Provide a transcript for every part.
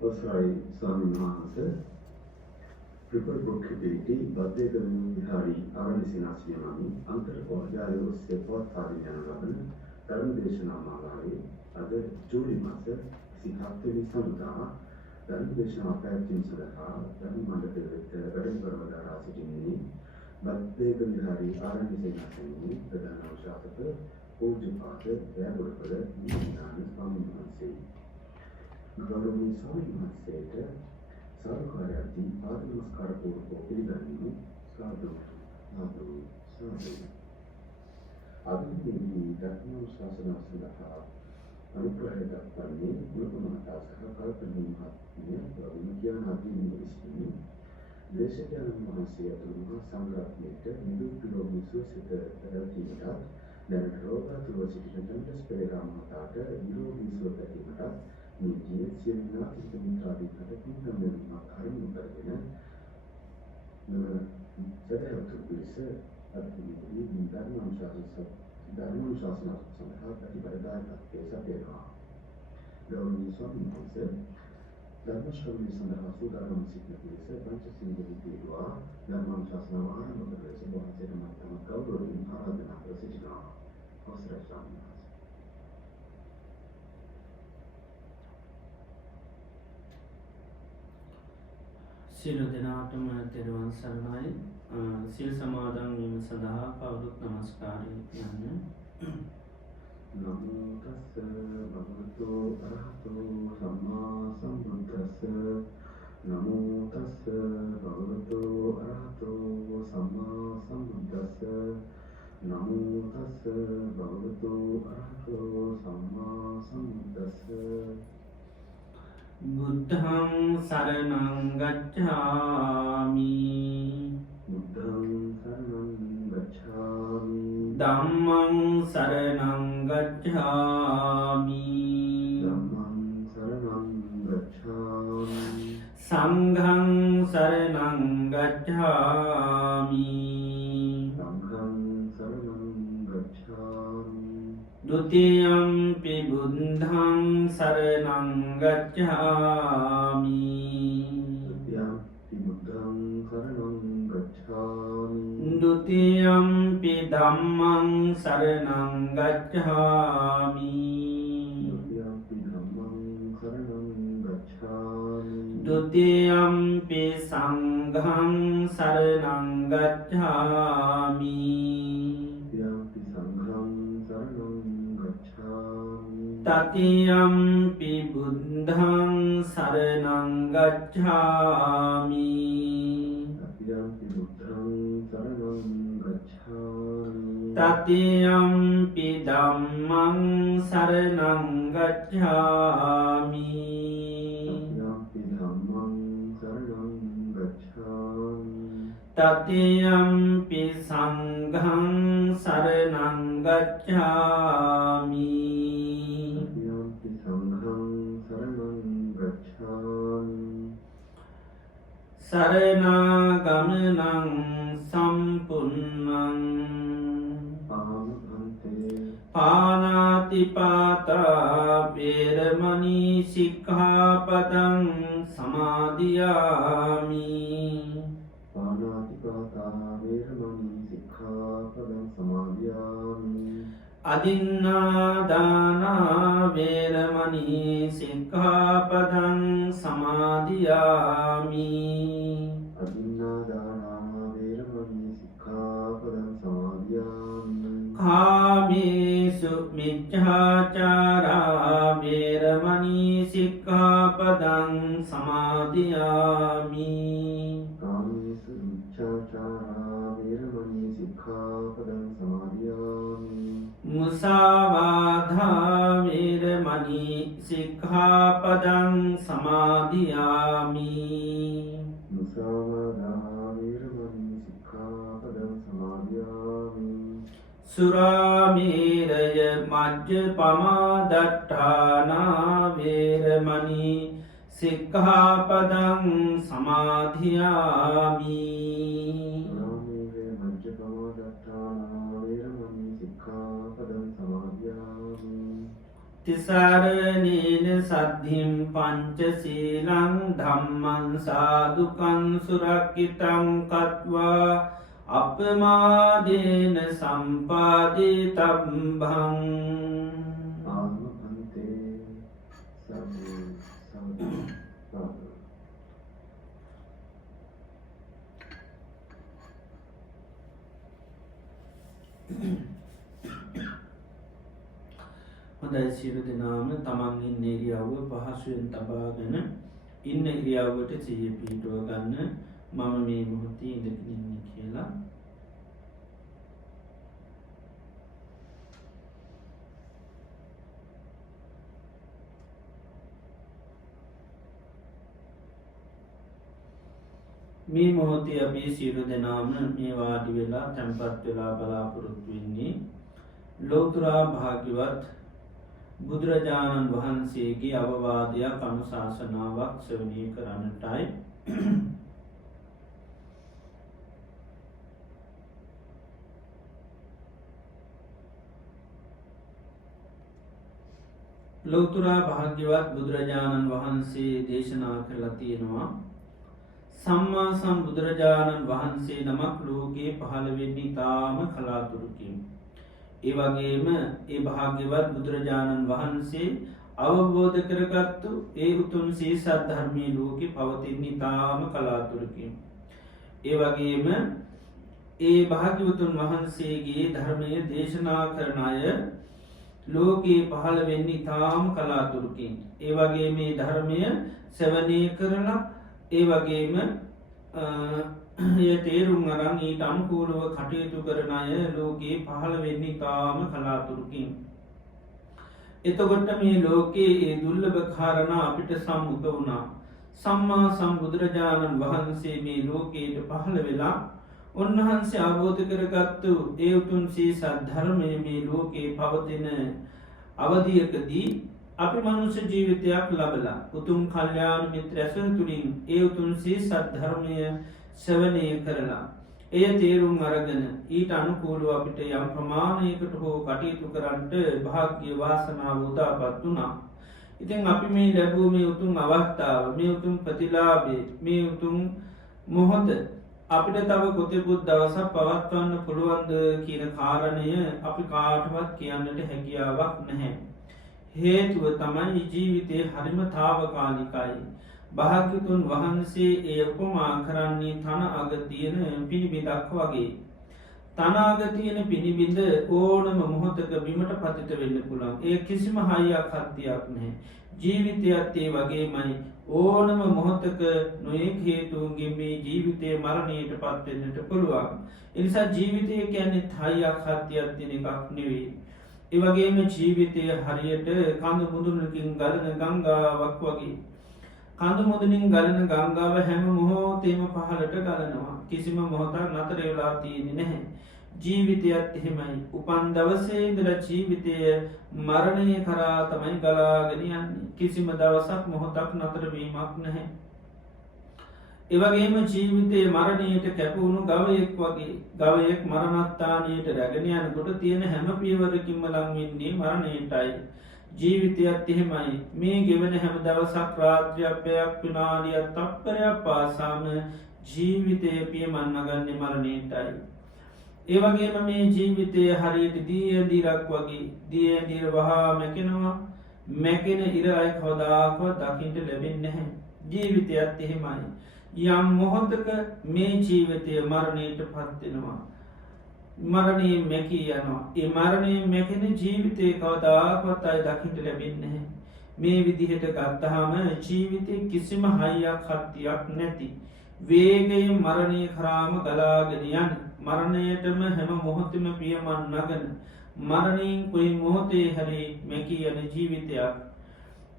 අවසරයි ස්වාමීන් වහන්සේ ත්‍රිපුර බුක්කේදී බද්දේක විහාරී ආරණ්‍ය සේනාසනයමි අන්තර්පෝජාය ඔස්සේ පවත්වාගෙන යන ලබන ධර්ම දේශනා මාලාවේ අද ජූලි මාස 27 වෙනි සඳුදා ධර්ම දේශනා පැවැත්වීම සඳහා ධර්ම මණ්ඩපයේ වෙත වැඩම කරවලා සිටින්නේ බද්දේක විහාරී ආරණ්‍ය සේනාසනයේ ප්‍රධාන අවශ්‍යක පූජ්‍යපාද දයාවරපද නිඥාන ස්වාමීන් වහන්සේ ගෞරවනීය ස්වාමීන් වහන්සේට සාදුකාරයන්දී පාද නමස්කාර පූර්වක පිළිගනිමු. සාදු සාදු සාදු. අදින්දී ධර්ම ශාසන සඳහා අනුග්‍රහය දක්වන්නේ ගුරුතුමාට සහ කල්පනා මහත්මිය ප්‍රවිඥාන අධිනිය විසිනි. දේශකයන් වහන්සේ අතුරුම සංග්‍රහණයට නිදුක් නිරෝගී සුවසිත පැවැත්වීමට දැනට රෝගාතුර සිටින ජනපස් පෙරේරා මහතාට නිරෝගී සුව පැතීමට මේ ජීවිතය මිත්‍රාදීකට පින්කම් කරුණු කරගෙන සදහවතු පිළිස අත්විඳි ධර්ම ශාසන සඳහා ප්‍රතිපදායකත්වයේ සපයනවා. ගෞරවනීය ස්වාමීන් වහන්සේ ධර්ම ශ්‍රවණය සඳහා සූදානම් සිටින පිළිස පංචශීල විද්‍යාව ධර්ම ශාසන ආරම්භ කර ලෙස වහන්සේට මතම ගෞරවයෙන් ආරාධනා කර සිටිනවා. අවසරයි ස්වාමීන් වහන්සේ. සියලු දෙනාටම තෙරුවන් සරණයි. සිල් සමාදන් වීම සඳහා කවුරුත් නමස්කාරය කියන්න. නමෝ තස්ස භගවතු අරහතෝ සම්මා සම්බුද්දස්ස නමෝ තස්ස භගවතු අරහතෝ සම්මා සම්බුද්දස්ස නමෝ තස්ස භගවතු අරහතෝ සම්මා සම්බුද්දස්ස බුද්ධං සරණං ගච්ඡාමි බුද්ධං සරණං ගච්ඡාමි ධම්මං සරණං ගච්ඡාමි ධම්මං සරණං ගච්ඡාමි සංඝං සරණං ගච්ඡාමි සංඝං සරණං ගච්ඡාමි ဒုတိယံ පි බුද්ධං සරණං ගච්ඡාමි ဒုတိယံ පි බුද්ධං සරණං ගච්ඡාමි ဒုတိယံ පි ධම්මං සරණං ගච්ඡාමි ဒုတိယံ පි ධම්මං සරණං ගච්ඡාමි ဒုတိယံ පි සංඝං සරණං ගච්ඡාමි ဒုတိယံ පි සංඝං සරණං ගච්ඡාමි တတိယံ ပි බුද්ධං සරණං ගච්ඡාමි တတိယံ පි බුද්ධං සරණං ගච්ඡාමි တတိယံ පි ධම්මං සරණං ගච්ඡාමි တတိယံ පි ධම්මං සරණං ගච්ඡාමි တတိယံ පි සංඝං සරණං ගච්ඡාමි တတိယံ පි සංඝං සරණං ගච්ඡාමි සරණාගමනං සම්පුන්නං ආමභන්තේ පානාතිපාතා වේරමණී සික්ඛාපදං සමාදියාමි පාණාතිපාතා වේරමණී සික්ඛාපදං සමාදියාමි අදින්නාදානා වේරමණී සික්ඛාපදං සමාදියාමි අදින්නාදානා වේරමණී සික්ඛාපදං සමාදියාමි කාමේසු මිච්ඡාචාරා වේරමණී සික්ඛාපදං සමාදියාමි කාමේසු මිච්ඡාචාරා වේරමණී සික්ඛාපදං සමාදියාමි මුසාවාධා වේරමණී සික්ඛාපදං සමාදියාමි මුසාවාදා වේරමණී සික්ඛාපදං සමාදියාමි සුරාමේරය මජ්ජපමාදට්ඨානා වේරමණී සික්ඛාපදං සමාදියාමි සුරාමේරය මජ්ජපමාදට්ඨානා වේරමණී සික්ඛාපදං සමාදියාමි තිසරණේන සද්ධිම් පංචසීලං ධම්මං සාදුකං සුරක්ඛිතං කତ୍වා අපමාදේන සම්පාදේ තබ්බං ආමන්තේ සම්මේ සම්පත හොඳයි සියලු දෙනාම තමන් ඉන්න ඉරියව්ව පහසුවෙන් තබාගෙන ඉන්න ඉරියව්වට සිහිය පිහිටුව ගන්න මම මේ මොහොතේ ඉඳගෙන ඉන්නේ කියලා මේ මොහොතේ අපි සියලු දෙනාම මේ වාඩි වෙලා තැන්පත් වෙලා බලාපොරොත්තු වෙන්නේ ලෝතුරා භාග්‍යවත් බුදුරජාණන් වහන්සේගේ අවවාදයක් අනුශාසනාවක් ශ්‍රවණය කරන්නටයි. ලෝතුරා භාග්‍යවත් බුදුරජාණන් වහන්සේ දේශනා කරලා තියෙනවා සම්මා සම්බුදුරජාණන් වහන්සේ නමක් ලෝකයේ පහළ වෙන්නේ තාම කලාතුරකින්. ඒ වගේම ඒ භාග්‍යවත් බුදුරජාණන් වහන්සේ අවබෝධ කරගත්තු ඒ උතුම් සීසත් ධර්මයේ ලෝකෙ පවතින්නේ තාම කලාතුරකින්. ඒ වගේම ඒ භාග්‍යවතුන් වහන්සේගේ ධර්මය දේශනා කරන අය ලෝකයේ පහළ වෙන්නේ තාම කලාතුරකින්. ඒ වගේ මේ ධර්මය සෙවනය කරලා ඒ වගේම තේරුම් අරන් ඊට අනුකූලව කටයුතු කරන අය ලෝකයේ පහළ වෙන්නේ තාම කලාතුරකින්. එතකොට මේ ලෝකයේ ඒ දුර්ලභ කාරණා අපිට සම්මුඛ වුණා. සම්මා සම්බුදුරජාණන් වහන්සේ මේ ලෝකයට පහළ වෙලා උන්වහන්සේ අවබෝධ කරගත්තු ඒ උතුම් සීසත් ධර්මය මේ ලෝකයේ පවතින අවධියකදී අපි මනුෂ්‍ය ජීවිතයක් ලබලා උතුම් කල්යාණ මිත්‍ර ඇසුර තුළින් ඒ උතුම් සීසත් ධර්මය ශ්‍රවණය කරලා එය තේරුම් අරගෙන ඊට අනුකූලව අපිට යම් ප්‍රමාණයකට හෝ කටයුතු කරන්නට භාග්‍ය වාසනාව උදාපත් වුණා. ඉතින් අපි මේ ලැබූ මේ උතුම් අවස්ථාව මේ උතුම් ප්‍රතිලාභය මේ උතුම් මොහොත අපිට තව කොතෙකුත් දවසක් පවත්වන්න පුළුවන්ද කියන කාරණය අපි කාටවත් කියන්නට හැකියාවක් නැහැ. හේතුව තමයි ජීවිතයේ හරිම තාවකාලිකයි. භාග්‍යතුන් වහන්සේ ඒ උපමා කරන්නේ තන අග තියෙන පිණිබිඳක් වගේ. තන අග තියෙන පිණිබිඳ ඕනම මොහොතක බිමට පතිත වෙන්න පුළුවන්. ඒ කිසිම හයියක් හත්තියක් නැහැ. ජීවිතයත් ඒ වගේමයි ඕනම මොහොතක නොයෙක් හේතුන්ගෙන් මේ ජීවිතය මරණයට පත්වෙන්නට පුළුවන්. එනිසා ජීවිතය කියන්නේ හයියක් හත්තියක් තියෙන එකක් නෙවෙයි. ඒ වගේම ජීවිතය හරියට කඳු මුදුනකින් ගලන ගංගාවක් වගේ. කඳු මුදුනින් ගලන ගංගාව හැම මොහොතේම පහළට ගලනවා. කිසිම මොහොතක් නතර වෙලා තියෙන්නේ නැහැ. ජීවිතයත් එහෙමයි. උපන් දවසේ ඉඳලා ජීවිතය මරණය කරා තමයි ගලාගෙන යන්නේ. කිසිම දවසක් මොහොතක් නතර වීමක් නැහැ. ඒ වගේම ජීවිතයේ මරණයට කැපවුණු ගවයෙක් වගේ. ගවයෙක් මරණස්ථානයට රැගෙන යනකොට තියෙන හැම පියවරකින්ම ලං වෙන්නේ මරණයටයි. ජීවිතයත් එහෙමයි. මේ ගෙවන හැම දවසක් රාත්‍රියක් පැයක් විනාඩියක් තප්පරයක් පාසාම ජීවිතය පියමන් නගන්නේ මරණයටයි. ඒ වගේම මේ ජීවිතය හරියට දියදීරක් වගේ. දියදීර වහා මැකෙනවා. මැකෙන ඉර අය කවදාකවත් දකින්න ලැබෙන්නේ නැහැ. ජීවිතයත් එහෙමයි. යම් මොහොතක මේ ජීවිතය මරණයට පත් වෙනවා. මරණයෙන් මැකී යනවා. ඒ මරණයෙන් මැකෙන ජීවිතය කවදාකවත් අය දකින්න ලැබෙන්නේ නැහැ. මේ විදිහට ගත්තාම ජීවිතේ කිසිම හයියක් හත්තියක් නැති වේගයෙන් මරණය කරාම ගලාගෙන යන මරණයටම හැම මොහොතෙම පියමන් නගන මරණයෙන් කොයි මොහොතේ හරි මැකී යන ජීවිතයක්.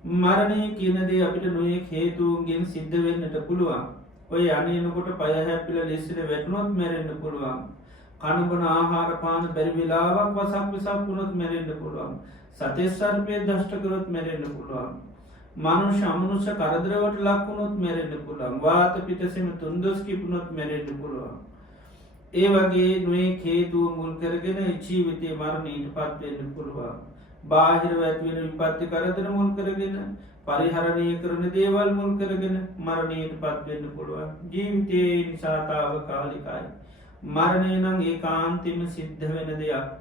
මරණය කියන දේ අපිට නොයෙක් හේතුන්ගෙන් සිද්ධ වෙන්නට පුළුවන්. ඔය අනේනකොට පය හැපිලා ලෙස්සට වැටුනොත් මැරෙන්න පුළුවන්. කනබන ආහාර පාන බැරි වෙලාවක් වසක් විසක් වුණොත් මැරෙන්න පුළුවන්. සතේ සර්පය දෂ්ට කරොත් මැරෙන්න පුළුවන්. මනුෂ්‍ය අමනුෂ්‍ය කරදරවට ලක් වුණොත් මැරෙන්න පුළුවන්. වාත පිටසෙම තුන්දොස් කිපුණොත් මැරෙන්න පුළුවන්. ඒ වගේ නොයෙක් හේතු මුල් කරගෙන ජීවිතේ මරණයට පත් වෙන්න පුළුවන්. බාහිරව ඇතිවෙන විපත්ති කරදර මුල් කරගෙන පරිහරණය කරන දේවල් මුල් කරගෙන මරණයට පත්වෙන්න පුළුවන්. ජීවිතයේ නිසාතාව කාලිකයි. මරණය නම් ඒ කාන්තිම සිද්ධ වෙන දෙයක්.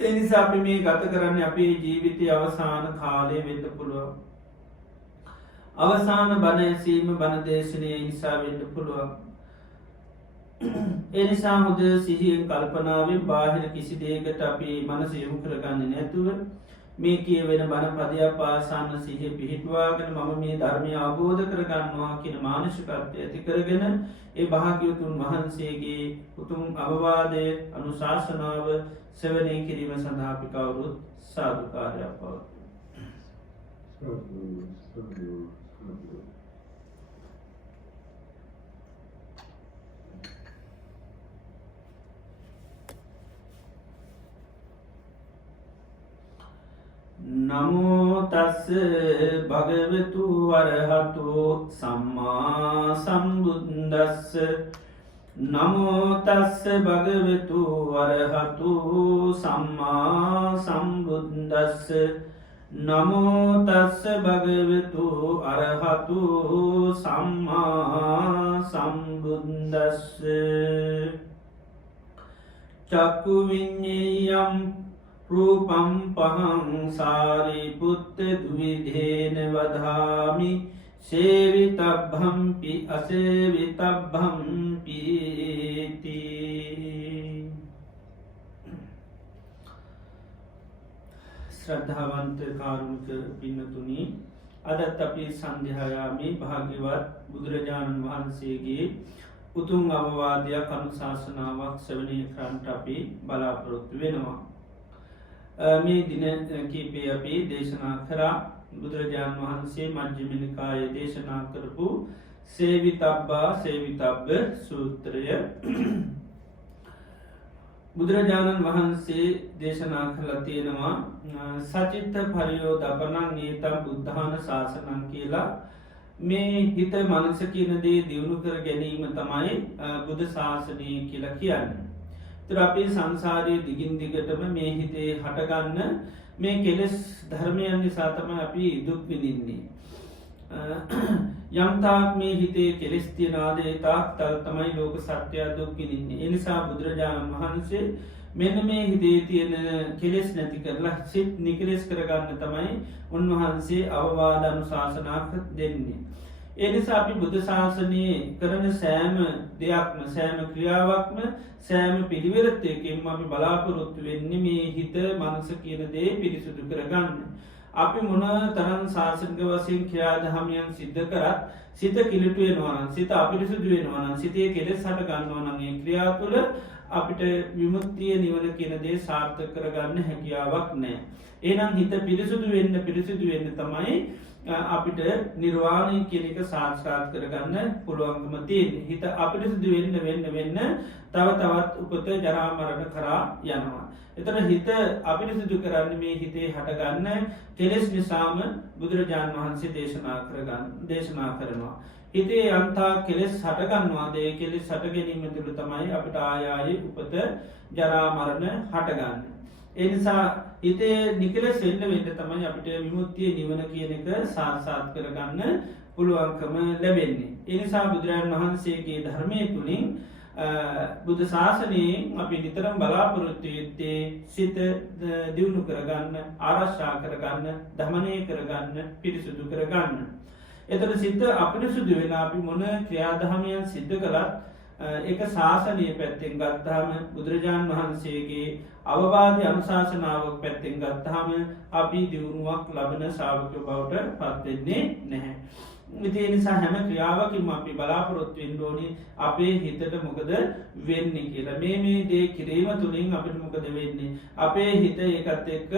එනිසා අපි මේ ගත කරන්න අපේ ජීවිතය අවසාන කාලය වෙන්න පුළුවන්. අවසාන බණ ඇසීම බණදේශනය නිසා වෙන්න පුළුවන්. එනිසා හොද සිහියෙන් කල්පනාවෙන් බාහිර කිසි දේකට අපි මනස යොමු කරගන්න නැතුව මේ කිය වෙන බණ පදයක් පාසාන්න සිහිය පිහිටවාගෙන මම මේ ධර්මය අවබෝධ කරගන්නවා කියන මානසිකත්වය ඇති කරගෙන ඒ භාග්‍යවතුන් වහන්සේගේ උතුම් අවවාදය අනුශාසනාව සෙවනය කිරීම සඳහා අපි කවුරුත් සාධකාරයක් පවතුන. නමෝතස්ස භගවතු වරහතු සම්මා සම්බුද්දස්ස නමෝතස්ස භගවතු වරහතු සම්මා සම්බුද්දස්ස නමෝතස්ස භගවතු අරහතු සම්මා සම්බුද්දස්ස චක්කු විඤ්ඤේයම් රූපම් පහං සාරිපුත්ත දුවිධේන වදාමි සේවිතබ්බම්පි අසේවිතබ්බම්පිති. ශ්‍රද්ධාවන්ත කාරුණික පින්නතුනි, අදත් අපි සන්ධ්‍යායාමේ භාග්‍යවත් බුදුරජාණන් වහන්සේගේ උතුම් අවවාදයක් අනුශාසනාවක් ශ්‍රවණය කරන්නට අපි බලාපොරොත්තු වෙනවා. මේ දින කීපේ අපි දේශනා කරා බුදුරජාණන් වහන්සේ මජ්ක්‍ධිම නිකායේ දේශනා කරපු සේවිතබ්බා සේවිතබ්බ සූත්‍රය. බුදුරජාණන් වහන්සේ දේශනා කරලා තියෙනවා සචිත්ත පරියෝදපනං ඒතම් බුද්ධාන ශාසනං කියලා. මේ හිත මනස කියන දේ දියුණු කර ගැනීම තමයි බුද්ධ ශාසනය කියලා කියන්නේ. තර අපේ සංසාරයේ දිගින් දිගටම මේ හිතේ හටගන්න මේ කෙලෙස් ධර්මයන් නිසා තමයි අපි දුක් විඳින්නේ. යම්තාක් මේ හිතේ කෙලෙස් තියනාද ඒ තාක් තමයි ලෝක සත්‍යය දුක් විඳින්නේ. ඒ නිසා බුදුරජාණන් වහන්සේ මෙන්න මේ හිතේ තියෙන කෙලෙස් නැති කරලා සිත් නිකලෙස් කරගන්න තමයි උන්වහන්සේ අවවාද අනුශාසනා දෙන්නේ. ඒ නිසා අපි බුද්ධ ශාසනයේ කරන සෑම දෙයක්ම සෑම ක්‍රියාවක්ම සෑම පිළිවෙලත් අපි බලාපොරොත්තු වෙන්නේ මේ හිත මනස කියන දේ පිරිසුදු කරගන්න. අපි මොන තරම් ශාසනික වශයෙන් ක්‍රියාදහමයන් සිද්ධ කරත් සිත කිලිටු වෙනවා නම් සිත අපිරිසුදු වෙනවා නම් සිතේ කෙලෙස් හට ගන්නවා නම් ඒ ක්‍රියාව තුළ අපිට විමුක්තිය නිවන කියන දේ සාර්ථක කරගන්න හැකියාවක් නැහැ. එහෙනම් හිත පිරිසුදු වෙන්න තමයි අපිට නිර්වාණය කියන එක සාක්ෂාත් කරගන්න පුළුවන්කම තියෙන්නේ. හිත අපිරිසුදු වෙන්න තව තවත් උපත ජරා මරණ කරා යනවා. එතන හිත අපිරිසුදු කරන්න මේ හිතේ හටගන්න කෙලෙස් නිසාම බුදුරජාණන් වහන්සේ දේශනා කරනවා. හිතේ යන්තා කෙලෙස් හටගන්නවාද ඒ කෙලෙස් හට ගැනීම තුළ තමයි අපිට ආයායේ උපත ජරා මරණ හටගන්න. එනිසා හිතේ නිකලෙස් වෙන්න තමයි අපිට විමුක්තිය නිවන කියන එක සාක්ෂාත් කරගන්න පුළුවන්කම ලැබෙන්නේ. එනිසා බුදුරජාණන් වහන්සේගේ ධර්මය තුළින් බුද්ධ ශාසනයේ අපි නිතරම් බලාපොරොත්තු යුත්තේ සිත දියුණු කරගන්න, ආරක්ෂා කරගන්න, දමනය කරගන්න, පිරිසුදු කරගන්න. එතන සිත අපිරිසුදු වෙලා අපි මොන ක්‍රියාදහමයන් සිද්ධ කළත් එක ශාසනය පැත්තෙන් ගත්තාම බුදුරජාණන් වහන්සේගේ අවවාද අනුශාසනාවක් පැත්තෙන් ගත්තාම අපි දියුණුවක් ලබන ශාවකයෝ බවට පත්වෙන්නේ නැහැ. ඉතින් ඒ නිසා හැම ක්‍රියාවකින්ම අපි බලාපොරොත්තු වෙන්න ඕනේ අපේ හිතට මොකද වෙන්නේ කියලා. මේ දේ කිරීම තුලින් අපිට මොකද වෙන්නේ? අපේ හිත ඒකත් එක්ක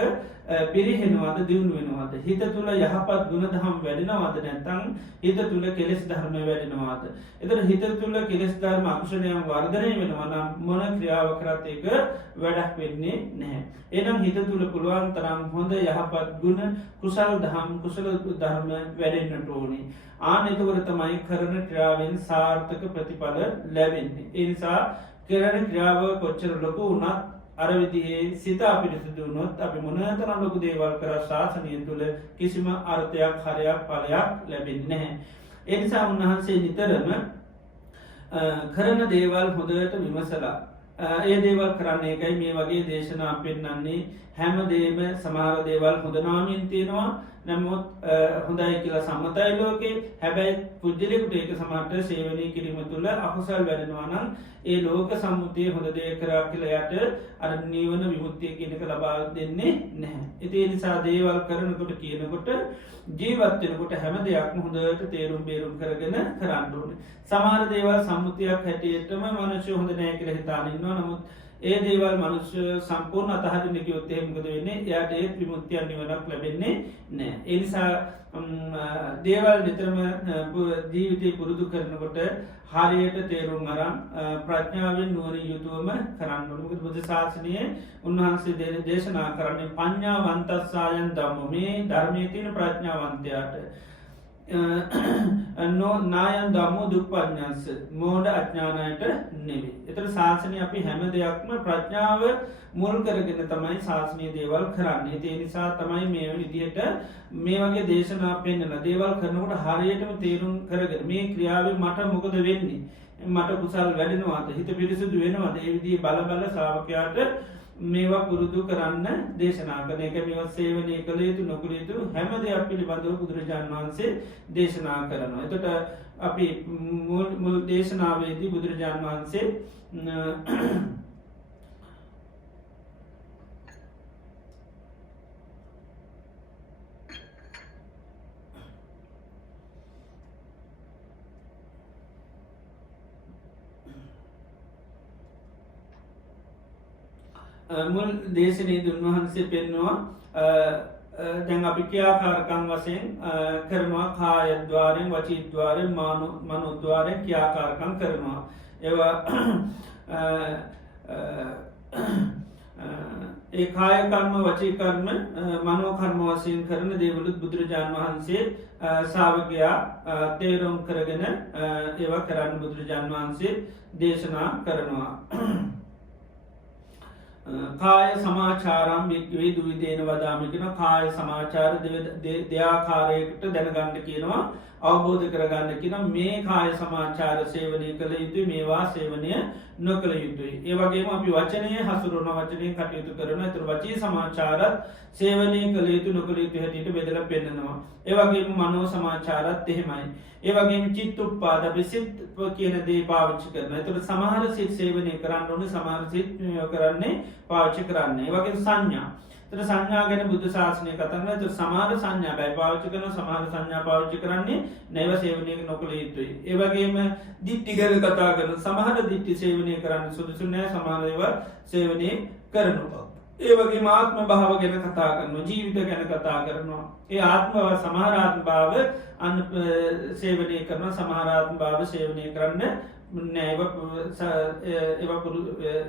පිරිහෙනවද දියුණු වෙනවද? හිත තුල යහපත් ගුණධම් වැඩෙනවද නැත්නම් හිත තුල කෙලෙස් ධර්ම වැඩෙනවද? එතන හිත තුල කෙලෙස් ධර්ම අකුසලයන් වර්ධනය වෙනවා නම් මොන ක්‍රියාව කරත් ඒක වැඩක් වෙන්නේ නැහැ. එහෙනම් හිත තුල පුළුවන් තරම් හොඳ යහපත් ගුණ කුසල ධම් කුසල ධර්ම වැඩෙන්නට ඕනේ. එතකොට තමයි කරන ක්‍රියාවෙන් සාර්ථක ප්‍රතිඵල ලැබෙන්නේ. ඒ නිසා කරන ක්‍රියාව කොච්චර ලොකු වුණත් අර විදිහේ සිත අපිරිසුදු වුණොත් අපි මොනතරම් ලොකු දේවල් කරා ශාසනය තුල කිසිම අර්ථයක් හරයක් ඵලයක් ලැබෙන්නේ නැහැ. ඒ නිසා උන්වහන්සේ නිතරම කරන දේවල් හොඳට විමසලා ඒ දේවල් කරන්නේ එකයි මේ වගේ දේශනා පෙන්වන්නේ හැම දේම සමහර දේවල් හොඳ නාමයෙන් තියෙනවා නමුත් හොඳයි කියලා සම්මතයි ලෝකේ හැබැයි පුද්ගලයෙකුට ඒක සමහරට සේවනය කිරීම තුළ අකුසල් වැඩෙනවා නම් ඒ ලෝක සම්මුතිය හොඳ දේ කරා කියලා යට අර නිවන විමුක්තිය කියන එක ලබා දෙන්නේ නැහැ. ඒ නිසා දේවල් කරනකොට කියනකොට ජීවත් වෙනකොට හැම දෙයක්ම හොඳට තේරුම් බේරුම් කරගෙන කරන්න ඕනේ. සමහර දේවල් සම්මුතියක් හැටියටම මිනිස්සු හොඳ නැහැ කියලා හිතාන ඉන්නවා. නමුත් ඒ දේවල් මනුෂ්‍ය සම්පූර්ණ අතහරින්න කිව්වොත් එහෙම මොකද වෙන්නේ? එයාට ඒ විමුක්තිය නිවනක් ලැබෙන්නේ නැහැ. ඒ නිසා දේවල් නිතරම ජීවිතේ පුරුදු කරනකොට හරියට තේරුම් අරන් ප්‍රඥාවෙන් නුවණින් යුතුවම කරන්න ඕනේ. මොකද බුද්ධ ශාසනයේ උන්වහන්සේ දේශනා කරන්නේ පඤ්ඤාවන්තස්සායන් ධම්ම මේ ධර්මයේ තියෙන ප්‍රඥාවන්තයාට නායන් දම්මෝ දුප්පඥස්ස මෝඩ අඥානයට නෙවෙයි. ඒතර ශාසනය අපි හැම දෙයක්ම ප්‍රඥාව මුල් කරගෙන තමයි ශාසනීය දේවල් කරන්නේ. ඒ නිසා තමයි මේ විදිහට මේ වගේ දේශනා පෙන්නලා දේවල් කරනකොට හරියටම තේරුම් කරගෙන මේ ක්‍රියාවෙන් මට මොකද වෙන්නේ? මට කුසල් වැඩෙනවද? හිත පිරිසුදු වෙනවද? ඒ විදිහේ බල බල ශ්‍රාවකයාට මේවා පුරුදු කරන්න දේශනා කරන එක මේවා සේවනය කළ යුතු නොකළ යුතු හැම දෙයක් පිළිබඳව බුදුරජාණන් වහන්සේ දේශනා කරනවා. එතකොට අපි මුල් දේශනාවේදී බුදුරජාණන් වහන්සේ මුල් දේශනයේදී උන්වහන්සේ පෙන්වනවා දැන් අපි ක්‍රියාකාරකම් වශයෙන් කරනවා කායද්්වාරයෙන් වචීද්්වාරයෙන් මනෝද්්වාරයෙන් ක්‍රියාකාරකම් කරනවා. ඒවා ඒ කායකර්ම වචීකර්ම මනෝකර්ම වශයෙන් කරන දේවලුත් බුදුරජාණන් වහන්සේ ශ්‍රාවකයා තේරුම් කරගෙන ඒවා කරන්න බුදුරජාණන් වහන්සේ දේශනා කරනවා. කාය සමාචාරම් වික්වේ දුවිදේන වදාමිකෙන කාය සමාචාර දෙයාකාරයකට දැනගන්න කියනවා අවබෝධ කරගන්න කියන මේ කාය සමාචාර සේවනය කළ යුතුයි මේවා සේවනය නොකළ යුතුයි. ඒ වගේම අපි වචනය හසුරුවන වචනයෙන් කටයුතු කරන අතර වචී සමාචාරත් සේවනය කළ යුතු නොකළ යුතු හැටියට බෙදලා පෙන්නනවා. ඒ වගේම මනෝ සමාචාරත් එහෙමයි. ඒ වගේම චිත්තුප්පාද අපි සිත් කියන දේ පාවිච්චි කරනවා. ඒතකොට සමහර සිත් සේවනය කරන්න ඕනේ සමහර සිත් කරන්නේ පාවිච්චි කරන්නේ. ඒ වගේම සංඥා. ඒතර සංඥා ගැන බුද්ධ ශාසනය කතා කරනවා. ඒතර සමහර සංඥා බයි පාවිච්චි කරනවා සමහර සංඥා පාවිච්චි කරන්නේ නැව සේවනය නොකළ යුතුයි. ඒ වගේම දිට්ඨි ගැන කතා කරනවා. සමහර දිට්ඨි සේවනය කරන්න සුදුසු නැහැ සමහර ඒවා සේවනය කරනවා. ඒ වගේම ආත්ම භාව ගැන කතා කරනවා ජීවිත ගැන කතා කරනවා. ඒ ආත්ම සමහර ආත්ම භාව අන් සේවනය කරනවා සමහර ආත්ම භාව සේවනය කරන්න නෑ.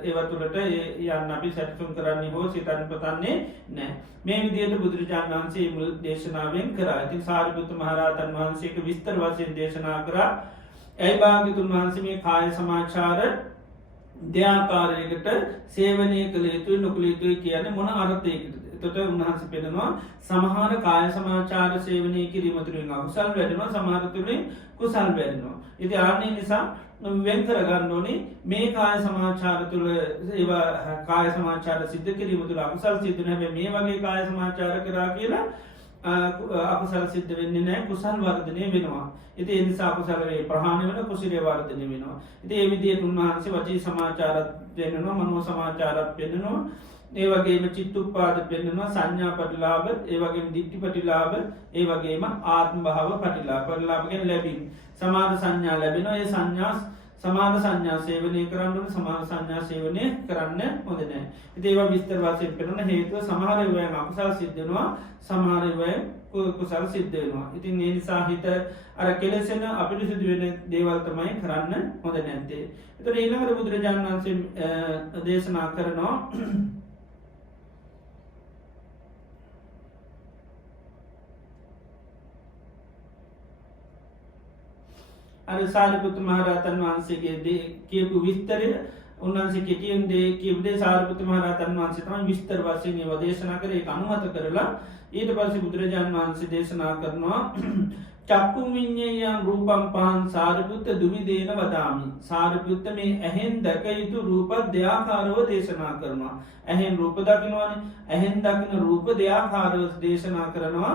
ඒවා තුළට යන්න අපි සැටසුම් කරන්නේ හෝ සිතන් පතන්නේ නෑ. මේ විදියට බුදුරජාණන් වහන්සේ මුල් දේශනාවෙන් කරා. ඉතින් සාරිපුත්ත මහරහතන් වහන්සේක විස්තර වශයෙන් දේශනා කරා. ඇයි භාග්‍යවතුන් වහන්සේ මේ කාය සමාචාර දෙයාකාරයකට සේවනය කළ යුතුයි නොකළ යුතුයි කියන්නේ මොන අර්ථයකටද? එතකොට උන්වහන්සේ පෙන්නනවා සමහර කාය සමාචාර සේවනය කිරීම තුළින් අකුසල් වැඩෙනවා සමහර තුළින් කුසල් වැඩෙනවා. ඉතින් ආන්නේ නිසා වෙන් කරගන්න ඕනේ මේ කාය සමාචාර තුළ ඒවා කාය සමාචාර සිද්ධ කිරීම තුළ අකුසල් සිද්ධ වෙන හැබැයි මේ වගේ කාය සමාචාර කරා කියලා අකුසල් සිද්ධ වෙන්නේ නැහැ කුසල් වර්ධනය වෙනවා. ඉතින් ඒ නිසා අකුසල වේ ප්‍රහාණය වෙන කුසල වර්ධනය වෙනවා. ඉතින් මේ විදිහට උන්වහන්සේ වචී සමාචාරත් පෙන්නනවා මනෝ සමාචාරත් පෙන්නනවා. ඒ වගේම චිත්තුප්පාද පෙන්නනවා සංඥා ප්‍රතිලාභ ඒ වගේම දිට්ඨි ප්‍රතිලාභ ඒ වගේම ආත්ම භාව ප්‍රතිලාභ ප්‍රතිලාභයෙන් ලැබීම. සමාන සංඥා ලැබෙනවා. ඒ සංඥා සමාන සංඥා සේවනය කරන්න ඕනේ සමාන සංඥා සේවනය කරන්න හොඳ නැහැ. ඉතින් ඒවා විස්තර වශයෙන් පෙන්නන හේතුව සමහර ඒවායින් අකුසල සිද්ධ වෙනවා සමහර ඒවායින් කුසල සිද්ධ වෙනවා. ඉතින් ඒ නිසා හිත අර කෙලෙසෙන අපිරිසුදු වෙන දේවල් තමයි කරන්න හොඳ නැත්තේ. ඒතර ඊළඟට බුදුරජාණන් වහන්සේ දේශනා කරනවා අර සාරිපුත්ත මහරහතන් වහන්සේගේ කියපු විස්තරය උන්වහන්සේ කෙටියෙන් කියපු දේ සාරිපුත්ත මහ රහතන් වහන්සේ තමයි විස්තර වශයෙන් ඒවා දේශනා කරේ. ඒක අනුමත කරලා ඊට පස්සේ බුදුරජාණන් වහන්සේ දේශනා කරනවා චක්කු විඤ්ඤායං රූපං පහං සාරිපුත්ත දුවිදේන වදාමි. සාරිපුත්ත මේ ඇහෙන් දැක යුතු රූපත් දෙආකාරව දේශනා කරනවා. ඇහෙන් රූප දකින්නවානේ. ඇහෙන් දකින්න රූප දෙආකාරව දේශනා කරනවා.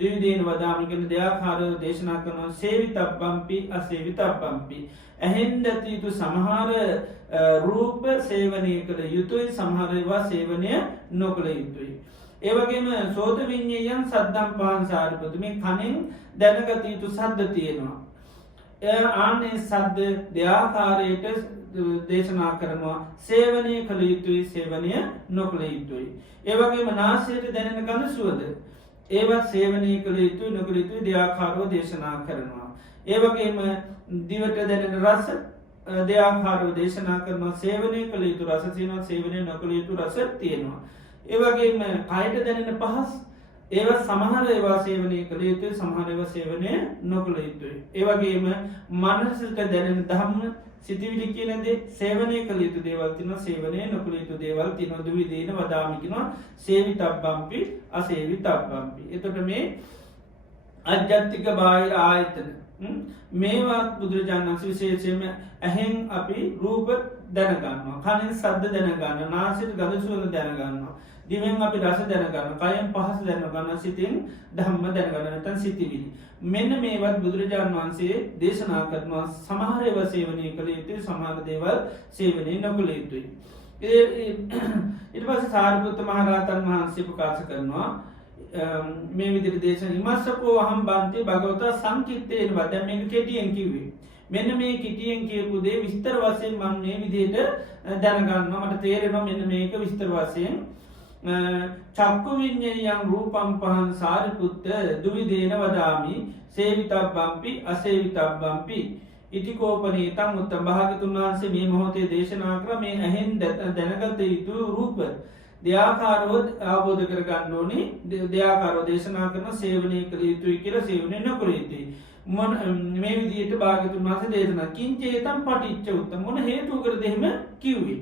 දුවිදේන වදාමි කියන දෙආකාරව දේශනා කරනවා. සේවිතබ්බම්පි අසේවිතබ්බම්පි. ඇහෙන් දැක යුතු සමහර රූප සේවනය කළ යුතුයි, සමහර ඒවා සේවනය නොකළ යුතුයි. ඒවගේම සෝත විඤ්ඤායං සද්දම් පහං සාරිපුත්ත මේ කනෙන් දැනගත යුතු සද්ද තියෙනවා. ආන්නේ සද්ද දෙආකාරයට දේශනා කරනවා. සේවනය කළ යුතුයි, සේවනය නොකළ යුතුයි. ඒවගේම නාසයට දැනෙන ගඳ සුවඳ ඒවත් සේවනය කළ යුතුයි, නොකළ යුතුයි දෙආකාරව දේශනා කරනවා. ඒවගේම දිවට දැනෙන රස දෙආකාරව දේශනා කරනවා. සේවනය කළ යුතු රස තියෙනවා, සේවනය නොකළ යුතු රස තියෙනවා. ඒවගේම කයට දැනෙන පහස් ඒවත් සමහර ඒවා සේවනය කළ යුතුයි, සමහර ඒවා සේවනය නොකළ යුතුයි. ඒවගේම මනසට දැනෙන ධම්ම සිතිවිලි කියන දේ සේවනය කළ යුතු දේවල් තියෙනවා, සේවනය නොකළ යුතු දේවල් තියෙනවා. දුවිදේන වදාමි කියනවා සේවිතබ්බම්පි අසේවිතබ්බම්පි. එතකොට මේ අජ්ජත්තික බාහිර ආයතන මේවත් බුදුරජාණන් වහන්සේ විශේෂයෙන්ම ඇහෙන් අපි රූප දැනගන්නවා, කනෙන් ශබ්ද දැනගන්නවා, නාසයෙන් ගඳ සුවඳ දැනගන්නවා, දිවෙන් අපි රස දැනගන්නවා, කයෙන් පහස දැනගන්නවා, සිතෙන් ධම්ම දැනගන්නවා, නැත්නම් සිතිවිලි. මෙන්න මේවත් බුදුරජාණන් වහන්සේ දේශනා කරනවා. සමහර ඒවා සේවනය කළ යුතුයි, සමහර දේවල් සේවනය නොකළ යුතුයි. ඊට පස්සේ සාරිපුත්ත මහ රහතන් වහන්සේ ප්‍රකාශ කරනවා මේ විදිහට දේශනා ඉමස්සකෝ අහම් බන්ති භගවතා සංකිට්ඨේන වා. දැන් මේක කෙටියෙන් කිව්වේ. මෙන්න මේ කෙටියෙන් කියපු දේ විස්තර වශයෙන් මම මේ විදිහට දැනගන්නවා, මට තේරෙනවා මෙන්න මේක විස්තර වශයෙන්. චක්කු විඤ්ඤායං රූපං පහං සාරිපුත්ත දුවිදේන වදාමි සේවිතබ්බම්පි අසේවිතබ්බම්පි ඉතිකෝපනීතං උත්තම. භාග්‍යවතුන් වහන්සේ මේ මොහොතේ දේශනා කර මේ ඇහෙන් දැනගත යුතු රූප දෙආකාරව අවබෝධ කරගන්න ඕනේ. දෙආකාරව දේශනා කරන සේවනය කළ යුතුයි කියලා, සේවනය නොකළ යුතුයි. මේ විදිහට භාග්‍යවතුන් වහන්සේ දේශනා කිංචේතං පටිච්ච උත්තම. මොන හේතුවකටද එහෙම කිව්වේ?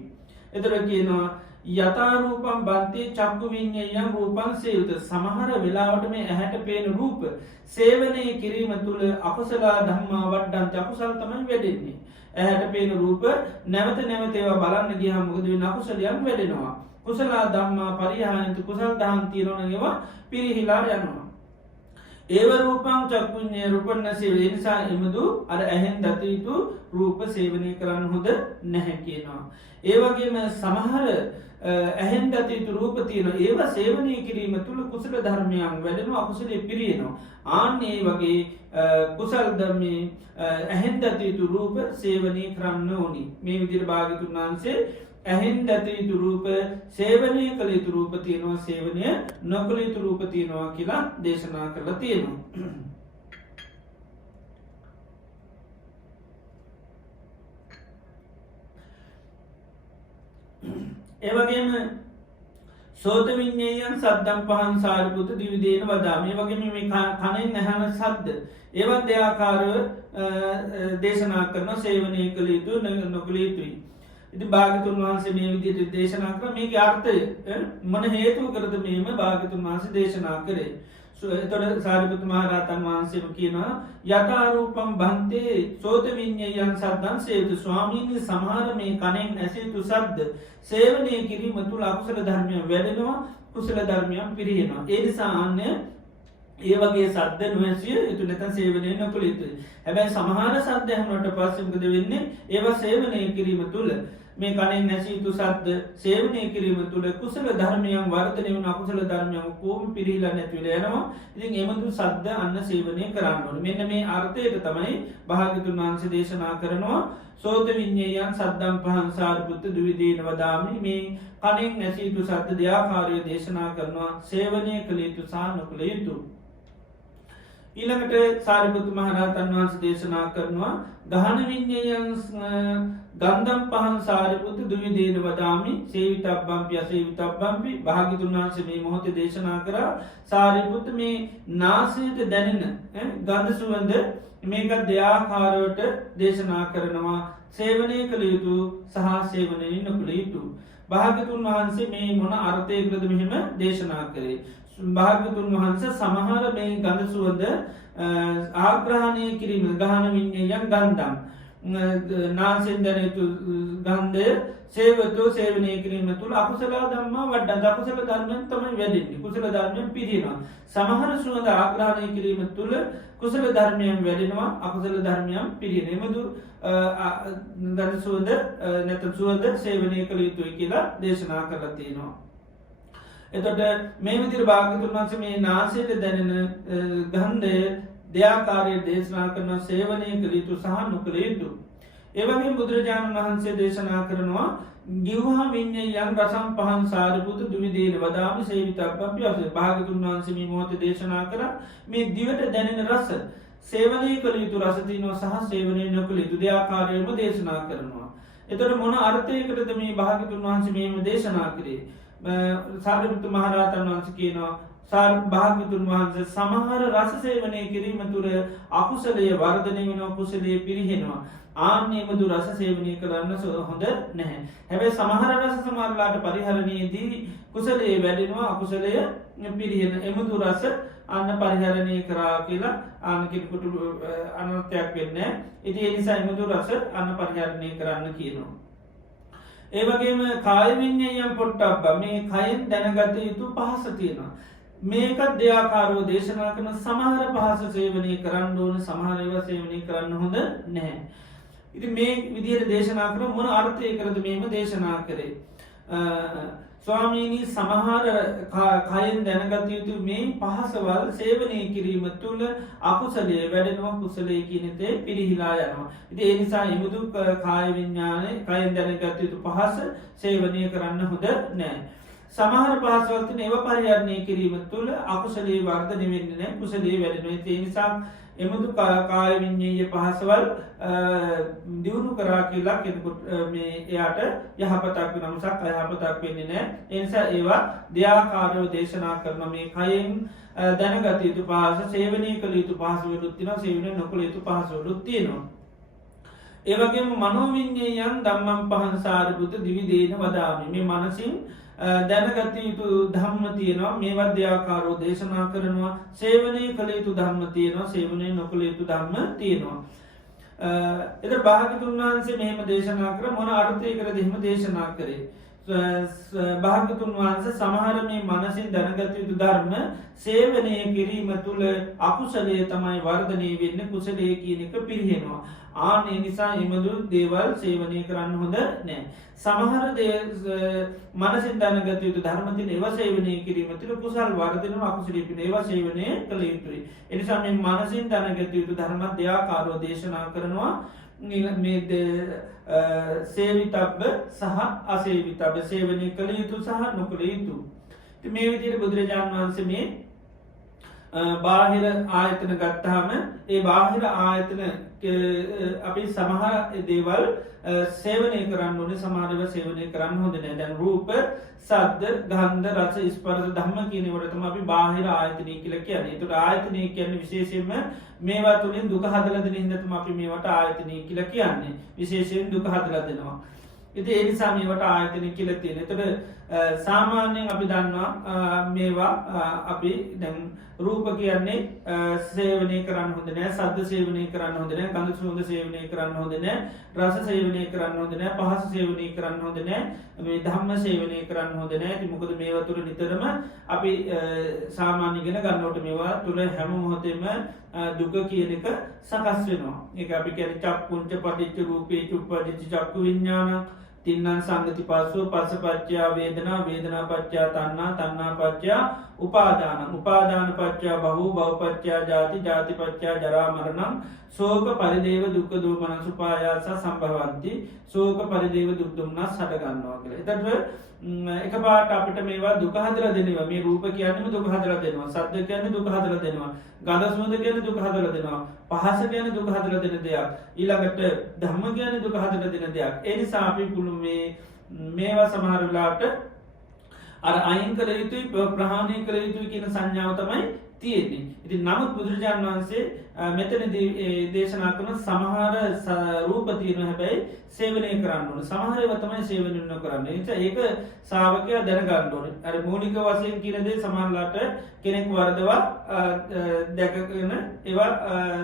එතකොට කියනවා යතා රූපං බන්ති චක්කු විඤ්ඤායං රූපං සේවිත. සමහර වෙලාවට මේ ඇහැට පේන රූප සේවනය කිරීම තුළ අකුසල ධම්මා වඩ්ඩන්ති. අකුසල තමයි වැඩෙන්නේ. ඇහැට පේන රූප නැවත නැවත ඒවා බලන්න ගියාම මොකද වෙන්නේ? අකුසලයන් වැඩෙනවා. කුසල ධම්මා පරිහානිත. කුසල දහම් තියෙනවා නම් ඒවා පිරිහිලා යනවා. ඒව රූපං චක්කුඤ්ඤේ රූපන්න සේවය. ඒ නිසා එමුදු අර ඇහෙන් දත යුතු රූප සේවනය කරන්න හොඳ නැහැ කියනවා. ඒ වගේම සමහර ඇහෙන් දත යුතු රූප තියෙනවා, ඒවා සේවනය කිරීම තුළ කුසල ධර්මයන් වැඩෙනවා, අකුසලයේ පිරියනවා. ආන්න ඒ වගේ කුසල ධර්මයේ ඇහෙන් දත යුතු රූප සේවනය කරන්න ඕනි. මේ විදිහට භාග්‍යවතුන් වහන්සේ ඇහෙන් දත යුතු රූප සේවනය කළ යුතු රූප තියෙනවා, සේවනය නොකළ යුතු රූප තියෙනවා කියලා දේශනා කරලා තියෙනවා. ඒවගේම සෝත විඤ්ඤායං සද්දම් පහං සාරිපුත්ත දිවිදේන වදාමි. මේ වගේම මේ කනෙන් ඇහෙන ශබ්ද ඒවත් දෙආකාරව දේශනා කරන සේවනය කළ යුතු නොකළ යුතුයි. ඉතින් භාග්‍යවතුන් වහන්සේ මේ විදිහට දේශනා කරා. මේකේ අර්ථය මොන හේතුවකටද මේම භාග්‍යවතුන් වහන්සේ දේශනා කරේ? එතකොට සාරිපුත්ත මහ රහතන් වහන්සේම කියනවා යතා රූපං බන්තේ සෝත විඤ්ඤායං සද්දං සේවිත. ස්වාමීනි සමහර මේ කනෙන් ඇසීතු ශබ්ද සේවනය කිරීම තුළ අකුසල ධර්මයන් වැඩෙනවා, කුසල ධර්මයන් පිරිහෙනවා. ඒ නිසා අන්න ඒ වගේ සද්ද නොඇසිය යුතු, නැත්නම් සේවනය නොකළ යුතුයි. හැබැයි සමහර සද්ද ඇහුනට පස්සේ මොකද වෙන්නේ? ඒවා සේවනය කිරීම තුළ මේ කණෙන් නැසී යුතු සද්ද සේවනය කිරීම තුළ කුසල ධර්මයන් වර්ධනය වෙන, අකුසල ධර්මයන් කොහොම පිරිහිලා නැති වෙලා යනවා. ඉතින් එමතු සද්ද අන්න සේවනය කරන්න ඕනේ. මෙන්න මේ අර්ථයට තමයි භාග්‍යවතුන් වහන්සේ දේශනා කරනවා සෝත විඤ්ඤායං සද්දම් පහං සාරිපුත්ත දුවිදේන වදාමි. මේ කණෙන් නැසී යුතු සද්ද දෙආකාරව දේශනා කරනවා, සේවනය කළ යුතු සහ නොකළ යුතු. ඊළඟට සාරිපුත්ත මහ රහතන් වහන්සේ දේශනා කරනවා ගහන විඤ්ඤයං ගන්ධම් පහන් සාරිපුත්ත දුවිදේන වදාමි සේවිතබ්බම්පි අසේවිතබ්බම්පි භාග්‍යවතුන් වහන්සේ මේ මොහොතේ දේශනා කරා සාරිපුත්ත මේ නාසයට දැනෙන ගඳ සුවඳ මේක දෙආකාරවට දේශනා කරනවා සේවනය කළ යුතු සහ සේවනය නොකළ යුතු භාග්‍යවතුන් වහන්සේ මේ මොන අර්ථයකටද මෙහෙම දේශනා කරේ භාග්‍යවතුන් වහන්සේ සමහර මේ ගඳ සුවඳ ආග්‍රහණය කිරීම ගහන විඤ්ඤයං ගන්ධම් නාසයෙන් දැනෙන යුතු ගන්ධය සේවතෝ සේවනය කිරීම තුළ අකුසල ධම්මා වඩා අකුසල ධර්මයන් තමයි වැඩෙන්නේ කුසල ධර්මයන් පිරිනවා සමහර සුවඳ ආග්‍රහණය කිරීම තුළ කුසල ධර්මයන් වැඩෙනවා අකුසල ධර්මයන් පිරිනවා එමදු ගඳ සුවඳ නැත්නම් සුවඳ සේවනය කළ යුතුයි කියලා දේශනා කරලා තියෙනවා එතකොට මේ විදිහට භාග්‍යවතුන් වහන්සේ මේ නාසයට දැනෙන ගන්ධය දෙආකාරයේ දේශනා කරන සේවනය කළ යුතු සහ නොකළ යුතු. ඒ වගේම බුදුරජාණන් වහන්සේ දේශනා කරනවා ගිව්හා විඤ්ඤයං රසං පහං සාරිපුත්ත දුවිදේන වදාමි සේවිතබ්බම්පි අස භාග්‍යවතුන් වහන්සේ මේ මොහොතේ දේශනා කරා මේ දිවට දැනෙන රස සේවනය කළ යුතු රස තියෙනවා සහ සේවනය නොකළ යුතු දෙආකාරයෙන්ම දේශනා කරනවා. එතකොට මොන අර්ථයකටද මේ භාග්‍යවතුන් වහන්සේ මේව දේශනා කරේ? සාරිපුත්ත මහ රහතන් වහන්සේ කියනවා භාග්‍යවතුන් වහන්සේ සමහර රස සේවනය කිරීම තුළ අකුසලයේ වර්ධනය වෙනවා කුසලයේ පිරිහෙනවා ආන්නේමදු රස සේවනය කරන්න හොඳ නැහැ හැබැයි සමහර රස සමහරලාට පරිහරණයේදී කුසලයේ වැඩෙනවා අකුසලය පිරිහෙන එමුදු රස අන්න පරිහරණය කරා කියලා ආනකිකුට අනර්ථයක් වෙන්නේ ඉතින් ඒ නිසා එමුදු රස අන්න පරිහරණය කරන්න කියනවා ඒ වගේම කාය විඤ්ඤයං පොට්ටබ්බ මේ කයෙන් දැනගත යුතු පහස තියෙනවා මේකත් දෙආකාරව දේශනා කරන සමහර පහස සේවනය කරන්න ඕන සමහර ඒවා සේවනය කරන්න හොඳ නැහැ ඉතින් මේ විදිහට දේශනා කරන මොන අර්ථයකටද මේව දේශනා කරේ ස්වාමීනි සමහර කයෙන් දැනගත යුතු මේ පහසවල් සේවනය කිරීම තුළ අකුසලයේ වැඩෙනවා කුසලයේ කියන දේ පිරිහිලා යනවා. ඉතින් ඒ නිසා එමුදු කාය විඥානේ කයෙන් දැනගත යුතු පහස සේවනය කරන්න හොඳ නැහැ. සමහර පහසවල් තියෙන ඒවා පරිහරණය කිරීම තුළ අකුසලයේ වර්ධනය වෙන්නේ නැහැ කුසලයේ වැඩෙනවා. ඒ නිසා එමුදු කාය විඤ්ඤාය පහසවල් දියුණු කරා කියලා කෙනෙකුට මේ එයාට යහපතක් වෙන මිසක් අයහපතක් වෙන්නේ නැහැ. ඒ නිසා ඒවා දෙආකාරව දේශනා කරන මේ කයෙන් දැනගත යුතු පහස සේවනය කළ යුතු පහස වලුත් තියෙනවා සේවනය නොකළ යුතු පහස වලුත් තියෙනවා. ඒ වගේම මනෝවිඤ්ඤයං ධම්මං පහං සාරිපුත්ත දිවිදේන වදාමි මේ මනසින් දැනගත යුතු ධම්ම තියෙනවා මේවත් දෙආකාරව දේශනා කරනවා සේවනය කළ යුතු ධම්ම තියෙනවා සේවනය නොකළ යුතු ධම්ම තියෙනවා එතකොට භාග්‍යවතුන් වහන්සේ මෙහෙම දේශනා කර මොන අර්ථයකටද එහෙම දේශනා කරේ භාග්‍යවතුන් වහන්සේ සමහර මේ මනසින් දැනගත යුතු ධර්ම සේවනය කිරීම තුළ අකුසලයේ තමයි වර්ධනය වෙන්නේ කුසලයේ කියන එක පිරිහෙනවා ආනේ නිසා එමදු දේවල් සේවනය කරන්න හොඳ නැහැ සමහර මනසින් දැනගත යුතු ධර්ම තියෙන ඒවා සේවනය කිරීම තුළ කුසල් වර්ධනව අකුසලයේ පිරිහෙන ඒවා සේවනය කළ යුතුයි ඒ නිසා මේ මනසින් දැනගත යුතු ධර්ම දෙආකාරව දේශනා කරනවා මේ සේවිතබ්බ සහ අසේවිතබ්බ සේවනය කළ යුතු සහ නොකළ යුතු මේ විදිහට බුදුරජාණන් වහන්සේ මේ බාහිර ආයතන ගත්තාම ඒ බාහිර ආයතන අපි සමහර දේවල් සේවනය කරන්න ඕනේ සමහර ඒවා සේවනය කරන්න හොඳ නැහැ දැන් රූප ශබ්ද ගන්ධ රස ස්පර්ශ ධම්ම කියන ඒවා තමයි අපි බාහිර ආයතන කියලා කියන්නේ. ඒතර ආයතන කියන්නේ විශේෂයෙන්ම මේවා තුලින් දුක හදලා දෙන හින්දා තමයි අපි මේවට ආයතන කියලා කියන්නේ. විශේෂයෙන් දුක හදලා දෙනවා. ඉතින් ඒ නිසා මේවට ආයතන කියලා තියෙනවා. ඒතර සාමාන්‍යයෙන් අපි දන්නවා මේවා අපි දැන් රූප කියන්නේ සේවනය කරන්න හොඳ නැහැ ශබ්ද සේවනය කරන්න හොඳ නැහැ ගන්ධ සුවඳ සේවනය කරන්න හොඳ නැහැ රස සේවනය කරන්න හොඳ නැහැ පහස සේවනය කරන්න හොඳ නැහැ මේ ධම්ම සේවනය කරන්න හොඳ නැහැ ඉතින් මොකද මේවා තුල නිතරම අපි සාමාන්‍ය ඉගෙන ගන්නකොට මේවා තුල හැම මොහොතෙම දුක කියන එක සකස් වෙනවා ඒක අපි කියන්නේ චක්කුංච පටිච්ච රූපේ චුප්පටිච්ච චක්කු විඥාන තින්නං සංගති පස්සෝ පස්සපච්චය වේදනා වේදනා පච්චය තණ්හා තණ්හා පච්චය උපාදාන උපාදාන පච්චය භව භව පච්චය ජාති ජාති පච්චය ජරා මරණං ශෝක පරිදේව දුක්ඛ දෝමනස් උපායාස සම්භවಂತಿ ශෝක පරිදේව දුක් දුම්නස් හට ගන්නවා කියලා. එතකොට එකපාරට අපිට මේවා දුක හදලා දෙනවා. මේ රූප කියන්නේම දුක හදලා දෙනවා. ශබ්ද කියන්නේ දුක හදලා දෙනවා. ගන්ධ සුවඳ කියන්නේ දුක හදලා දෙනවා. පහස කියන්නේ දුක හදලා දෙන දෙයක්. ඊළඟට ධම්ම කියන්නේ දුක හදලා දෙන දෙයක්. ඒ නිසා අපි පුළු මේවා සමහර වෙලාවට අර අයින් කළ යුතුයි ප්‍රහාණය කළ යුතුයි කියන සංඥාව තමයි තියෙන්නේ. ඉතින් නමුත් බුදුරජාණන් වහන්සේ මෙතනදී දේශනා කරන සමහර රූප තියෙනවා හැබැයි සේවනය කරන්න ඕනේ. සමහර ඒවා තමයි සේවනය නොකරන්නේ. ඒක ශ්‍රාවකයා දැනගන්න ඕනේ. අර මූලික වශයෙන් කියන දේ සමහරලාට කෙනෙක් වරදවා දැකගෙන ඒවා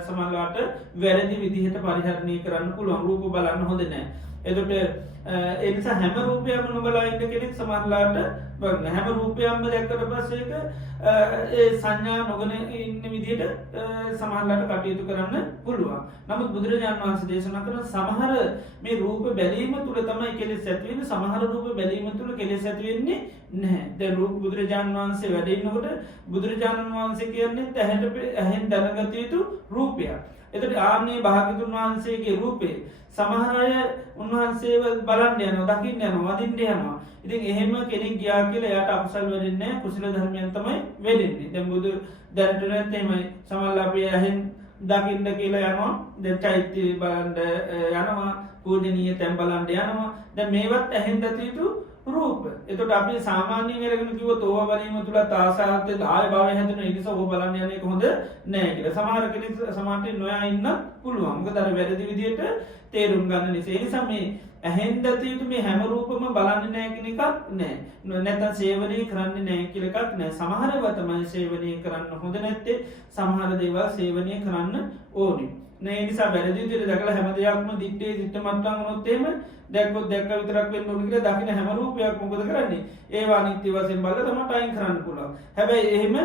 සමහරලාට වැරදි විදිහට පරිහරණය කරන්න පුළුවන්. රූප බලන්න හොඳ නැහැ. එතකොට ඒ නිසා හැම රූපයක්ම නොබලා ඉන්න කෙනෙක් සමහරලාට බලන්න. හැම රූපයක්ම දැක්කට පස්සේ ඒක ඒ සංඥා නොගෙන ඉන්න විදිහට සමහරලාට කටයුතු කරන්න පුළුවන්. නමුත් බුදුරජාණන් වහන්සේ දේශනා කරන සමහර මේ රූප බැලීම තුල තමයි කෙලෙස් ඇති වෙන්නේ. සමහර රූප බැලීම තුල කෙලෙස් ඇති වෙන්නේ නැහැ. දැන් රූප බුදුරජාණන් වහන්සේ වැඩ ඉන්නකොට බුදුරජාණන් වහන්සේ කියන්නේ ඇහෙන් දැනගත යුතු රූපයක්. එතකොට ආන්නේ භාග්‍යතුන් වහන්සේගේ රූපේ සමහර අය උන්වහන්සේව බලන්න යනවා, දකින්න යනවා, වදින්න යනවා. ඉතින් එහෙම කෙනෙක් ගියා කියලා එයාට අකුසල් වෙන්නේ නැහැ. කුසල ධර්මයන් තමයි වෙන්නේ. දැන් බුදු දැනට නැත්නම් සමහරලා අපි ඇහෙන් දකින්න කියලා යනවා. දැන් චෛත්‍ය බලන්න යනවා, පූජනීය තැන් බලන්න යනවා. දැන් මේවත් ඇහෙන් දතියුතු රූප. එතකොට අපි සාමාන්‍යයෙන් අරගෙන කිව්වොත් ඕවා බලීම තුල තාසාවත් ආය භාවය හැදෙන නිසා ඕවා බලන්න යන්නේ කොහොමද නැහැ කියලා. සමහර කෙනෙක් සමාන්තයෙන් නොයා ඉන්න පුළුවන්. මොකද අර වැරදි විදියට තේරුම් ගන්න නිසා. ඒ නිසා මේ ඇහෙන් දතියුතු මේ හැම රූපම බලන්නේ නැහැ කියන එකක් නැහැ. නැත්නම් සේවනය කරන්නේ නැහැ කියලා එකක් නැහැ. සමහර ඒවා තමයි සේවනය කරන්න හොඳ නැත්තේ. සමහර දේවල් සේවනය කරන්න ඕනේ. ඒ නිසා වැරදි විදියට දැකලා හැම දෙයක්ම දිත්තේ දිත්ත මට්ටම් වුණොත් එහෙම දැක්කොත් දැක්ක විතරක් වෙන්න ඕන කියලා දකින්න හැම රූපයක් මොකද කරන්නේ? ඒවා අනිත්‍ය වශයෙන් බලලා තමයි අයින් කරන්න පුළුවන්. හැබැයි එහෙම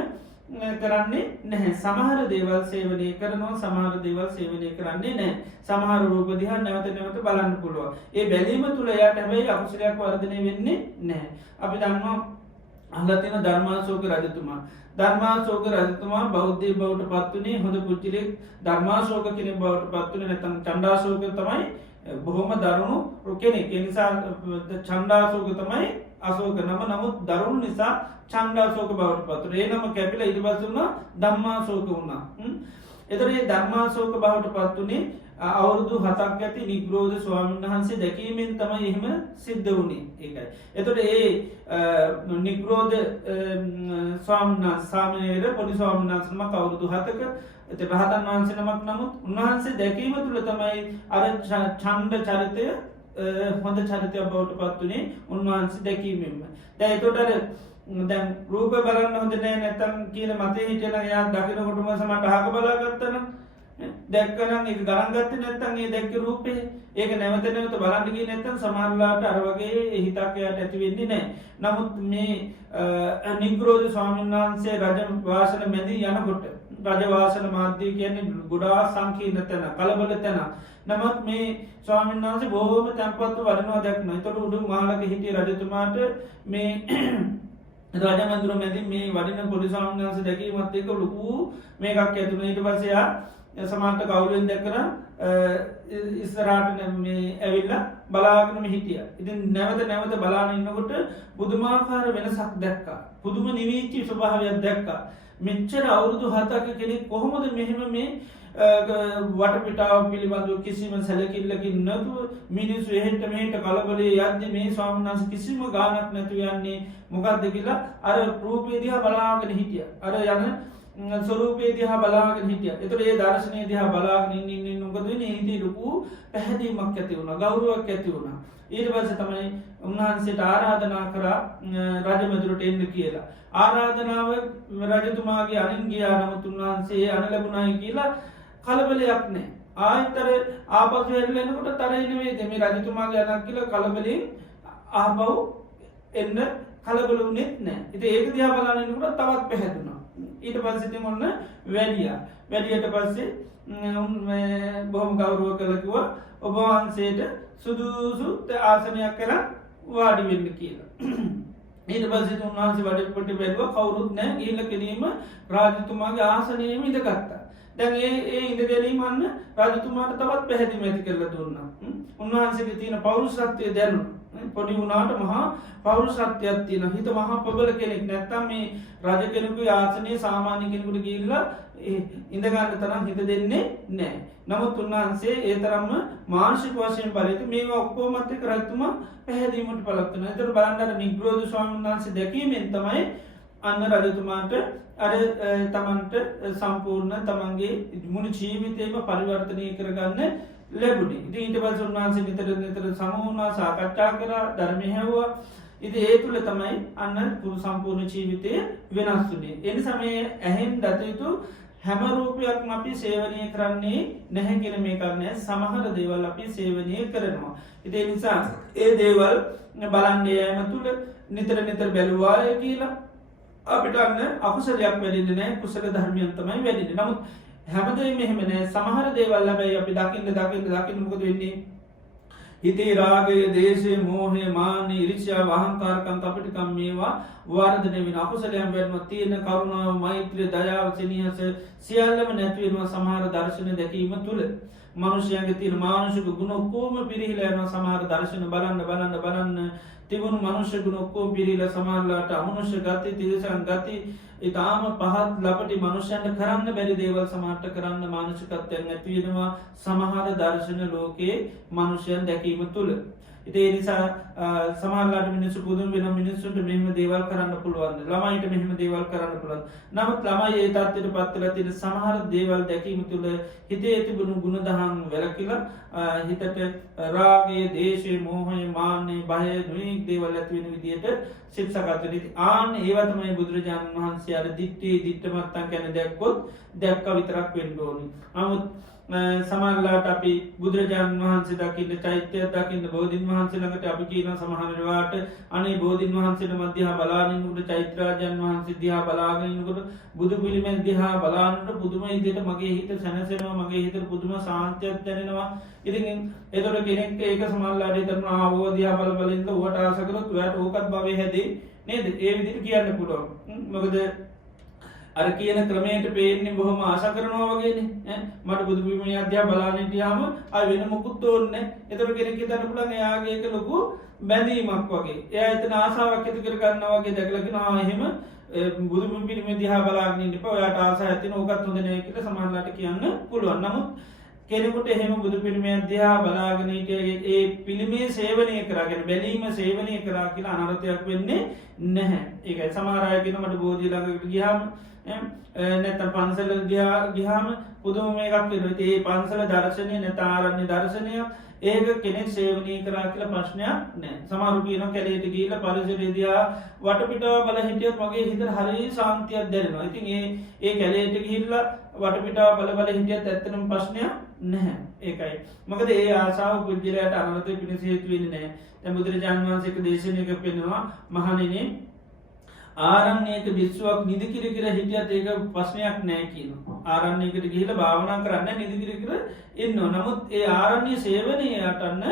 කරන්නේ නැහැ. සමහර දේවල් සේවනය කරනවා, සමහර දේවල් සේවනය කරන්නේ නැහැ. සමහර රූප දිහා නැවත නැවත බලන්න පුළුවන්. ඒ බැලීම තුල එයාට හැබැයි අකුසලයක් වර්ධනය වෙන්නේ නැහැ. අපි දන්නවා අහලා තියෙන ධර්මාශෝක රජතුමා. ධර්මාශෝක රජතුමා බෞද්ධයෙක් බවට පත් වුණේ හොඳ පුජ්‍යලෙක්. ධර්මාශෝක කෙනෙක් බවට පත් වුණේ නැත්නම් චණ්ඩාශෝක තමයි බොහොම දරුණු කෙනෙක්. ඒ නිසා චණ්ඩාශෝක තමයි අශෝක නම. නමුත් දරුණු නිසා චණ්ඩාශෝක බවට පත් වුණා. ඒ නම කැපිලා ඊට පස්සේ වුණා ධම්මාශෝක වුණා. එතකොට මේ ධර්මාශෝක බවට පත් වුණේ අවුරුදු 7ක් ඇති නිග්‍රෝධ ස්වාමීන් වහන්සේ දැකීමෙන් තමයි එහෙම සිද්ධ වුණේ. ඒකයි. එතකොට ඒ නිග්‍රෝධ ස්වාමීන් වහන්සේ පොඩි ස්වාමීන් වහන්සේ නමක් අවුරුදු 7ක රහතන් වහන්සේ නමක්. නමුත් උන්වහන්සේ දැකීම තුළ තමයි අර ඡන්ද චරිතය හොඳ චරිතයක් බවට පත් වුණේ උන්වහන්සේ දැකීමෙන්ම. දැන් එතකොට දැන් රූප බලන්න හොඳ නැහැ නැත්තම් කියන මතේ හිටියනම් එයා දකිනකොටම සමහරට අහක බලාගත්තා දැක්කනම් ඒක ගණන් ගත්තේ නැත්නම් ඒ දැක්ක රූපේ ඒක නැවත නැවත බලන්න ගියේ නැත්නම් සමහරලාට අර වගේ හිතක් එයාට ඇති වෙන්නේ නැහැ. නමුත් මේ නිග්‍රෝධ ස්වාමීන් වහන්සේ රජ වාසන මැදි යනකොට රජ වාසන මාධ්‍ය කියන්නේ ගොඩාක් සංකීර්ණ තැන, කලබල තැන. නමුත් මේ ස්වාමීන් වහන්සේ බොහෝම තැන්පත්ව වඩනවා දැක්කම. ඒතකොට උඩුම් මහලක හිටිය රජතුමාට මේ රජමන්දිර මැදින් මේ වඩින පොඩි ස්වාමීන් වහන්සේ දැකීමත් එක්ක ලොකු මේකක් ඇති වුණා. ඊට පස්සේ යා සමහරට කවුරුන් දැක්කම ඉස්සරහට මේ ඇවිල්ලා බලාගෙනම හිටියා. ඉතින් නැවත නැවත බලාගෙන ඉන්නකොට පුදුමාකාර වෙනසක් දැක්කා. පුදුම නිවිච්ච ස්වභාවයක් දැක්කා. මෙච්චර අවුරුදු 7ක කෙනෙක් කොහොමද මෙහෙම මේ වටපිටාව පිළිබඳව කිසිම සැලකිල්ලකින් නැතුව මිනිස්සු එහෙට මෙහෙට කලබලේ යද්දි මේ ස්වාමීන් වහන්සේ කිසිම ගාණක් නැතුව යන්නේ මොකද්ද කියලා අර රූපේ දිහා බලාගෙන හිටියා. අර යන ස්වරූපේ දිහා බලාගෙන හිටියා. ඒතකොට ඒ දර්ශනය දිහා බලාගෙන ඉන්න මොකද වෙන්නේ? හිතේ ලොකු පැහැදීමක් ඇති වුණා, ගෞරවයක් ඇති වුණා. ඊට පස්සේ තමයි උන්වහන්සේට ආරාධනා කරා රජමැදුරට එන්න කියලා. ආරාධනාව රජතුමාගේ අනින් ගියා. නමුත් උන්වහන්සේ අන ලැබුණායි කියලා කලබලයක් නැහැ. ආයතර ආපසු හැරිලෙනකොට තරයි නෙවෙයි මේ රජතුමාගේ අනක් කියලා කලබලෙන් ආපහු එන්න කලබල වුණෙත් නැහැ. ඉතින් ඒක දිහා බලන ඉන්නකොට තවත් පැහැදුනා. ඊට පස්සේ ඉතින් ඔන්න වැඩියට පස්සේ බොහොම ගෞරව කළා කිව්වා ඔබ වහන්සේට සුදුසු ආසනයක් කරන් වාඩි වෙන්න කියලා. ඊට පස්සේ උන්වහන්සේ වඩපිට බැලුවා කවුරුත් නැහැ. ගිහිල්ලා කෙලින්ම රාජතුමාගේ ආසනයේම ඉඳගත්තා. දැන් ඒ ඉඳ ගැනීම අන්න රජතුමාට තවත් පැහැදිලිව ඇති කරලා දුන්නා. උන්වහන්සේගේ තියෙන පෞරුෂත්වය දැනුණා. පොඩි වුණාට මහා පෞරුෂත්වයක් තියෙන හිත මහා ප්‍රබල කෙනෙක්. නැත්තම් මේ රජ කෙනෙකුගේ ආසනයේ සාමාන්‍ය කෙනෙකුට ගිහිල්ලා ඉඳ ගන්න තරම් හිත දෙන්නේ නැහැ. නමුත් උන්වහන්සේ ඒ තරම්ම මානසික වශයෙන් බලයට මේවා ඔක්කොමත් එක්ක රජතුමා පැහැදීමට පළක් වෙනවා. ඒතර බලන්න අර නිග්‍රෝධ ස්වාමීන් වහන්සේ දැකීමෙන් තමයි අන්න රජතුමාට අර තමන්ට සම්පූර්ණ තමන්ගේ මුළු ජීවිතේම පරිවර්තනය කරගන්න ලැබුණේ. ඉතින් ඊට පස්සේ උන්වහන්සේ නිතර සම වුණා, සාකච්ඡා කරා, ධර්මය හැවුවා. ඉතින් ඒ තුල තමයි අන්න සම්පූර්ණ ජීවිතය වෙනස් වුණේ. ඒ නිසා මේ ඇහෙන් දත යුතු හැම රූපයක්ම අපි සේවනය කරන්නේ නැහැ කියලා මේ කාරණේ. සමහර දේවල් අපි සේවනය කරනවා. ඉතින් ඒ නිසා ඒ දේවල් බලන්න යෑම තුල නිතර බැලුවාය කියලා අපිට අන්න අකුසලයක් වෙන්නේ නැහැ. කුසල ධර්මයන් තමයි වෙන්නේ. නමුත් හැමදේම එහෙම නෑ. සමහර දේවල් හැබැයි අපි දකින්න මොකද වෙන්නේ? හිතේ රාගය, දේශය, මෝහය, මාන්නය, ඊර්ෂ්‍යාව, අහංකාරකම්, කපටිකම් මේවා වර්ධනය වෙන අකුසලයන් වෙනවා. තියෙන කරුණාව, මෛත්‍රිය, දයාව, සෙනෙහස සියල්ලම නැති වෙනවා සමහර දර්ශන දැකීම තුල. මනුෂ්‍යයන්ගේ තියෙන මානසික ගුණ ඔක්කොම පිරිහිලා යනවා. සමහර දර්ශන බලන්න තිබුණු මනුෂ්‍ය ගුණ ඔක්කොම පිරිහිලා සමහරලාට අමනුෂ්‍ය ගති, තිරසන් ගති, ඊටාම පහත් ලපටි මනුෂ්‍යයන්ට කරන්න බැරි දේවල් සමහරට කරන්න මානසිකත්වයන් ඇති වෙනවා සමහර දර්ශන ලෝකයේ මනුෂ්‍යයන් දැකීම තුල. ඉතින් ඒ නිසා සමහරලාට මිනිස්සු පුදුම වෙන මිනිස්සුන්ට මෙහෙම දේවල් කරන්න පුළුවන්. ළමයින්ට මෙහෙම දේවල් කරන්න පුළුවන්. නමුත් ළමයි ඒ තත්ත්වයට පත් වෙලා තියෙන සමහර දේවල් දැකීම තුල හිතේ තිබුණු ගුණ දහම් වැළකීලා හිතට රාගය, දේශය, මෝහය, මාන්නය, බය නොයෙක් දේවල් ඇති වෙන විදියට ශික්ෂාගත වෙනවා. ඒවා තමයි බුදුරජාණන් වහන්සේ අර දිට්ඨමත්තන් කියන්නේ දැක්ක විතරක් වෙන්න ඕනේ. නමුත් සමහරලාට අපි බුදුරජාණන් වහන්සේ දකින්න, චෛත්‍යයක් දකින්න, බෝධීන් වහන්සේ ළඟට අපි කියන සමහර වෙලාවට අනේ බෝධීන් වහන්සේට මධ්‍යහා බලාගෙන ඉන්නකොට, චෛත්‍යරාජයන් වහන්සේ දිහා බලාගෙන ඉන්නකොට, බුදු පිළිමෙන් දිහා බලානකොට පුදුම විදිහට මගේ හිත සැනසෙනවා, මගේ හිතට පුදුම සාන්තියක් දැනෙනවා. ඉතින් ඒතර කෙනෙක් ඒක සමහරලාට හිතනවා ආවෝ දිහා බල ඉන්න ඌට ආස කරොත් ඔයාට ඕකත් භවයේ හැදේ නේද? ඒ විදිහට කියන්න පුළුවන්. මොකද අර කියන ක්‍රමයට පේන්නේ බොහොම ආශා කරනවා වගේනේ. මට බුදු පිළිමය අධ්‍යා බලන්න හිටියාම ආ වෙන මොකුත් ඕනේ නැහැ. ඒතර කෙනෙක් හිතන්න පුළුවන් එයාගේ ඒක ලොකු බැඳීමක් වගේ. එයා එතන ආසාවක් ඇති කර ගන්නවා වගේ දැකලා කියනවා එහෙම බුදු පිළිමය දිහා බලාගෙන ඉන්න එපා. ඔයාට ආසාවක් ඇති වෙන ඕකත් හොඳ නෑ කියලා සමහරලාට කියන්න පුළුවන්. නමුත් කෙනෙකුට එහෙම බුදු පිළිමය දිහා බලාගෙන හිටියේ ඒ පිළිමේ සේවනය කරගෙන බැලීම සේවනය කරා කියලා අනර්ථයක් වෙන්නේ නැහැ. ඒකයි සමහර අය කියන මට බෝධිය ළඟට ගියාම නැත්නම් පන්සල ගියාම පුදුම එකක් වෙනවා. ඒ පන්සල දර්ශනය නැත්නම් ආරණ්‍ය දර්ශනය ඒක කෙනෙක් සේවනය කරා කියලා ප්‍රශ්නයක් නැහැ. සමහරු කියනවා කැලේට ගිහිල්ලා පරිසරය දිහා වටපිටාව බල හිටියොත් මගේ හිතට හරිය සාන්තියක් දැනෙනවා. ඉතින් ඒ කැලේට ගිහිල්ලා වටපිටාව බල හිටියත් ඇත්තටම ප්‍රශ්නයක් නැහැ. ඒකයි. මොකද ඒ ආසාව පුජ්‍යලයට අනර්ථය පිණිස හේතු වෙන්නේ නැහැ. දැන් බුදුරජාණන් වහන්සේක දේශනාවක පෙන්නනවා මහණෙනි ආරණ්‍යයක විශ්වාවක් නිදි කිර හිටියත් ඒක ප්‍රශ්නයක් නෑ කියනවා. ආරණ්‍යයකට ගිහිල්ලා භාවනා කරන්න නිදි කිර ඉන්නවා. නමුත් ඒ ආරණ්‍ය සේවනය යටන්න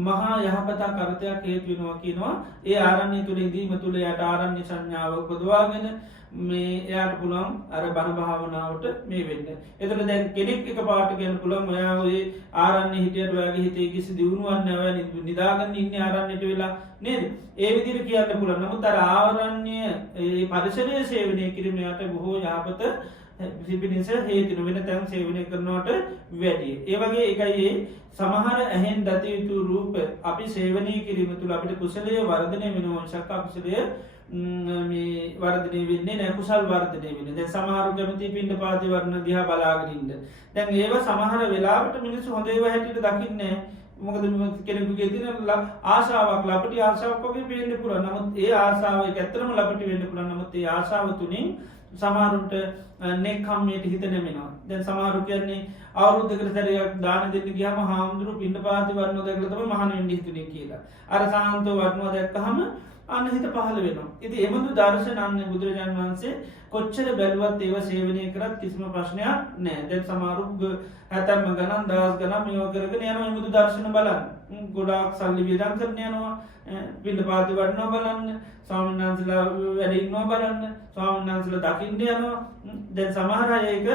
මහා යහපතක් අර්ථයක් හේතු වෙනවා කියනවා. ඒ ආරණ්‍ය තුල ඉඳීම තුල යට ආරණ්‍ය සංඥාව උපදවාගෙන මේ එයාට පුළුවන් අර බණ භාවනාවට මේ වෙන්න. එතකොට දැන් කෙනෙක් එකපාරට කියන්න පුළුවන් ඔයා ඔය ආරණ්‍ය හිටියට ඔයාගේ හිතේ කිසි දියුණුවක් නැහැ. ඔයා නිදාගෙන ඉන්නේ ආරණ්‍යට වෙලා නේද? ඒ විදිහට කියන්න පුළුවන්. නමුත් අර ආරණ්‍ය ඒ පරිසරයේ සේවනය කිරීමට බොහෝ යහපත පිණිස හේතු වෙන තැන් සේවනය කරනවට වැඩි. ඒ වගේ එකයි සමහර ඇහෙන් දත යුතු රූප අපි සේවනය කිරීම තුළ අපිට කුසලයේ වර්ධනය වෙනවා මිසක් අකුසලයේ මේ වර්ධනය වෙන්නේ නැහැ. කුසල් වර්ධනය වෙන්නේ. දැන් සමහරු කැමති පින්ඩපාතේ වර්ණ දිහා බලාගෙන ඉන්න. දැන් ඒව සමහර වෙලාවට මිනිස්සු හොඳ ඒවා හැටියට දකින්නේ නැහැ. මොකද කෙනෙකුගේ තියෙන ආශාවක් ලපටි ආශාවක් වගේ පේන්න පුළුවන්. නමුත් ඒ ආශාව ඒක ඇත්තටම ලපටි වෙන්න පුළුවන්. නමුත් ඒ ආශාව තුنين සමහරුන්ට නෙක්ඛම්මයට හිත නැමෙනවා. දැන් සමහරු කියන්නේ අවුරුද්දකට සැරයක් දාන දෙන්න ගියාම හාමුදුරු පින්ඩපාතේ වර්ණ දැකලා තමයි මහාන වෙන්න හිතුනේ කියලා. අර සාන්තව වර්ණ දැක්කහම අන්න හිත පහළ වෙනවා. ඉතින් එබඳු දර්ශන අන්න බුදුරජාණන් වහන්සේ කොච්චර බැලුවත් ඒව සේවනය කරත් කිසිම ප්‍රශ්නයක් නැහැ. දැන් සමහරු හැතැම්ම ගණන් දහස් ගණන් මේවා කරගෙන යනවා එබඳු දර්ශන බලන්න. ගොඩාක් සල්ලි වියදම් කරන්න යනවා. පින්ඩපාතේ වඩනවා බලන්න. ස්වාමීන් වහන්සේලා වැඩ ඉන්නවා බලන්න. ස්වාමීන් වහන්සේලා දකින්න යනවා. දැන් සමහර අය ඒක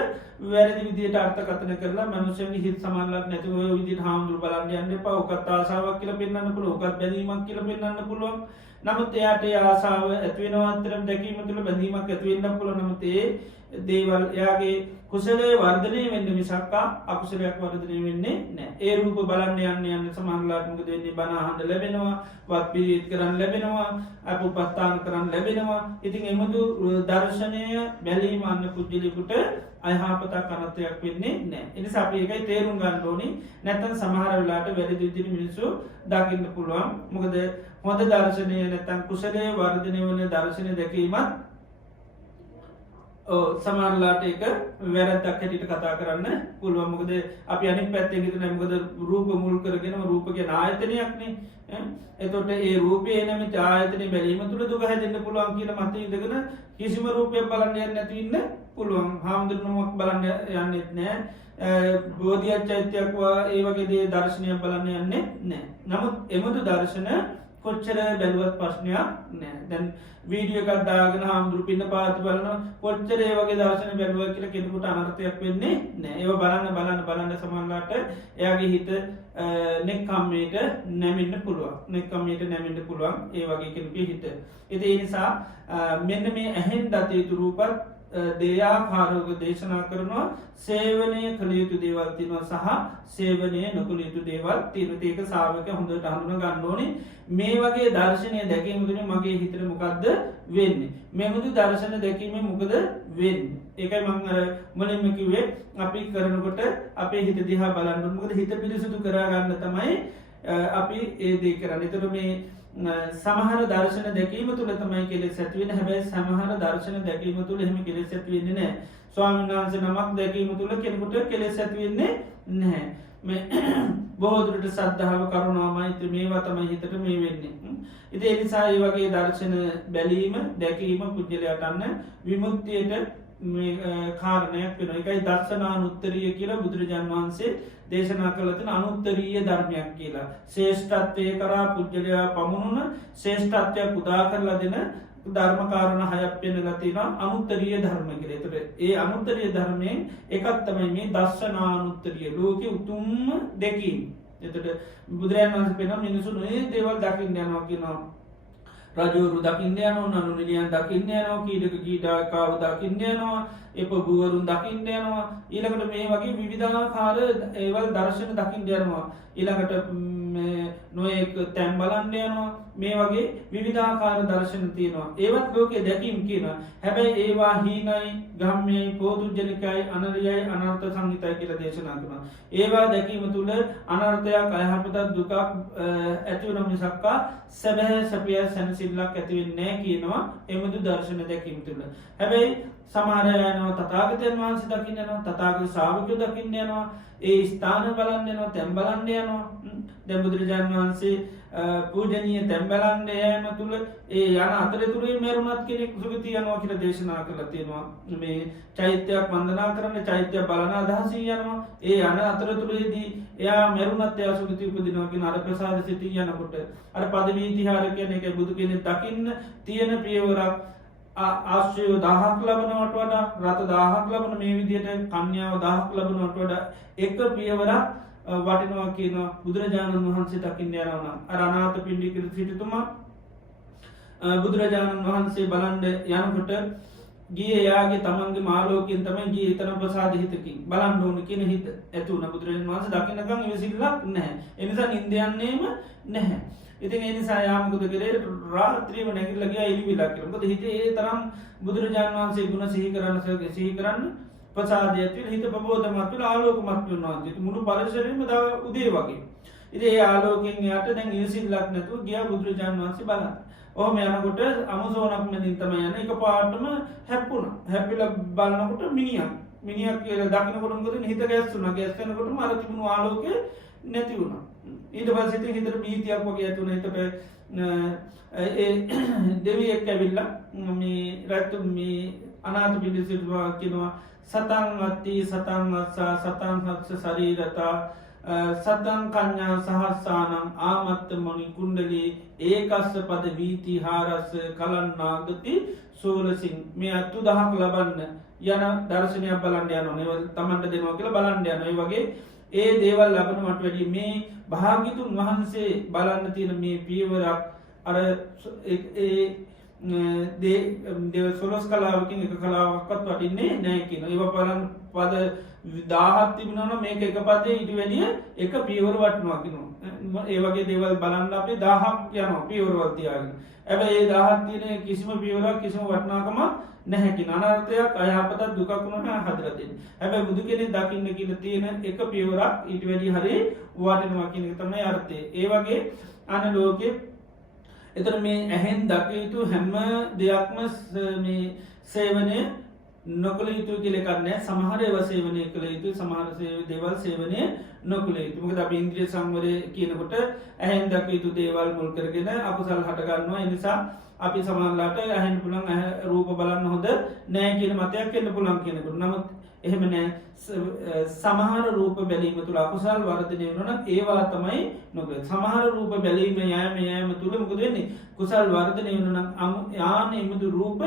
වැරදි විදිහට අර්ථකථන කරලා මනුෂ්‍යයන්ගේ හිත සමානලක් නැතුව ඔය විදිහට හාමුදුරු බලන්න යන්න එපා. ඔකත් ආසාවක් කියලා පෙන්වන්න පුළුවන්. ඔකත් බැඳීමක් කියලා පෙන්වන්න පුළුවන්. නමුත් එයාට ඒ ආසාව ඇති වෙනවා අතරම දැකීම තුළ බැඳීමක් ඇති වෙන්න පුළුවන්. නමුත් ඒ දේවල් එයාගේ කුසලයේ වර්ධනය වෙන්න මිසක් අකුසලයක් වර්ධනය වෙන්නේ නැහැ. ඒ රූප බලන්න යන්න සමානලාට මොකද වෙන්නේ? බණ අහන්න ලැබෙනවා, වත් පිළිවෙත් කරන්න ලැබෙනවා, අපුපස්ථාන කරන්න ලැබෙනවා. ඉතින් එමුදු දර්ශනය බැලීම අන්න පුජ්‍යලෙකුට අයහපතක් අනර්ථයක් වෙන්නේ නැහැ. ඒ නිසා අපි ඒකයි තේරුම් ගන්න ඕනේ. නැත්නම් සමහර වෙලාවට වැරදි විදිහට මිනිස්සු දකින්න පුළුවන්. මොකද හොඳ දර්ශනය නැත්නම් කුසලයේ වර්ධනය වෙන දර්ශනය දැකීමත් සමහරලාට එක වැරද්දක් හැටියට කතා කරන්න පුළුවන්. මොකද අපි අනිත් පැත්තෙන් හිතන මොකද රූප මුල් කරගෙන රූප කියන ආයතනයක්නේ. එතකොට ඒ රූපේ නැමැති ආයතනේ බැලීම තුළ දුක හැදෙන්න පුළුවන් කියන මතය ඉඳගෙන කිසිම රූපයක් බලන්න යන්නේ නැති ඉන්න පුළුවන්. හාමුදුරුවෝක් බලන්න යන්නෙත් නැහැ. බෝධියක් චෛත්‍යයක් ඒ වගේ දේ දර්ශනයක් බලන්න යන්නේ නැහැ. නමුත් එමුදු දර්ශන කොච්චර බැලුවත් ප්‍රශ්නයක් නෑ. දැන් වීඩියෝ එකක් දාගෙන හාමුදුරු පින්න පාත බලන කොච්චර ඒ වගේ දර්ශන බැලුවා කියලා කෙනෙකුට අනර්ථයක් වෙන්නේ නෑ. ඒව බලන්න සමහරවිට එයාගේ හිත නෙක්ඛම්මයට නැමෙන්න පුළුවන්. නෙක්ඛම්මයට නැමෙන්න පුළුවන් ඒ වගේ කෙනෙකුගේ හිත. ඉතින් ඒ නිසා මෙන්න මේ ඇහෙන් දත යුතු රූපත් දෙයාකාරව දේශනා කරනවා. සේවනය කළ යුතු දේවල් තියෙනවා සහ සේවනය නොකළ යුතු දේවල් තියෙනවා. ඒක ශ්‍රාවක හොඳට හඳුනා ගන්න ඕනේ. මේ වගේ දර්ශනය දැකීම තුළින් මගේ හිතට මොකද්ද වෙන්නේ? මෙමුදු දර්ශන දැකීමෙන් මොකද වෙන්නේ? ඒකයි මම අර මුලින්ම කිව්වේ අපි කරනකොට අපේ හිත දිහා බලන්න ඕනේ. මොකද හිත පිරිසුදු කරගන්න තමයි අපි ඒ දේ කරන්නේ. ඒතර මේ සමහර දර්ශන දැකීම තුළ තමයි කෙලෙස් ඇති වෙන්නේ. හැබැයි සමහර දර්ශන දැකීම තුළ එහෙම කෙලෙස් ඇති වෙන්නේ නැහැ. ස්වාමීන් වහන්සේ නමක් දැකීම තුළ කෙනෙකුට කෙලෙස් ඇති වෙන්නේ නැහැ. මේ බොහෝ දුරට සද්ධාව, කරුණාව, මෛත්‍රිය මේවා තමයි හිතට මේ වෙන්නේ. ඉතින් ඒ නිසා මේ වගේ දර්ශන බැලීම, දැකීම පුජ්‍යලයට අන්න විමුක්තියට මේ කාරණයක් වෙනවා. ඒකයි දර්ශනානුත්තරීය කියලා බුදුරජාන් වහන්සේ දේශනා කළ තියෙන අනුත්තරීය ධර්මයක් කියලා. ශ්‍රේෂ්ඨත්වයේ කරා පුජ්‍යලයා පමුණුන ශ්‍රේෂ්ඨත්වයක් උදා කරලා දෙන ධර්ම කාරණා හයක් පෙන්නලා තියෙනවා අනුත්තරීය ධර්ම කියලා. ඒතර ඒ අනුත්තරීය ධර්මයෙන් එකක් තමයි මේ දර්ශනානුත්තරීය ලෝකේ උතුම්ම දැකීම. ඒතර බුදුරජාණන් වහන්සේ පෙන්නන මිනිසුන් මේ දේවල් දකින්න යනවා කියනවා. රජවරු දකින්න යනවා, නනු නිලියන් දකින්න යනවා, කීඩක කීඩාකාව දකින්න යනවා, එපබුවරුන් දකින්න යනවා. ඊළඟට මේ වගේ විවිධාකාර ඒවල් දර්ශන දකින්න යනවා. ඊළඟට නොයෙක් තැන් බලන්න යනවා. මේ වගේ විවිධාකාර දර්ශන තියෙනවා. ඒවත් ලෝකේ දැකීම් කියනවා. හැබැයි ඒවා හීනයි, ගම්‍යයි, පෝතුජනිකයි, අනරියයි, අනර්ථ සංහිතයි කියලා දේශනා කරනවා. ඒවා දැකීම තුළ අනර්ථයක්, අයහපතක්, දුකක් ඇති වෙන මිසක් සැබෑ සැපය සැනසෙල්ලක් ඇති වෙන්නේ නැහැ කියනවා එමුදු දර්ශන දැකීම තුළ. හැබැයි සමහර අය යනවා තථාගතයන් වහන්සේ දකින්න යනවා, තථාගත ශ්‍රාවකයෝ දකින්න යනවා, ඒ ස්ථාන බලන්න යනවා, තැන් බලන්න යනවා. දැන් බුදුරජාණන් වහන්සේ පූජනීය තැන් බලන්න යෑම තුළ ඒ යන අතරතුරේ මරුණත් කෙනෙක් සුගතිය යනවා කියලා දේශනා කරලා තියෙනවා. මේ චෛත්‍යයක් වන්දනා කරන්න, චෛත්‍ය බලන අදහසින් යනවා. ඒ යන අතරතුරේදී එයා මරුණත් එයා සුගතිය උපදිනවා කියන අර ප්‍රසාද සිතින් යනකොට අර පදවි ඉතිහාර කියන එක බුදු කෙනෙක් දකින්න තියෙන පියවරක්. ආශ්‍රයෝ 1000ක් ලබනවට වඩා, රත 1000ක් ලබන මේ විදිහට කන්‍යාව 1000ක් ලබනවට වඩා එක පියවරක් වටිනවා කියන බුදුරජාණන් වහන්සේ දකින්න යනවා නම් අර අනාථපිණ්ඩික සිටුතුමා බුදුරජාණන් වහන්සේ බලන්න යනකොට ගියේ යාගේ තමන්ගේ මාලෝකයෙන් තමයි ගියේ. ඊතන ප්‍රසාද හිතකින් බලන්න ඕන කියන හිත ඇති වුණා. බුදුරජාණන් වහන්සේ දකින්නකම් ඉවසිල්ලක් නැහැ. ඒ නිසා නිින්ද යන්නේම නැහැ. ඉතින් ඒ නිසා යා මොකද කරේ? රාත්‍රියම නැගිටලා ගියා ඉලිවිලා කියලා. මොකද හිතේ ඒ තරම් බුදුරජාණන් වහන්සේ ගුණ සිහි කරන්න ප්‍රසාදය ඇතුළේ හිත ප්‍රබෝධමත් වෙලා ආලෝකමත් වෙනවා. ඉතින් මුළු පරිසරෙම උදේ වගේ. ඉතින් ඒ ආලෝකයෙන් යාට දැන් ඉවසිල්ලක් නැතුව ගියා බුදුරජාණන් වහන්සේ බලන්න. ඔහොම යනකොට අමුසෝනක් මැදින් තමයි යන්නේ. එකපාරටම හැප්පුණා. හැප්පිලා බලනකොට මිනිහක් කියලා දකින්නකොට මොකද හිත ගැස්සුණා. ගැස්සෙනකොටම අර තිබුණු ආලෝකය නැති වුණා. ඊට පස්සේ ඉතින් හිතට බීතියක් වගේ ඇති වුණා. ඒකට ඒ දෙවියෙක් ඇවිල්ලා මේ රැතු මේ අනාථපිණ්ඩික සිටුවා කියනවා සතං අත්ති සතං අස්සා සතං හක්ෂ ශරීරතා සතං කඤ්ඤා සහස්සානං ආමත්ත මොනි කුණ්ඩලී ඒකස්ස පද වීති හාරස්ස කලන්නාගති සෝලසින් මේ අතු 1000ක් ලබන්න යන දර්ශනයක් බලන්න යනවා තමන්ට දෙනවා කියලා බලන්න යනවා ඒ වගේ ඒ දේවල් ලබනවට වැඩිය මේ භාග්‍යතුන් වහන්සේ බලන්න තියෙන මේ පියවරක් අර දේව සොලොස් කලාවකින් එක කලාවක්වත් වටින්නේ නෑ කියන ඒව බලන් පද 1000ක් තිබුණාම මේක එක පදේ ඊට වැඩිය එක පියවර වටනවා කියනවා ඒ වගේ දේවල් බලන්න අපි 1000ක් යනවා පියවරවල් තියාගෙන හැබැයි ඒ 1000ක් තියෙන කිසිම පියවරක් කිසිම වටිනාකමක් නැහැ කියන අනර්ථයක් අයහපතක් දුකක් වුණා හදලා තියෙන්නේ හැබැයි බුදු කෙනෙක් දකින්න කියලා තියෙන එක පියවරක් ඊට වැඩිය හරිය වටිනවා කියන එක තමයි අර්ථය ඒ වගේ අන ලෝකේ එතන මේ ඇහෙන් දකිය යුතු හැම දෙයක්ම මේ සේවනය නොකළ යුතු කියලා එකක් නැහැ. සමහර ඒවා සේවනය කළ යුතු සමහර දේවල් සේවනය නොකළ යුතු. මොකද අපි ඉන්ද්‍රිය සංවරය කියනකොට ඇහෙන් දකිය යුතු දේවල් මුල් කරගෙන අකුසල් හට ගන්නවා. ඒ නිසා අපි සමහරලාට ඇහෙන් පුළුවන් රූප බලන්න හොඳ නැහැ කියන මතයක් එන්න පුළුවන් කියනකොට. නමුත් එහෙම නෑ සමහර රූප බැලීම තුළ අකුසල් වර්ධනය වෙනවා නම් ඒවා තමයි නොකර. සමහර රූප බැලීම යෑම තුළ මොකද වෙන්නේ? කුසල් වර්ධනය වෙනවා නම් යාන එමුදු රූප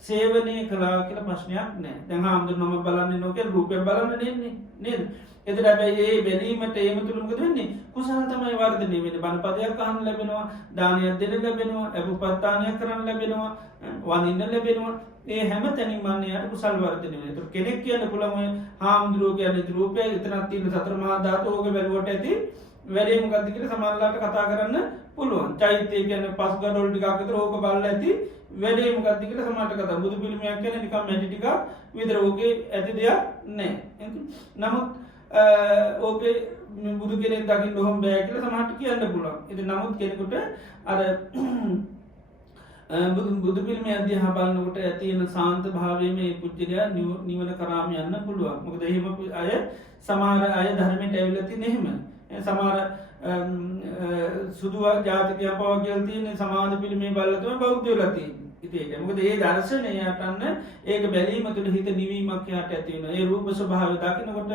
සේවනය කළා කියලා ප්‍රශ්නයක් නෑ. දැන් ආම්දුනම බලන්නේ නොකිය රූපය බලන්න දෙන්නේ නේද? එතකොට හැබැයි මේ බැලීමට ඒම තුළ මොකද වෙන්නේ? කුසල තමයි වර්ධනය වෙන්නේ. බණපදයක් අහන්න ලැබෙනවා, දානයක් දෙන්න ලැබෙනවා, අභිපත්තානයක් කරන්න ලැබෙනවා, වඳින්න ලැබෙනවා. ඒ හැම තැනින්ම යාට කුසල් වර්ධනය වෙනවා. ඒතකොට කෙනෙක් කියන්න පුළුවන් හාමුදුරුවෝ කියන්නේ රූපය එතනක් තියෙන සතර මහා ධාතු ඕක බැලුවට ඇති වැඩේ මොකද්ද කියලා සමහරලාට කතා කරන්න පුළුවන්. චෛත්‍ය කියන්නේ පස් ගඩොල් ටිකක් විතර ඕක බලලා ඇති වැඩේ මොකද්ද කියලා සමහරට කතා. බුදු පිළිමයක් කියන්නේ නිකන් මැටි ටිකක් විතර ඕකේ ඇති දෙයක් නැහැ. නමුත් ඕකේ බුදු කෙනෙක් දකින්න ඕම් බෑ කියලා සමහරට කියන්න පුළුවන්. ඉතින් නමුත් කෙනෙකුට අර බුදු පිළිමය අධ්‍යා බලනකොට ඇතිවෙන සාන්ත භාවයේ මේ පුජ්‍යලයා නිවන කරාම යන්න පුළුවන්. මොකද එහෙම අය සමහර අය ධර්මයට ඇවිල්ලා තියෙන එහෙම. සමහර සුදු ජාතිකයන් පවා කියලා තියෙන සමාධි පිළිමේ බලලා තමයි බෞද්ධයෝ වෙලා තියෙන්නේ. ඉතින් ඒක මොකද ඒ දර්ශනය යටන්න ඒක බැලීම තුළ හිත නිවීමක් යට ඇති වෙනවා. ඒ රූප ස්වභාවය දකිනකොට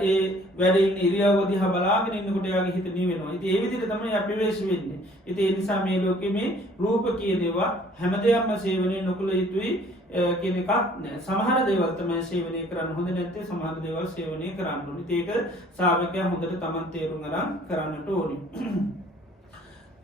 ඒ වැඩේ ඉන්න ඉරියව්ව දිහා බලාගෙන ඉන්නකොට යාගේ හිත නිවෙනවා. ඉතින් ඒ විදිහට තමයි අපි වෙස් වෙන්නේ. ඉතින් ඒ නිසා මේ ලෝකෙ මේ රූප කියන ඒවා හැම දෙයක්ම සේවනය නොකළ යුතුයි කියන එකක් නෑ. සමහර දේවල් තමයි සේවනය කරන්න හොඳ නැත්තේ සමහර දේවල් සේවනය කරන්න ඕනේ. ඒක ශ්‍රාවකයා හොඳට Taman තේරුම් අරන් කරන්නට ඕනේ.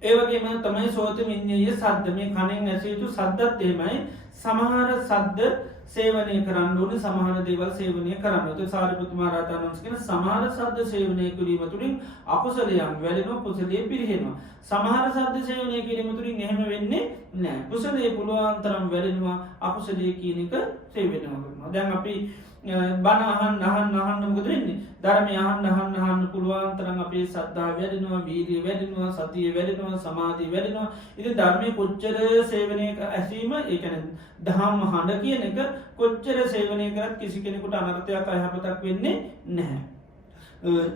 ඒ වගේම තමයි සෝත විඤ්ඤාය සද්ද මේ කනෙන් ඇසිය යුතු සද්දත් එහෙමයි. සමහර සද්ද සේවනය කරන්න ඕනේ සමහර දේවල් සේවනය කරන්න ඕනේ. ඒ සාරිපුත්ත මහ රහතන් වහන්සේ කියන සමහර සද්ද සේවනය කිරීම තුළින් අකුසලයන් වැඩෙනවා කුසලයේ පිරිහෙනවා. සමහර සද්ද සේවනය කිරීම තුළින් එහෙම වෙන්නේ නැහැ. කුසලයේ පුළුවන් තරම් වැඩෙනවා අකුසලයේ කියන එක සේවනය කරනවා. දැන් අපි බණ අහන්න මොකද වෙන්නේ? ධර්මය අහන්න පුළුවන් තරම් අපේ ශ්‍රද්ධාව වැඩෙනවා, වීර්යය වැඩෙනවා, සතිය වැඩෙනවා, සමාධිය වැඩෙනවා. ඉතින් ධර්මයේ කොච්චර සේවනය ඇසීම ඒ කියන්නේ දහම් අහන්න කියන එක කොච්චර සේවනය කරත් කිසි කෙනෙකුට අනර්ථයක් අයහපතක් වෙන්නේ නැහැ.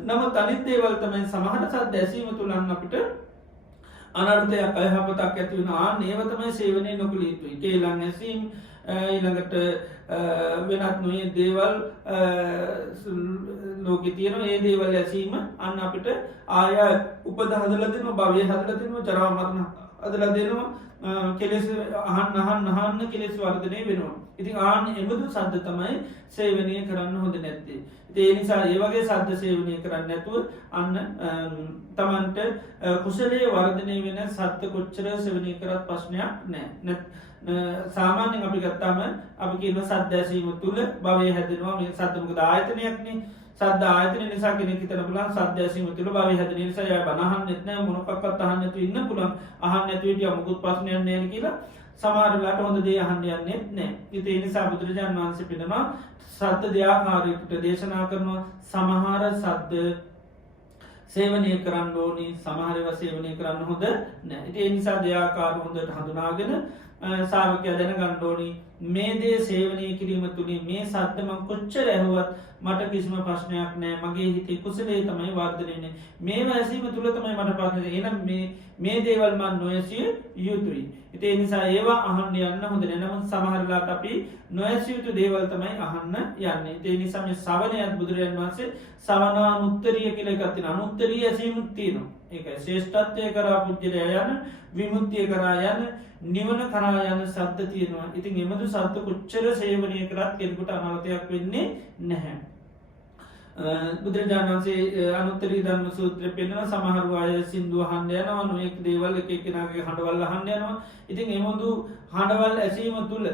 නමුත් අනිත් දේවල් තමයි සමහර සද්ද ඇසීම තුලින් අපිට අනර්ථයක් අයහපතක් ඇති වෙනවා. ඒව තමයි සේවනය නොකළ යුතුයි. කේලම් ඇසීම ඊළඟට වෙනත් නොයේ දේවල් ලෝකෙ තියෙන ඒ දේවල් ඇසීම අන්න අපිට ආය උපද හදලා දෙනවා, භවය හදලා දෙනවා, ජරා මරණ හදලා දෙනවා, කෙලෙස් අහන්න කෙලෙස් වර්ධනය වෙනවා. ඉතින් ආන්න එබඳු සද්ද තමයි සේවනය කරන්න හොඳ නැත්තේ. ඉතින් ඒ නිසා ඒ වගේ සද්ද සේවනය කරන්නේ නැතුව අන්න Tamanට කුසලයේ වර්ධනය වෙන සද්ද කොච්චර සේවනය කරත් ප්‍රශ්නයක් නැහැ. සාමාන්‍යයෙන් අපි ගත්තාම අපි කියන සද්ද ඇසීම තුළ භවය හැදෙනවා. මේ සද්ද මොකද ආයතනයක්නේ. සද්ද ආයතන නිසා කෙනෙක් හිතන පුළුවන් සද්ද ඇසීම තුළ භවය හැදෙන නිසා එයා බණ අහන්නෙත් නැහැ, මොනක්වත් අහන්න නැතුව ඉන්න පුළුවන්. අහන්න නැතුව හිටියා මොකුත් ප්‍රශ්නයක් නැහැ කියලා සමහර වෙලාවට හොඳ දේ අහන්න යන්නේ නැහැ. ඒ නිසා බුදුරජාණන් වහන්සේ පිළිනවා සද්ද දෙආකාරයකට දේශනා කරනවා. සමහර සද්ද සේවනය කරන්න ඕනි, සමහර ඒවා සේවනය කරන්න හොඳ නැහැ. ඒ නිසා දෙආකාර හොඳට හඳුනාගෙන ශ්‍රාවකයා දැනගන්න ඕනි මේ දේ සේවනය කිරීම තුළින් මේ සද්ද මම කොච්චර ඇහුවත් මට කිසිම ප්‍රශ්නයක් නැහැ. මගේ හිතේ කුසලයේ තමයි වර්ධනය වෙන්නේ. මේවා ඇසීම තුළ තමයි මට ප්‍රශ්න. එහෙනම් මේ දේවල් මම නොඇසිය යුතුයි. ඒ නිසා ඒවා අහන්න යන්න හොඳ නැහැ. නමුත් සමහර වෙලාවට අපි නොඇසිය යුතු දේවල් තමයි අහන්න යන්නේ. ඒ නිසා මේ ශ්‍රවණයත් බුදුරජාණන් වහන්සේ ශ්‍රවණානුත්තරිය කියලා එකක් තියෙනවා. අනුත්තරිය ඇසීමුත් තියෙනවා. ඒකයි ශ්‍රේෂ්ඨත්වය කරා පුජ්‍යලයා යන, විමුක්තිය කරා යන, නිවන කරා යන සද්ද තියෙනවා. ඉතින් එමදු සත්තු කොච්චර සේවනය කරත් කෙනෙකුට අනර්ථයක් වෙන්නේ නැහැ. බුදුරජාණන් වහන්සේ අනුත්තරී ධර්ම සූත්‍රය පෙන්වන සමහර අය සින්දුව අහන්න යනවා නොයෙක් දේවල් එක එක්කෙනාගේ හඬවල් අහන්න යනවා. ඉතින් එමුදු හඬවල් ඇසීම තුළ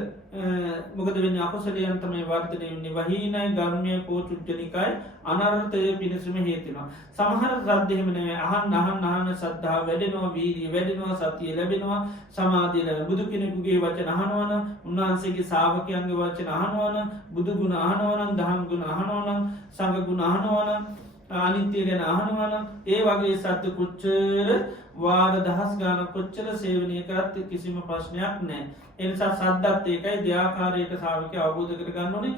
මොකද වෙන්නේ අකුසලයන් තමයි වර්ධනය වෙන්නේ. වහීනයි ගර්මය පෝචුජ්ජනිකයි අනර්ථය පිණිසම හේතුනවා. සමහර සද්ද එහෙම නෙවෙයි අහන්න ශ්‍රද්ධාව වැඩෙනවා වීර්යය වැඩෙනවා සතිය ලැබෙනවා සමාධිය ලැබෙනවා. බුදු කෙනෙකුගේ වචන අහනවා නම් උන්වහන්සේගේ ශ්‍රාවකයන්ගේ වචන අහනවා නම් බුදු ගුණ අහනවා නම් දහම් ගුණ අහනවා නම් සංඝ ගුණ අහනවා නම් අනිත්‍ය ගැන අහනවා නම් ඒ වගේ සත්‍ය කොච්චර වාර දහස් ගාන කොච්චර සේවනය කරත් කිසිම ප්‍රශ්නයක් නැහැ. ඒ නිසා සද්දත් ඒකයි දෙආකාරයක ශ්‍රාවකයා අවබෝධ කරගන්න ඕනේ.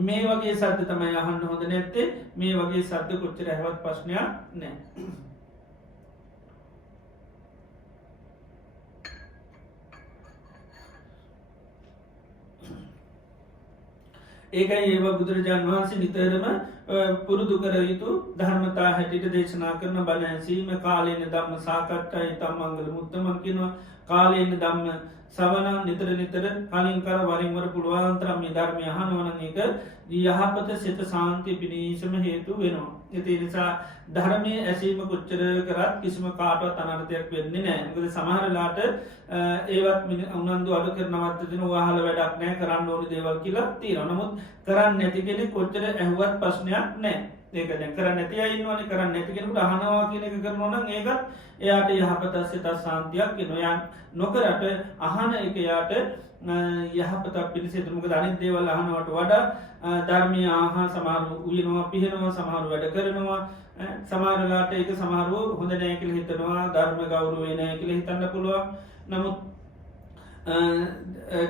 මේ වගේ සද්ද තමයි අහන්න හොඳ නැත්තේ. මේ වගේ සද්ද කොච්චර ඇහුවත් ප්‍රශ්නයක් නැහැ. ඒකයි ඒව බුදුරජාණන් වහන්සේ නිතරම පුරුදු කර යුතු ධර්මතා හැටියට දේශනා කරන බණ ඇසීම කාලේන ධම්ම සාකච්ඡා ඊතම් මංගල මුත්තමන් කියනවා. කාලේන ධම්ම ශ්‍රවණ නිතර නිතර කලින් කර වරින් වර පුළුවන් තරම් මේ ධර්මය අහනවා නම් ඒක යහපත සිත සාන්තිය පිණිසම හේතු වෙනවා. ඒ නිසා ධර්මයේ ඇසීම කොච්චර කරත් කිසිම කාටවත් අනර්ථයක් වෙන්නේ නැහැ. මොකද සමහර වෙලාවට ඒවත් උනන්දු අඩු කරනවත් දෙන වහල වැඩක් නැහැ කරන්න ඕනේ දේවල් කියලා තියෙනවා. නමුත් කරන්නේ නැති කෙනෙක් කොච්චර ඇහුවත් ප්‍රශ්නයක් නැහැ. ඒක දැන් කරන්නේ නැති අය ඉන්නවනේ. කරන්නේ නැති කෙනෙකුට අහනවා කියන එක කරනවා නම් ඒකත් එයාට යහපත සිත සාන්තියක් වෙනවා. යා නොකරට අහන එක යාට යහපතක් පිණිස හේතු. මොකද අනිත් දේවල් අහනවට වඩා ධර්මය ආහා සමහරු උයනවා පිහෙනවා සමහරු වැඩ කරනවා. සමහරලාට ඒක සමහරව හොඳ නෑ කියලා හිතනවා ධර්ම ගෞරවය නෑ කියලා හිතන්න පුළුවන්. නමුත්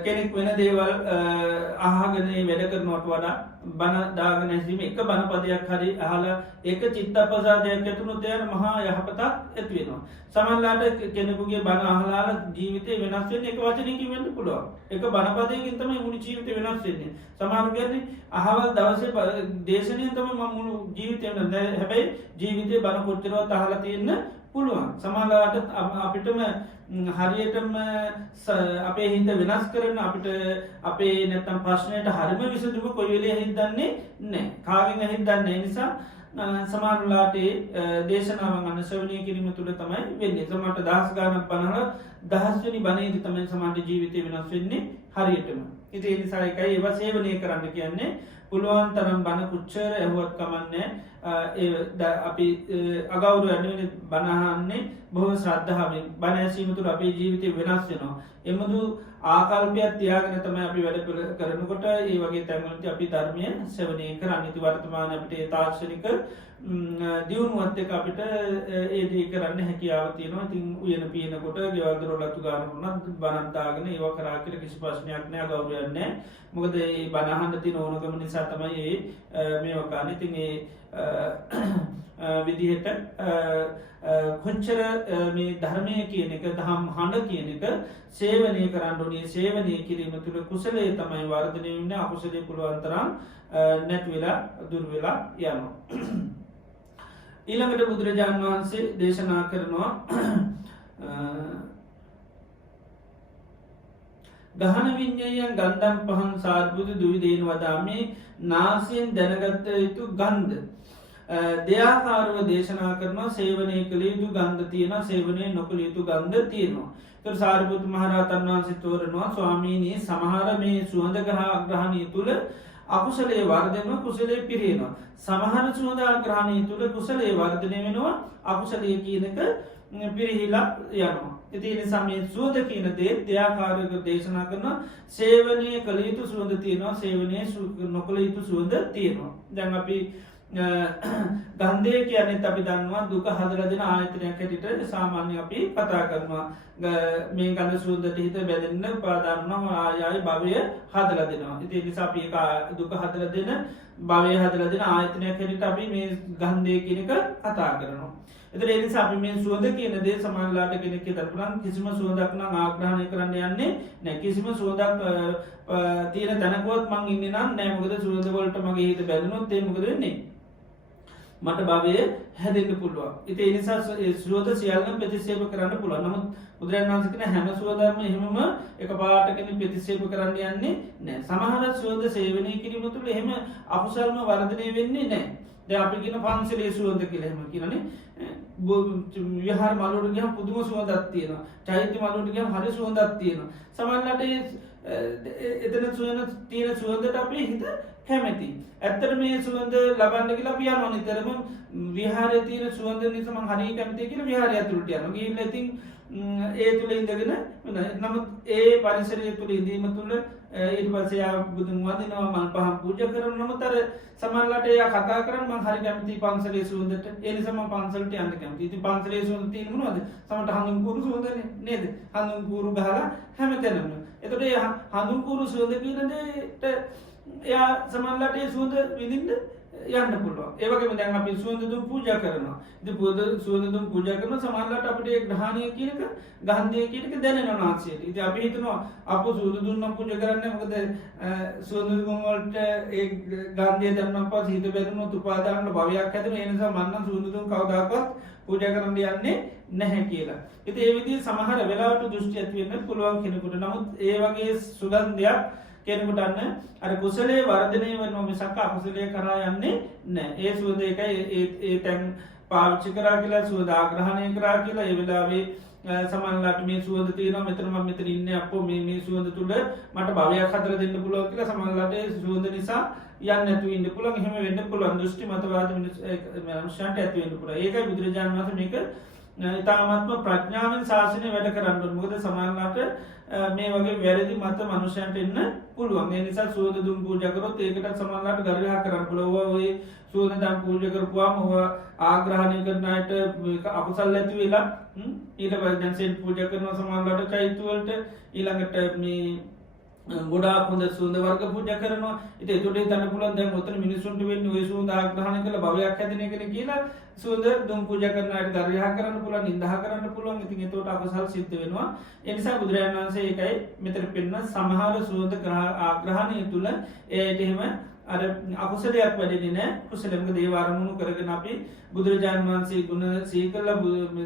කෙනෙක් වෙන දේවල් අහගෙන වැඩ කරනවට වඩා බණ දාගෙන ඇසීම එක බණ පදයක් හරි අහලා ඒක චිත්තප්‍රසාදයක් ඇතුළු දෙයක් මහා යහපතක් ඇති වෙනවා. සමහරලාට කෙනෙකුගේ බණ අහලා ජීවිතේ වෙනස් වෙන්නේ එක වචනයකින් වෙන්න පුළුවන්. එක බණ පදයකින් තමයි මුළු ජීවිතේ වෙනස් වෙන්නේ. සමහරු කියන්නේ අහවල් දවසේ දේශනාවෙන් තමයි මම මුළු ජීවිතේම හැබැයි ජීවිතේ බණ කොච්චරවත් අහලා තියෙන්න පුළුවන්. සමහරලාට අපිටම හරියටම අපේ හිත වෙනස් කරන අපිට අපේ නැත්තම් ප්‍රශ්නයට හරිම විසඳුම කොයි වෙලේ හිතන්නේ නැහැ. කාගෙන් හිතන්නේ නිසා සමහරලාට දේශනාවන් අන්න ශ්‍රවණය කිරීම තුළ තමයි වෙන්නේ. සමහරට දහස් ගාණක් බණලා දහස් වෙනි බණේදී තමයි සමහරට ජීවිතේ වෙනස් වෙන්නේ හරියටම. ඉතින් ඒ නිසා එකයි ඒවා සේවනය කරන්න කියන්නේ පුළුවන් තරම් බණ කුච්චර ඇහුවත් කමන්නේ. අපි අගෞරවයෙන් බණ අහන්නේ බොහෝ ශ්‍රද්ධාවෙන්. බණ ඇසීම තුළ අපේ ජීවිතේ වෙනස් වෙනවා. එමුදු ආකල්පයක් තියාගෙන තමයි අපි වැඩ කරනකොට ඒ වගේ තැන්වලදී අපි ධර්මය ශ්‍රවණය කරන්නේ. ඉති වර්තමාන අපිට තාක්ෂණික දියුණුවත් එක්ක අපිට ඒ දේ කරන්න හැකියාව තියෙනවා. ඉතින් උයන පියනකොට ගෙවල් දොරවල් අතු ගන්නකොට බණක් දාගෙන ඒව කරා කියලා කිසි ප්‍රශ්නයක් නෑ අගෞරවයක් නෑ. මොකද මේ බණ අහන්න තියෙන ඕනකම නිසා තමයි මේව කරන්නේ. ඉතින් ඒ විදිහට කොච්චර මේ ධර්මය කියන එක දහම් හඬ කියන එක සේවනය කරන්න ඕනේ. සේවනය කිරීම තුළ කුසලයේ තමයි වර්ධනය වෙන්නේ. අකුසලයේ පුළුවන් තරම් නැති වෙලා දුර වෙලා යනවා. ඊළඟට බුදුරජාණන් වහන්සේ දේශනා කරනවා ගහන විඤ්ඤායයන් ගන්ධම් පහන් සාර්බුදු දුවිදේන වදාමේ නාසයෙන් දැනගත යුතු ගන්ධ දෙආකාරව දේශනා කරනවා. සේවනය කළ යුතු ගන්ධ තියෙනවා සේවනය නොකළ යුතු ගන්ධ තියෙනවා. ඒතර සාරිපුත්ත මහ රහතන් වහන්සේ තෝරනවා ස්වාමීනි සමහර මේ සුවඳ ග්‍රහණය තුල අකුසලයේ වර්ධනය කුසලයේ පිරිනවා. සමහර සුවඳ ග්‍රහණය තුල කුසලයේ වර්ධනය වෙනවා අකුසලයේ කියනක පිරිහිලා යනවා. ඉතින් ඒ නිසා මේ සුවඳ කියන දේ දෙආකාරයක දේශනා කරනවා. සේවනය කළ යුතු සුවඳ තියෙනවා සේවනය නොකළ යුතු සුවඳ තියෙනවා. දැන් අපි ගන්ධය කියන්නේ අපි දන්නවා දුක හදලා දෙන ආයතනයක් හැටියට සාමාන්‍ය අපි කතා කරනවා. මේ ගඳ සුවඳට හිත බැඳෙන්න උපාදාන වුණාම ආයයි භවය හදලා දෙනවා. ඉතින් ඒ නිසා අපි දුක හදලා දෙන භවය හදලා දෙන ආයතනයක් හැටියට අපි මේ ගන්ධය කියන එක කතා කරනවා. එතකොට ඒ නිසා අපි මේ සුවඳ කියන දේ සමානලාට කෙනෙක් හිතන්න පුළුවන් කිසිම සුවඳක් නම් ආග්‍රහණය කරන්න යන්නේ නැහැ. කිසිම සුවඳක් තියෙන තැනකවත් මං ඉන්නේ නම් නැහැ. මොකද සුවඳ වලට මගේ හිත බැඳුනොත් ඒ මොකද වෙන්නේ? මට භවය හැදෙන්න්න පුළුවන්. ඉති එනිසා සුවද සියල්ලම ප්‍රතිසේප කරන්න පුළුවන්. නමුත් බුදුරජාණන් වහන්සේ කියන හැම සුවදක්ම එහෙමම එක පාටකින් ප්‍රතිසේප කරන්න යන්නේ නැහැ. සමහර සුවද සේවනය කිරීම තුළ එහෙම අකුසල්ම වර්ධනය වෙන්නේ නැහැ. දැන් අපි කියන පන්සලේ සුවඳ කියලා එහෙම කියනනේ. විහාර මළුවට ගියම පුදුම සුවඳක් තියෙනවා. චෛත්‍ය මළුවට ගියම හරි සුවඳක් තියෙනවා. සමහරවිට එතන සුවඳ තියෙන සුවඳට අපි හිත කැමැති. ඇත්තට මේ සුවඳ ලබන්න කියලා අපි යනවා නිතරම විහාරයේ තියෙන සුවඳ නිසා මම හරිය කැමතියි කියලා විහාරය ඇතුළට යනවා. ගිහිල්ලා ඉතින් ඒ තුල ඉඳගෙන නමුත් ඒ පරිසරය තුල ඉඳීම තුල ඊට පස්සේ ආ බුදුන් වඳිනවා මල් පහන් පූජා කරනවා. නමුත් අර සමහරවිට එයා කතා කරන්නේ මම හරිය කැමතියි පන්සලේ සුවඳට. ඒ නිසා මම පන්සලට යන්න කැමතියි. ඉතින් පන්සලේ සුවඳ තියෙන මොනවද? සමහරට හඳුන් කුරු සුවඳනේ නේද? හඳුන් කුරු ගහලා හැමතැනම. එතකොට ඒ හඳුන් කුරු සුවඳ කියන දෙයට එයා සමහරවිට ඒ සුවඳ විඳින්න යන්න පුළුවන්. ඒ වගේම දැන් අපි සුවඳ දුම් පූජා කරනවා. ඉතින් සුවඳ දුම් පූජා කරන සමහරවිට අපිට ඒ ග්‍රහණීය කියන එක ගන්ධය කියන එක දැනෙනවා නාසයට. ඉතින් අපි හිතනවා අපෝ සුවඳ දුම් නම් පූජා කරන්නේ මොකද සුවඳ දුම් වලට ඒ ගන්ධය දැනෙනවා පස්සේ හිත බැඳුනොත් උපාදාන භවයක් හැදෙනවා. ඒ නිසා මම නම් සුවඳ දුම් කවදාකවත් පූජා කරන්න යන්නේ නැහැ කියලා. ඉතින් ඒ විදිහේ සමහර වෙලාවට දෘෂ්ටි ඇති වෙන්න පුළුවන් කෙනෙකුට. නමුත් ඒ වගේ සුගන්ධයක් කෙනෙකුට අන්න අර කුසලයේ වර්ධනය වෙනවා මිසක් අකුසලයේ කරා යන්නේ නැහැ. ඒ සුවඳ එකයි ඒ තැන් පාවිච්චි කරා කියලා සුවඳ ආග්‍රහණය කරා කියලා ඒ වෙලාවේ සමහරවිට මේ සුවඳ තියෙනවා මෙතන මම මෙතන ඉන්නේ අපෝ මේ සුවඳ තුල මට භවයක් හදලා දෙන්න පුළුවන් කියලා සමහරවිට ඒ සුවඳ නිසා යන්නේ නැතුව ඉන්න පුළුවන්. එහෙම වෙන්න පුළුවන්. දෘෂ්ටි මතවාද මනුෂ්‍යයන්ට ඇති වෙන්න පුළුවන්. ඒකයි බුදුරජාණන් වහන්සේ මේක ඉතාමත්ම ප්‍රඥාවෙන් ශාසනය වැඩ කරන්න ඕනේ. මොකද සමහරවිට මේ වගේ වැරදි මත මනුෂ්‍යයන්ට එන්න පුළුවන්. ඒ නිසා සුවඳ දුම් පූජා කරොත් ඒකට සමහරවිට ගර්හා කරන්න පුළුවන්. ඔය සුවඳ දුම් පූජා කරපුවාම ඔය ආග්‍රහණය කරන අයට අකුසල් ඇති වෙලා ඊට පස්සේ දැන් සෙන් පූජා කරන සමහරවිට චෛත්‍ය වලට ඊළඟට මේ ගොඩාක් හොඳ සුවඳ වර්ග පූජා කරනවා. ඉතින් ඒකට හිතන්න පුළුවන් දැන් ඔතන මිනිසුන්ට වෙන්නේ ওই සුවඳ ආග්‍රහණය කළ භවයක් හැදෙන එකනේ කියලා සුවඳ දුම් පූජා කරන අයට ගර්හා කරන්න පුළුවන්, නිඳා කරන්න පුළුවන්. ඉතින් ඒකට අකුසල් සිද්ධ වෙනවා. ඒ නිසා බුදුරජාණන් වහන්සේ ඒකයි මෙතන පෙන්න සමහර සුවඳ ආග්‍රහණය තුල ඒට එහෙම අර අකුසලයක් වැඩෙන්නේ නැහැ. කුසලයක දේව ආරමුණු කරගෙන අපි බුදුරජාණන් වහන්සේ ගුණ සීකරලා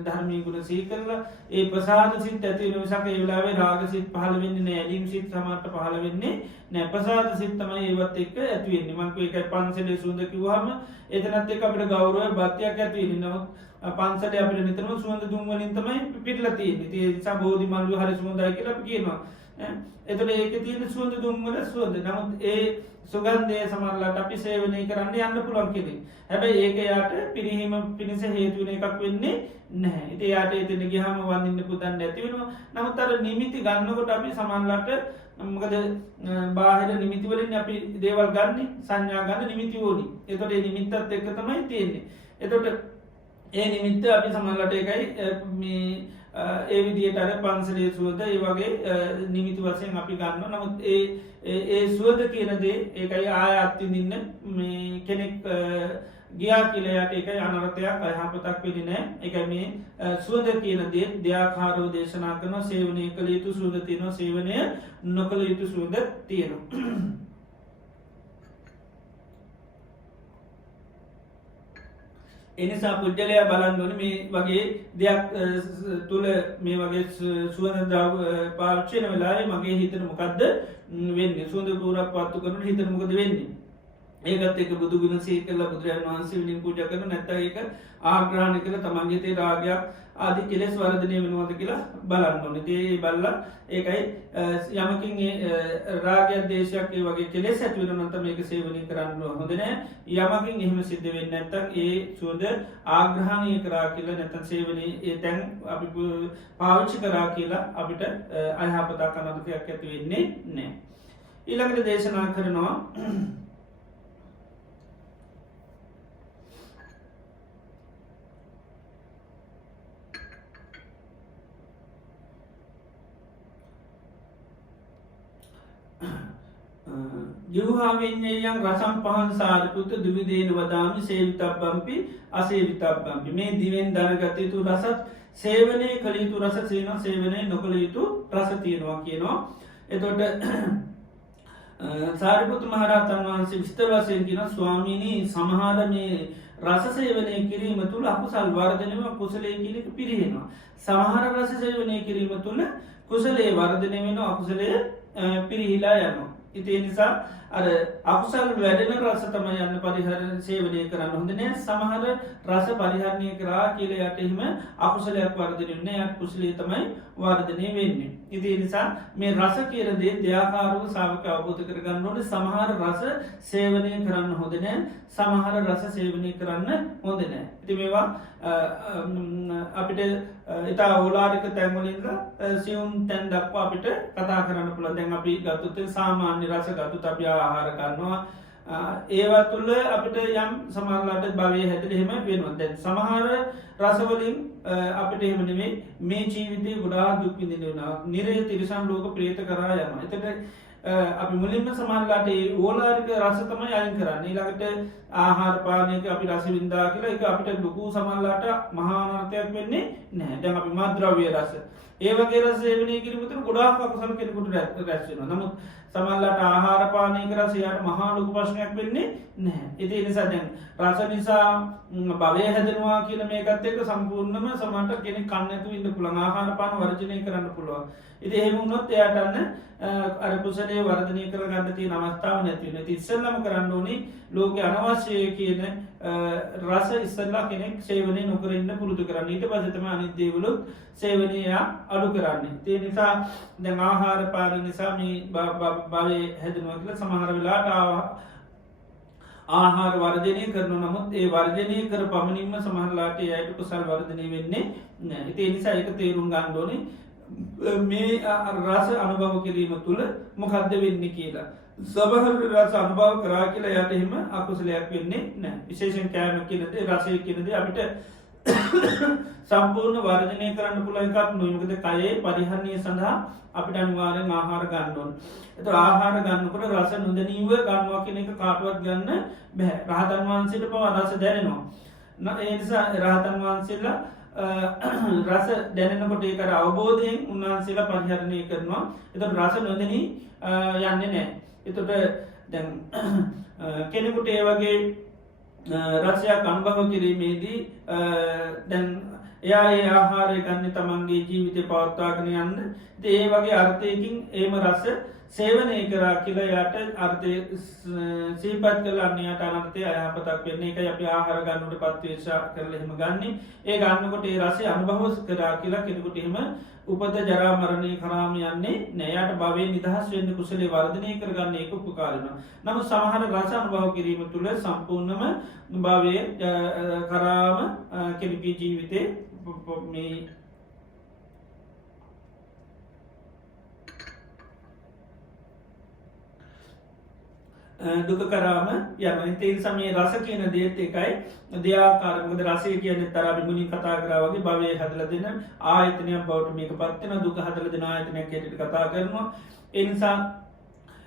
ධර්මී ගුණ සීකරලා ඒ ප්‍රසාද සිත් ඇති වෙන නිසා ඒ වෙලාවේ රාග සිත් පහළ වෙන්නේ නැහැ. ඇලීම් සිත් සමහරට පහළ වෙන්නේ නැහැ. ප්‍රසාද සිත් තමයි ඒවත් එක්ක ඇති වෙන්නේ. මම ඒකයි පන්සලේ සුවඳ කිව්වහම එතනත් එක්ක අපිට ගෞරවය බත්තියක් ඇති වෙන්නේ. නමුත් පන්සලේ අපිට නිතරම සුවඳ දුම් වලින් තමයි පිටලා තියෙන්නේ. ඒ නිසා බෝධි මල්ලු හරි සුවඳයි කියලා අපි කියනවා. එතකොට ඒකේ තියෙන සුවඳ දුම් වල සුවඳ. නමුත් ඒ සුගන්ධය සමහරවිට අපි සේවනය කරන්න යන්න පුළුවන් කෙනෙක්. හැබැයි ඒක යාට පිරිහීම පිණිස හේතු වෙන එකක් වෙන්නේ නැහැ. ඉතින් යාට එතන ගියාම වඳින්න පුදන්න ඇති වෙනවා. නමුත් අර නිමිති ගන්නකොට අපි සමහරවිට මොකද බාහිර නිමිති වලින් අපි දේවල් ගන්න සංඥා ගන්න නිමිති ඕනි. එතකොට ඒ නිමිත්තත් එක්ක තමයි තියෙන්නේ. එතකොට ඒ නිමිත්ත අපි සමහරවිට ඒකයි මේ ඒ විදිහට අර පන්සලේ සුවඳ ඒ වගේ නිමිති වශයෙන් අපි ගන්නවා. නමුත් ඒ සුවඳ කියන දේ ඒකයි ආය අත්විඳින්න මේ කෙනෙක් ගියා කියලා යට ඒකයි අනර්ථයක් අයහපතක් වෙන්නේ නැහැ. ඒකයි මේ සුවඳ කියන දේ දෙආකාරව දේශනා කරනවා. සේවනය කළ යුතු සුවඳ තියෙනවා, සේවනය නොකළ යුතු සුවඳ තියෙනවා. එනිසා පුද්ගලයා බලන්න ඕනේ මේ වගේ දෙයක් තුල මේ වගේ සුවඳ ද්‍රව්‍ය පාවිච්චි කරන වෙලාවේ මගේ හිතට මොකද්ද වෙන්නේ? සුවඳ පුරක් පත්තු කරනකොට හිතට මොකද වෙන්නේ? ඒකත් එක්ක බුදු ගුණ සීකරලා බුදුරජාණන් වහන්සේ විලින් පූජා කරන නැත්නම් ඒක ආග්‍රහණය කරලා තමන්ගේ තේ රාගයක් ආදී කෙලෙස් වර්ධනය වෙනවද කියලා බලන්න ඕනේ. ඒ බලලා ඒකයි යමකින් ඒ රාගය දේශයක් ඒ වගේ කෙලෙස් ඇති වෙනවා නම් මේක සේවනය කරන්න හොඳ නැහැ. යමකින් එහෙම සිද්ධ වෙන්නේ නැත්නම් ඒ සුවඳ ආග්‍රහණය කරා කියලා නැත්නම් සේවනයේ ඒ තැන් අපි පාවිච්චි කරා කියලා අපිට අයහපතක් අනර්ථයක් ඇති වෙන්නේ නැහැ. ඊළඟට දේශනා කරනවා ජිව්හාවෙන්යයන් රසම් පහන් සාරිපුත දුවිදේන වදාමි සේවිතබ්බම්පි අසේවිතබ්බම්පි. මේ දිවෙන් දැනගත යුතු රසත් සේවනය කළ යුතු රස තියෙනවා, සේවනය නොකළ යුතු රස තියෙනවා කියනවා. එතකොට සාරිපුත්ත මහරහතන් වහන්සේ විස්තර වශයෙන් කියනවා ස්වාමීනි සමහර මේ රස සේවනය කිරීම තුළ අකුසල් වර්ධනයම කුසලයේ කියන එක පිරිහෙනවා. සමහර රස සේවනය කිරීම තුළ කුසලයේ වර්ධනය වෙන අකුසලය පිරිහිලා යනවා. ඉතිේ නිසා අර අකුසල් වැඩෙන රස තම යන්න පරිහර සේවනය කරන්න හොඳ නෑ සමහර රස පරිහරණය කරා කියලයට එහෙම අකුසලයක් වර්ධනයන්නේ යක් කුසලේ තමයි වර්ධනය වෙන්නේ. ඉතිේ නිසා මේ රස කියරදේ දෙයාකාරුව සාාවක අවබෝධ කරගන්න ඕන සමහර රස සේවනය කරන්න හොඳ නෑ සමහර රස සේවනය කරන්න හොඳ නෑ. ඉති මේවා අපිට ඉතා ඕලාරික තැන්වලින්ද සියුම් තැන් දක්වා අපිට කතා කරන්න පුළ දැන් අපි ගත්තුත සාමාන්‍ය රස ගතු අපි ආහාර කරනවා ඒවා තුළ අපිට යම් සමහරලාට භවය හැදල හෙම වෙනවා දැන් සමහර රසවලින් අපිට එහෙමනේ මේ ජීවිතය ගොඩා දුක්විදිනවා නිරේ තිරිසන් ලෝක ප්‍රේත කරා යම එතට අපි මුලින්ම සමහරලාට ඕලාරික රසතම අයන් කරන්න ඊළඟට ආහාරපානයක අපි රස වින්දා කියලා එක අපිට ලොකු සමල්ලාට මහානර්ථයක් වෙන්නේ නෑ දැන් අපි මද්‍රව්‍ය රස ඒවගේ රසේවනය කිරීමතුර ගොඩාක් අකුසල කෙනෙකුට රැස්වෙන නමුත් සමල්ලට ආහාරපානය කරසයාට මහාලොකු ප්‍රශ්නයක් වෙන්නේ නැහැ. ඉති නිසා දැන් රස නිසා බලය හැදෙනවා කියන මේකත් එක සම්පූර්ණම සමට කෙනෙ කන්නතු ඉන්න පුළන් ආහාරපාන වර්ජනය කරන්න පුළුවන්. ඉති එහෙමුණොත් එයාටන්න අරපුසලේ වර්ධනය කර ගන්නති නවස්ථාව නැතිවෙන ඉස්සල්ලම කරන්න ඕනි ලෝක අනවශ්‍යය කියන රස ඉස්සල්ලා කෙනෙක් සේවනය නොකරන්න පුරුදු කරන්න ඊට පසතම අනිදේවලුත් සේවනයා අඩු කරන්නේ. තිය නිසා දැ ආහාර පාන නිසා භවය හැදනවා කියල සමහර වෙලාට ආහාර වර්ජනය කරනු නමුත් ඒ වර්ජනය කර පමණින්ම සමහරලාට අයට කුසල් වර්ධනය වෙන්නේ නෑ. ඉති නිසා එක තේරුම් ගණ්ඩෝනේ මේ රස අනුභව කිරීම තුළ මොකක්ද වෙන්න කියලා. සබහර රස අනුභව කරා කියලා යට එහෙම අකුසලයක් වෙන්නේ නෑ. විශේෂෙන් කෑම කියනද රසය කියනද අපිට සම්පූර්ණ වර්ජනය කරන්න පුළ එකක් නොයමකද කයේ පරිහරණය සඳහා අපිට අනිවාරෙන් ආහාර ගන්නඩුවන්. එත ආහාර ගන්නකට රස නොදනීව ගන්නවා කෙන එක කාටුවත් ගන්න බැහැ රහතන් වහන්සේට පව රස දැනෙනවා. ඒනිසා රහතන් වහන්සේල්ලා රස දැනනකොට ඒකර අවබෝධයෙන් උන්වහන්සේලා පරිහරණය කරනවා. එත රස නොදනී යන්න නෑ. එතොට දැන් කෙනෙකුට ඒ වගේ රසයක් අනුභව කිරීමේදී දැන් එයා ඒ ආහාරය ගන්න තමන්ගේ ජීවිතය පවත්තාගෙන යන්න ඒ වගේ අර්ථයකින් ඒම රස සේවනය කරා කියලා යට අර්ථය සීපත් කලන්නේයට අනර්ථය අයහපතක් වෙන්නේ එක අපි ආහාර ගන්නට පත්වේශා කරල හෙම ගන්නේ ඒ ගන්නකොට ඒ රසේ අනුභවස් කරා කියලා කෙනෙකුට එහෙම උපද ජරාමරණය කරාම යන්නේ නෑයට භවය නිදහස් වෙන්න කුසලේ වර්ධනය කරගන්න එක උපකාරන. නමු සමහර රස අනුභව කිරීම තුළ සම්පූර්ණම භවය කරාම කෙනෙකී ජීවිතය මේ දුක කරාම යන තේල් සමේ රස කියන දේත් එකයි දෙයාකාරමද රසය කියන තරබි ගුණි කතා කරාවගේ භවය හදල දෙන ආයතනය බවට මේක පත්වන දුක හදල දෙන ආයතනයක් කෙට කතා කරනවා. එනිසා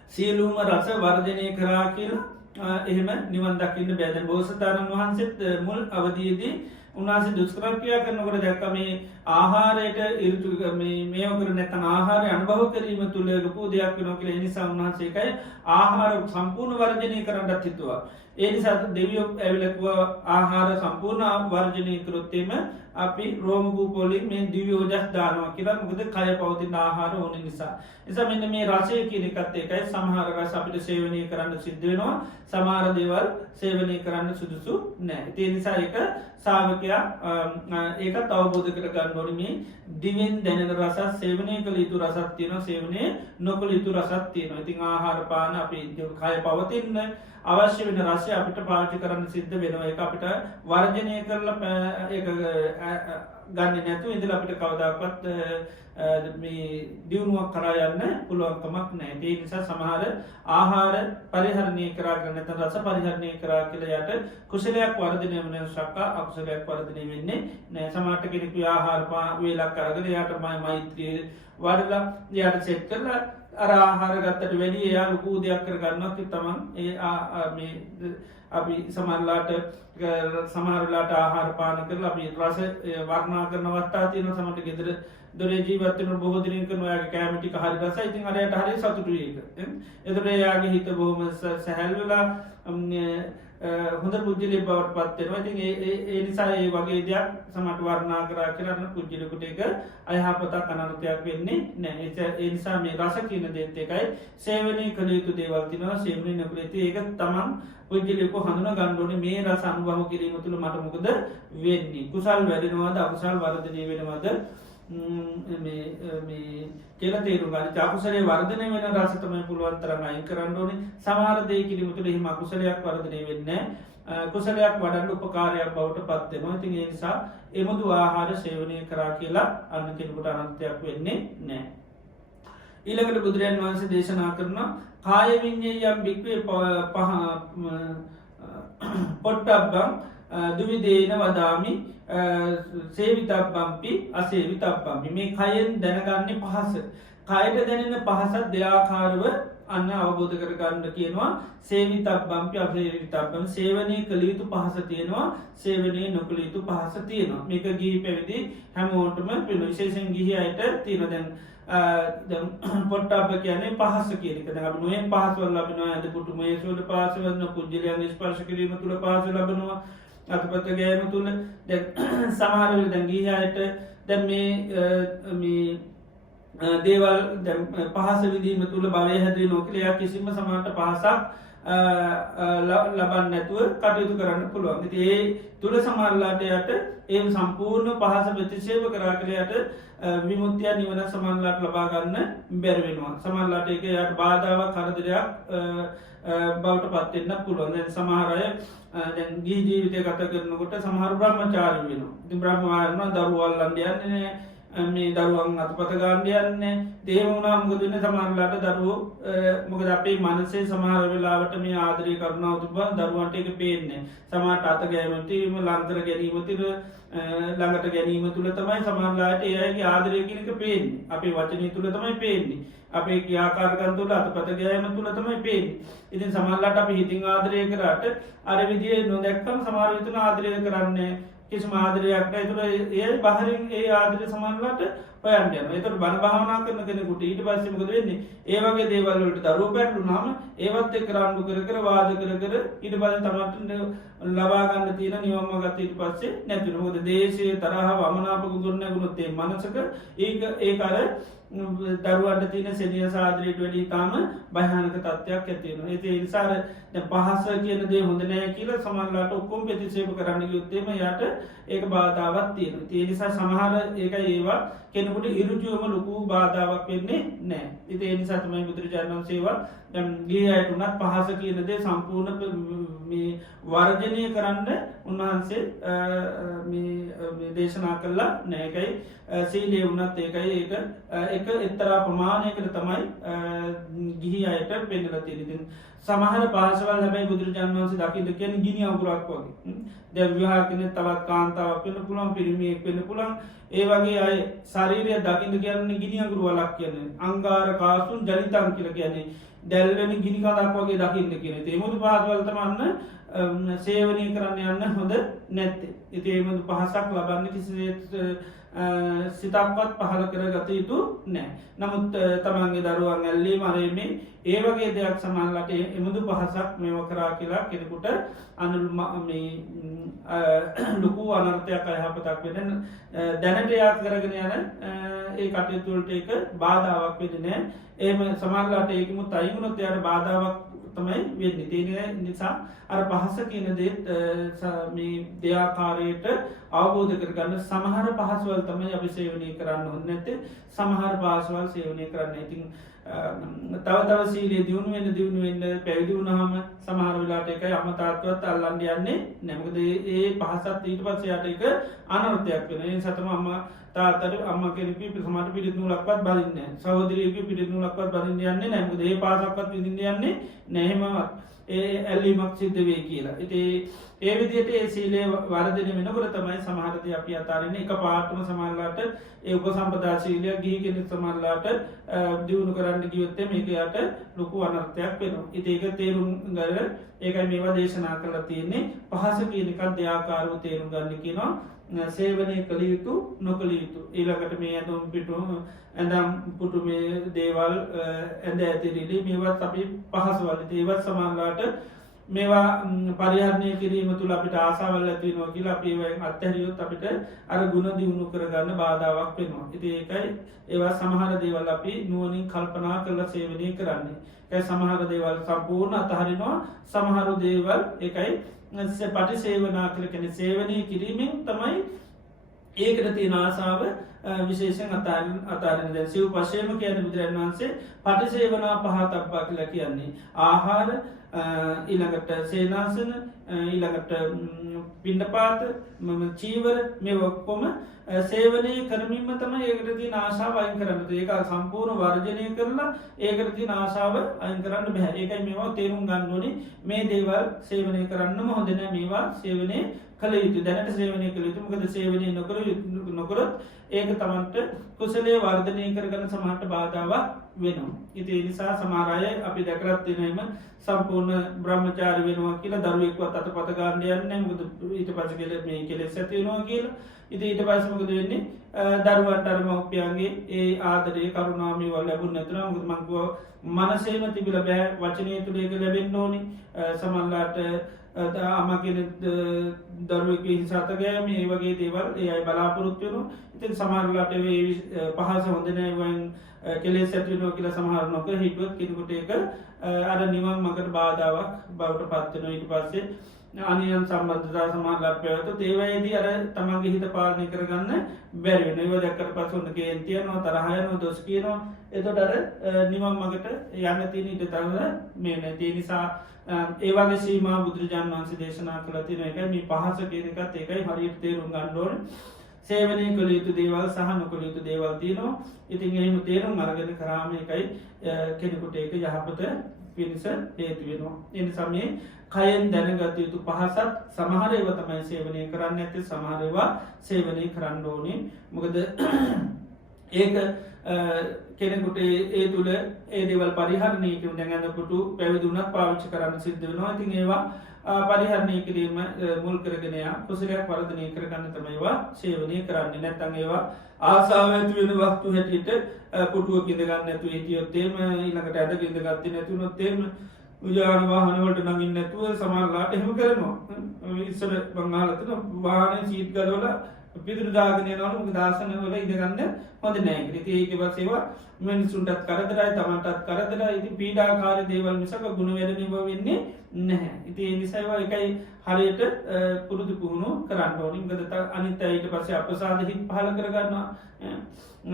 සියලූම රස වර්ජනය කරා කියලා එහෙම නිවන් දකින්න බෑද බෝසතාරන් වහන්සේත් මුල් අවදීදී උන්හසේ දුස්කරක්‍රියා කරනකොට දැක්ක මේ ආහාරයට ඉරුතු මේ කර නැතන ආහාරය අනුභව කිරීම තුළ ලොකු දෙයක් වෙන කියල නිසා උන්හන්සේකයි ආහාර සම්පූර්ණ වර්ජනය කරන්නත් හිතුවා. ඒ නිසා දෙවියෝ ඇවිලකුව ආහාර සම්පූර්ණ වර්ජනය කරොත්තේම අපි රෝමගූ පොලින් මේ දිවියෝජස් දානවා කියලා මුකද කය පවතින ආහාර ඕන නිසා. නිසා මෙන්න මේ රසය කියනෙකත් එකයි සමහර රස අපිට සේවනය කරන්න සිද්ධ වෙනවා සමාර දේවල් සේවනය කරන්න සුදුසු නෑ. ඒ නිසා එක සාාවකයා ඒකත් අවබෝධ කර ගන්නඩොනමේ දිවෙන් දැනෙන රසත් සේවනය කළ යුතු රසත්තියන සේවනය නොකළ යුතු රසත්තියන ඉතින් ආහාරපාන අපි කය පවතින්න අවශ්‍ය වෙන රසය අපිට පාචි කරන්න සිද්ධ වෙනවා එක අපිට වර්ජනය කරලා ගන්න නැතු ඉදිල අපිට කවදක්වත් දියුණුවක් කරා යන්න පුළුවන්කමක් නෑ. ඒ නිසා සමහර ආහාර පරිහරණය කරා ගන්නත රස පරිහරණය කරා කියලයට කුසලයක් වර්ධනය වන ශක්කා අකුසලයක් වර්ධනය වෙන්නේ නෑ. සමට කෙනෙකු ආහාරපා වේලක් කරගෙන යට මයි මෛත්‍රී වඩලා යට සෙට් කරලා අර ආහාර ගත්තට වැඩි එයා ලොකූ දෙයක් කර ගන්නක් තමන් ඒ අපි සමරලාට සමහරලාට ආහාර පාන කරලා අපි රස වර්ණා කරන වත්තා තියෙන සමට ගෙදර දොරේ ජීවත්තන බොහෝදරින් කරන යාගේ කෑමටි හරි රස ඉතින් අරයට හරි සතුටුවක එතුර යාගේ හිත බොහොම සැහැල්වෙලා හොඳ පුද්ගලයෙක් බවට පත් වෙනවා. ඉතින් ඒ නිසා ඒ වගේ දෙයක් සමහරට වර්ණනා කරන පුද්ගලයෙකුට ඒක අයහපතක් අනර්ථයක් වෙන්නේ නැහැ. ඒ නිසා මේ රස කියන දේත් එකයි සේවනයේ කළ යුතු දේවල් තියෙනවා. සේවනයේ නොකළ යුතු ඒක තමන් පුද්ගලයෙකු හඳුනා ගන්න ඕනේ. මේ රස අනුභව කිරීම තුළ මට මොකද වෙන්නේ? කුසල් වැඩෙනවද අකුසල් වර්ධනය වෙනවද? මේ කියලා තේරුම් ගන්න. අකුසලයේ වර්ධනය වෙන රස තමයි පුළුවන් තරම් අයින් කරන්න ඕනේ. සමහර දේ කිරීම තුළ එහෙම අකුසලයක් වර්ධනය වෙන්නේ නැහැ. කුසලයක් වඩන්න උපකාරයක් බවට පත් වෙනවා. ඉතින් ඒ නිසා එමුදු ආහාර සේවනය කරා කියලා අන්න කෙනෙකුට අනර්ථයක් වෙන්නේ නැහැ. ඊළඟට බුදුරජාණන් වහන්සේ දේශනා කරනවා කාය විඤ්ඤායම් භික්ඛවේ පොට්ටබ්බං දුවිදේන වදාමි සේවිතබ්බම්පි අසේවිතබ්බම්පි. මේ කයෙන් දැනගන්නේ පහස. කයට දැනෙන පහසත් දෙආකාරව අන්න අවබෝධ කරගන්න කියනවා. සේවිතබ්බම්පි අසේවිතබ්බම්. සේවනයේ කළ යුතු පහස තියෙනවා, සේවනයේ නොකළ යුතු පහස තියෙනවා. මේක ගිහි පැවිදි හැමෝටම වෙන විශේෂයෙන් ගිහි අයට තියෙනවා. දැන් පොට්ටබ්බ කියන්නේ පහස කියන එක. දැන් අපි නොයෙන් පහසවල ලබනවා. අද කුටුමයේ සෝද පහස වන පුජ්‍යලයන් ස්පර්ශ කිරීම තුල පහස ලබනවා. අතපත ගෑම තුළ දැන් සමහර වෙලාවට දැන් ගිහි අයට දැන් මේ දේවල් දැන් පහස විඳීම තුළ භවය හැදෙන්නේ නොකිය කිසිම සමානට පහසක් ලබන්න නැතුව කටයුතු කරන්න පුළුවන්. ඉතින් ඒ තුල සමහරලාට යට ඒ සම්පූර්ණ පහස ප්‍රතික්ෂේප කරා කියලා යට විමුක්තිය නිවන සමහරලාට ලබා ගන්න බැරි වෙනවා. සමහරලාට ඒක යට බාධාවක් කරදරයක් බවට පත් වෙන්න පුළුවන්. දැන් සමහර අය දැන් ගිහි ජීවිතය ගත කරනකොට සමහර බ්‍රහ්මචාරී වෙනවා. ඉතින් බ්‍රහ්මචාරීන් දරුවෝ අල්ලන්න යන්නේ මේ දරුවන් අතපත ගන්න යන්නේ. එහෙම වුණාම මොකද වෙන්නේ? සමහරලාට දරුවෝ මොකද අපේ මනසේ සමහර වෙලාවට මේ ආදරය කරුණාව තිබ්බම දරුවන්ට ඒක පේන්නේ. සමහරට අත ගෑම තීම ලංකර ගැනීම තුළ ළඟට ගැනීම තුළ තමයි සමහරලාට ඒ අයගේ ආදරය කියන එක පේන්නේ. අපේ වචනය තුළ තමයි පේන්නේ. අපේ ක්‍රියාකාරකම් තුළ අතපත ගෑම තුළ තමයි පේන්නේ. ඉතින් සමහරලාට අපි හිතින් ආදරය කරාට අර විදිහේ නොදැක්කම සමහර විට ආදරය කරන්නේ කිසිම ආදරයක් නැහැ. ඒතර ඒ බාහිරින් ඒ ආදරය සමහරලාට හොයන්න යනවා. ඒතර බණ භාවනා කරන කෙනෙකුට ඊට පස්සේ මොකද වෙන්නේ? ඒ වගේ දේවල් වලට දරුවෝ පැටළුනාම ඒවත් එක්ක රණ්ඩු කර කර වාද කර කර ඊට පස්සේ තමයි ලබා ගන්න තියෙන නියම ගත ඊට පස්සේ නැති වෙනවා. මොකද දේශයේ තරහව අමනාපක ගුණ නැගුණොත් ඒ මනසක ඒක අර දරුවන්ට තියෙන සෙනෙහස ආදරයට වැඩි තාම භයානක තත්ත්වයක් ඇති වෙනවා. ඒ නිසා දැන් පහස කියන දේ හොඳ නැහැ කියලා සමහරලාට ඔක්කොම ප්‍රතික්ෂේප කරන්න ගියොත් යාට ඒක බාධාවක් තියෙනවා. ඒ නිසා සමහර ඒකයි ඒවා කෙනෙකුට ඍජුවම ලොකු බාධාවක් වෙන්නේ නැහැ. ඉතින් ඒ නිසා තමයි බුදුරජාණන් වහන්සේවා දැන් ගිහියට උනත් පහස කියන දේ සම්පූර්ණ මේ වර්ජනය කරන්න උන්වහන්සේ මේ දේශනා කළා නැහැ. ඒකයි සීලය වුණත් ඒකයි ඒක එක්තරා ප්‍රමාණයකට තමයි ගිහි අයට පෙන්නලා තියෙන්නේ. සමහර පාසවල් හැබැයි බුදුරජාණන් වහන්සේ දකින්න කියන්නේ ගිනි අඟුරක් වගේ. දැන් විවාහ කෙනෙක් තවත් කාන්තාවක් වෙන්න පුළුවන්, පිරිමියෙක් වෙන්න පුළුවන්. ඒ වගේ අය ශරීරය දකින්න කියන්නේ ගිනි අඟුරු වලක් කියන්නේ. අංගාර කාසුන් ජනිතං කියලා කියන්නේ දැල්වෙන ගිනි කඳක් වගේ දකින්න කියන. ඒ මොකද පාසවල් තමන්න සේවනය කරන්න යන්න හොඳ නැත්තේ. ඉතින් ඒ මොකද පහසක් ලබන්නේ කිසිසේත් සිතක්වත් පහල කරගත යුතු නෑ. නමුත් තමන්ගේ දරුවන් ඇල්ලීම අරීමේ ඒ වගේ දෙයක් සමහරවිට එමුදු පහසක් මේව කරා කියලා කෙනෙකුට ලොකු අනර්ථයක් අයහපතක් වෙන දැනට යාත් කරගෙන යන ඒ කටයුතු වලට ඒක බාධාවක් වෙන්නේ නෑ. එහෙම සමහරවිට ඒකමුත් අයිමුණොත් යාට බාධාවක් තමයි වෙන්නේ. ඒ නිසා අර පහස කියන දේත් මේ දෙආකාරයට අවබෝධ කරගන්න සමහර පහසවල් තමයි අපි සේවනය කරන්න ඕනේ නැත්තේ. සමහර පහසවල් සේවනය කරන්න. ඉතින් තව සීලය දියුණු වෙන්න පැවිදි වුණාම සමහර වෙලාවට ඒකයි අම්මා තාත්තවත් අල්ලන්න යන්නේ නැහැ. මොකද ඒ පහසත් ඊට පස්සේ යට ඒක අනර්ථයක් වෙනවා. ඒ නිසා තමයි අම්මා තාත්තට අම්මා කෙනෙක් සමහර පිළිත් නූලක්වත් බඳින්නේ නැහැ. සහෝදරියගේ පිළිත් නූලක්වත් බඳින්න යන්නේ නැහැ. මොකද ඒ පාසක්වත් විඳින්න යන්නේ නැහැ. ඒ ඇල්ලීමක් සිද්ධ වෙයි කියලා. ඉතින් ඒ විදිහට ඒ සීලය වර්ධනය වෙනකොට තමයි සමහරදී අපි අතාරින්නේ. එක පාටම සමහරලාට ඒ උපසම්පදා සීලය ගිහි කෙනෙක් සමහරලාට දියුණු කරන්න ගියොත් මේක යට ලොකු අනර්ථයක් වෙනවා. ඉතින් ඒක තේරුම් ගන්න ඒකයි මේවා දේශනා කරලා තියෙන්නේ. පහස කියන එකත් දෙආකාරව තේරුම් ගන්න කියනවා. සේවනය කළ යුතු නොකළ යුතු. ඊළඟට මේ ඇඳුම් පිටුම් ඇඳම් පුටු මේ දේවල් ඇඳ ඇතිරිලි මේවත් අපි පහසවල ඒවත් සමහරලාට මේවා පරිහරණය කිරීම තුළ අපිට ආසාවල් ඇති වෙනවා කියලා අපි ඒවෙන් අත්හැරියොත් අපිට අර ගුණ දියුණු කරගන්න බාධාවක් වෙනවා. ඉතින් ඒකයි ඒවා සමහර දේවල් අපි නුවණින් කල්පනා කරලා සේවනය කරන්නේ. ඒ සමහර දේවල් සම්පූර්ණ අතහරිනවා. සමහර දේවල් ඒකයි පටිසේවනා කියලා කියන්නේ සේවනය කිරීමෙන් තමයි ඒකට තියෙන ආසාව විශේෂයෙන් අතාරින්න. දැන් සිව් පශයම කියන බුදුරජාණන් වහන්සේ පටිසේවනා පහතබ්බා කියලා කියන්නේ ආහාර, ඊළඟට සේනාසන, ඊළඟට පිණ්ඩපාත, චීවර මේ ඔක්කොම සේවනය කරමින්ම තමයි ඒකට තියෙන ආශාව අයින් කරන්න. ඒක සම්පූර්ණ වර්ජනය කරලා ඒකට තියෙන ආශාව අයින් කරන්න බෑ. ඒකයි මේවා තේරුම් ගන්න ඕනේ. මේ දේවල් සේවනය කරන්නම හොඳ නෑ. මේවා සේවනය කළ යුතු. දැනට සේවනය කළ යුතු. මොකද සේවනය නොකරොත් ඒක තමන්ට කුසලයේ වර්ධනය කරගන්න සමහරට බාධාවක් වෙනවා. ඉතින් ඒ නිසා සමහර අය අපි දැකලා තියෙනයිම සම්පූර්ණ බ්‍රහ්මචාරී වෙනවා කියලා දරුවෙක්වත් අතපත ගන්න යන්නේ නැහැ. මොකද ඊට පස්සේ මේ කෙලෙස් ඇති වෙනවා කියලා. ඉතින් ඊට පස්සේ මොකද වෙන්නේ? දරුවන්ට අර මව්පියන්ගේ ඒ ආදරේ කරුණාව මේවා ලැබුණ නැතුන මොකද මං කිව්වා මනසේම තිබිලා බෑ වචනය තුල ඒක ලැබෙන්න ඕනි. සමහරලාට අම්මා කෙනෙක් දරුවෙක් හිසත ගෑම මේ වගේ දේවල් ඒ අය බලාපොරොත්තු වෙනවා. ඉතින් සමහරලාට ඒ පහස හොඳ නැහැ වයින් කෙලෙස් ඇති වෙනවා කියලා සමහර නොකර හිතුවත් කෙනෙකුට ඒක අර නිවන් මඟට බාධාවක් බවට පත් වෙනවා. ඊට පස්සේ අනියම් සම්බන්ධතා සමහරලාට පැවතුනොත් ඒවයේදී අර තමන්ගේ හිත පාලනය කරගන්න බැරි වෙනවා. ඒව දැක්කට පස්සේ ඔන්න කේන්ති යනවා, තරහ යනවා, දොස් කියනවා. එතකොට අර නිවන් මඟට යන්න තියෙන ඊට තරම මේ නැති නිසා ඒ වගේ සීමා බුදුරජාණන් වහන්සේ දේශනා කළා තියෙන එකයි මේ පහස කියන එකත් ඒකයි හරියට තේරුම් ගන්න ඕනේ. සේවනය කළ යුතු දේවල් සහ නොකළ යුතු දේවල් තියෙනවා. ඉතින් එහෙම තේරුම් අරගෙන කරාම එකයි කෙනෙකුට ඒක යහපත පිණිස හේතු වෙනවා. ඒ නිසා මේ කයෙන් දැනගත යුතු පහසත් සමහර ඒවා තමයි සේවනය කරන්න නැත්තේ, සමහර ඒවා සේවනය කරන්න ඕනේ. මොකද ඒක කෙනෙකුට ඒ තුළ ඒ දේවල් පරිහරණය කිරීම දැන් අදකොට පැවිදුණත් පාවිච්චි කරන්න සිද්ධ වෙනවා. ඉතින් ඒවා පරිහරණය කිරීම මුල් කරගෙන කුසලයක් වර්ධනය කරගන්න තමයි ඒවා සේවනය කරන්නේ. නැත්නම් ඒවා ආසාව ඇති වෙන වස්තු හැටියට පුටුවක ඉඳ ගන්න නැතුව හිටියොත් එහෙම ඊළඟට ඇදක ඉඳ ගත්තේ නැතුනොත් එහෙම උජාන වාහන වලට නගින්න නැතුව සමහරලාට එහෙම කරනවා. ඉස්සර මං අහලා තියෙනවා වාහනේ සීට් ගලවලා පිදුරු දාගෙන යනවලු. මොකද ආසන වල ඉඳ ගන්න හොඳ නැහැ. ඉතින් ඒක පස්සේවා මිනිසුන්ටත් කරදරයි, තමන්ටත් කරදරයි. ඉතින් පීඩාකාරී දේවල් මිසක ගුණ වැඩෙනව වෙන්නේ නැහැ. ඉතින් ඒ නිසා ඒවා එකයි හරියට පුරුදු පුහුණු කරන්න ඕනේ. මොකද අනිත් අය ඊට පස්සේ අපසාද හිත් පහල කරගන්නවා.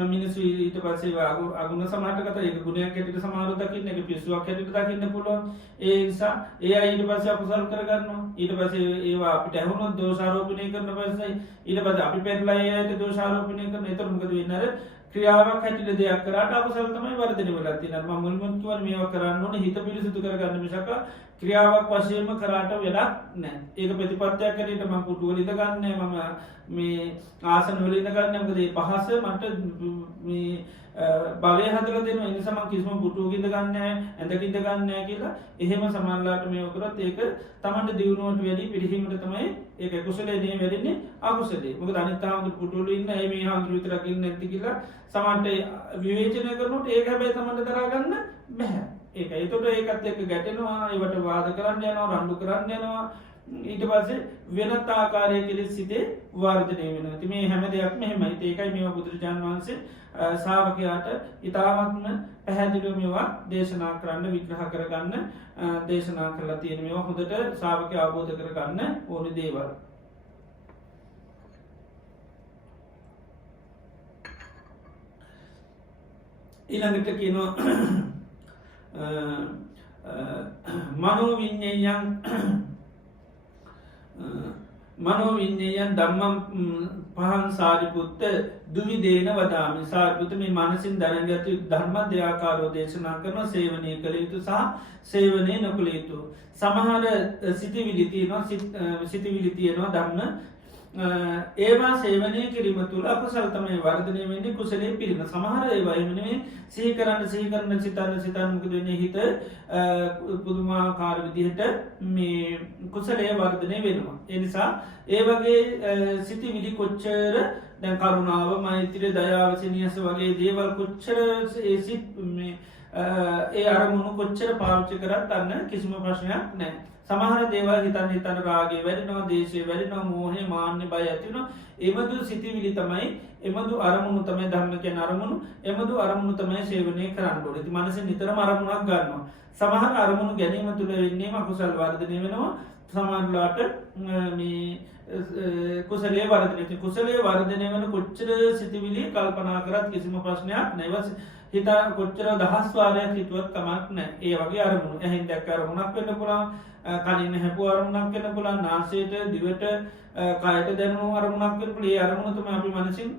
මිනිස්සු ඊට පස්සේ අගුණ සමහරට කතා ඒක ගුණයක් හැටියට සමහරව දකින්න, ඒක පිස්සුවක් හැටියට දකින්න පුළුවන්. ඒ නිසා ඒ අය ඊට පස්සේ අපසාර කරගන්නවා. ඊට පස්සේ ඒවා අපිට ඇහුනොත් දෝෂාරෝපණය කරන පස්සේ ඊට පස්සේ අපි පෙරලා ඒ අයට දෝෂාරෝපණය කරන. ඒතර මොකද වෙන්නේ? අර ක්‍රියාවක් හැටියට දෙයක් කරාට අකුසල තමයි වර්ධනය වෙලා තියෙනවා. මම මුලින්ම කිව්වා මේවා කරන්න ඕනේ හිත පිරිසිදු කරගන්න මිසක ක්‍රියාවක් වශයෙන්ම කරාට වැඩක් නැහැ. ඒක ප්‍රතිපත්තියක් හැටියට මම පුටුවල ඉඳ ගන්නෑ, මම මේ ආසන වල ඉඳ ගන්නෑ. මොකද මේ පහස මට මේ බලය හදලා දෙනවා. ඒ නිසා මම කිසිම පුටුවක ඉඳ ගන්නෑ, ඇඳක ඉඳ ගන්නෑ කියලා. එහෙම සමහරලාට මේව කරොත් ඒක තමන්ට දියුණුවට වැඩි පිළිහිමට තමයි ඒක කුසලයේ නේ වෙන්නේ අකුසලයේ. මොකද අනිත් ආන්දර පුටුවල ඉන්න ඒ මේ ආන්දර විතරක් ඉන්නේ නැති කියලා සමහරට විවේචනය කරනකොට ඒක හැබැයි තමන්ට දරා ගන්න බෑ. ඒක ඒතකොට ඒකත් එක්ක ගැටෙනවා, ඒවට වාද කරන්න යනවා, රණ්ඩු කරන්න යනවා. ඊට පස්සේ වෙනත් ආකාරයක සිතේ වර්ධනය වෙනවා. ඉතින් මේ හැම දෙයක්ම එහෙමයි. ඒකයි මේවා බුදුරජාණන් වහන්සේ ශ්‍රාවකයාට ඊටාත්ම පැහැදිලිව මේවා දේශනා කරන්න, විග්‍රහ කරගන්න දේශනා කරලා තියෙන මේවා හොඳට ශ්‍රාවකයා අවබෝධ කරගන්න ඕනේ දේවල්. ඊළඟට කියනවා මනෝවිඤ්ඤයං ධම්මං පහං සාරිපුත්ත දුවිදේන වදාමි. සාරිපුත්ත මේ මානසින් දැනගත යුතු ධර්ම දෙආකාරව දේශනා කරනවා. සේවනය කළ යුතු සහ සේවනය නොකළ යුතු. සමහර සිතිවිලි තියෙනවා ධම්ම ඒවා සේවනය කිරීම තුළ අකුසල තමයි වර්ධනය වෙන්නේ, කුසලයේ පිරෙන. සමහර ඒවා එහෙම නෙමෙයි, සිහි කරන්න සිතන්න මොකද වෙන්නේ? හිත පුදුමාකාර විදිහට මේ කුසලයේ වර්ධනය වෙනවා. ඒ නිසා ඒ වගේ සිතිවිලි කොච්චර දැන් කරුණාව, මෛත්‍රිය, දයාව, සෙනෙහස වගේ දේවල් කොච්චර ඒ අරමුණු කොච්චර පාවිච්චි කරත් අන්න කිසිම ප්‍රශ්නයක් නැහැ. සමහර දේවල් හිතන්න රාගේ වැඩෙනවා, දේශේ වැඩෙනවා, මෝහේ මාන්නේ බය ඇති වෙනවා. එබඳු සිතිවිලි තමයි, එබඳු අරමුණු තමයි ධම්ම කියන අරමුණු, එබඳු අරමුණු තමයි සේවනය කරන්න ඕනේ. ඉතින් මනසෙන් නිතරම අරමුණක් ගන්නවා. සමහර අරමුණු ගැනීම තුළ වෙන්නේම අකුසල් වර්ධනය වෙනවා. සමහරලාට මේ කුසලයේ වර්ධනය. කුසලයේ වර්ධනය වෙන කොච්චර සිතිවිලි කල්පනා කරත් කිසිම ප්‍රශ්නයක් නැහැ. හිතා කොච්චර දහස් වාරයක් හිතුවත් කමක් නැහැ. ඒ වගේ අරමුණු ඇහෙන් දැක්ක අරමුණක් වෙන්න පුළුවන්, කනින් හැපුව අරමුණක් වෙන්න පුළුවන්, නාසයට දිවට කායට දැනුණු අරමුණක් වෙන්න පුළුවන්. ඒ අරමුණ තමයි අපි මනසින්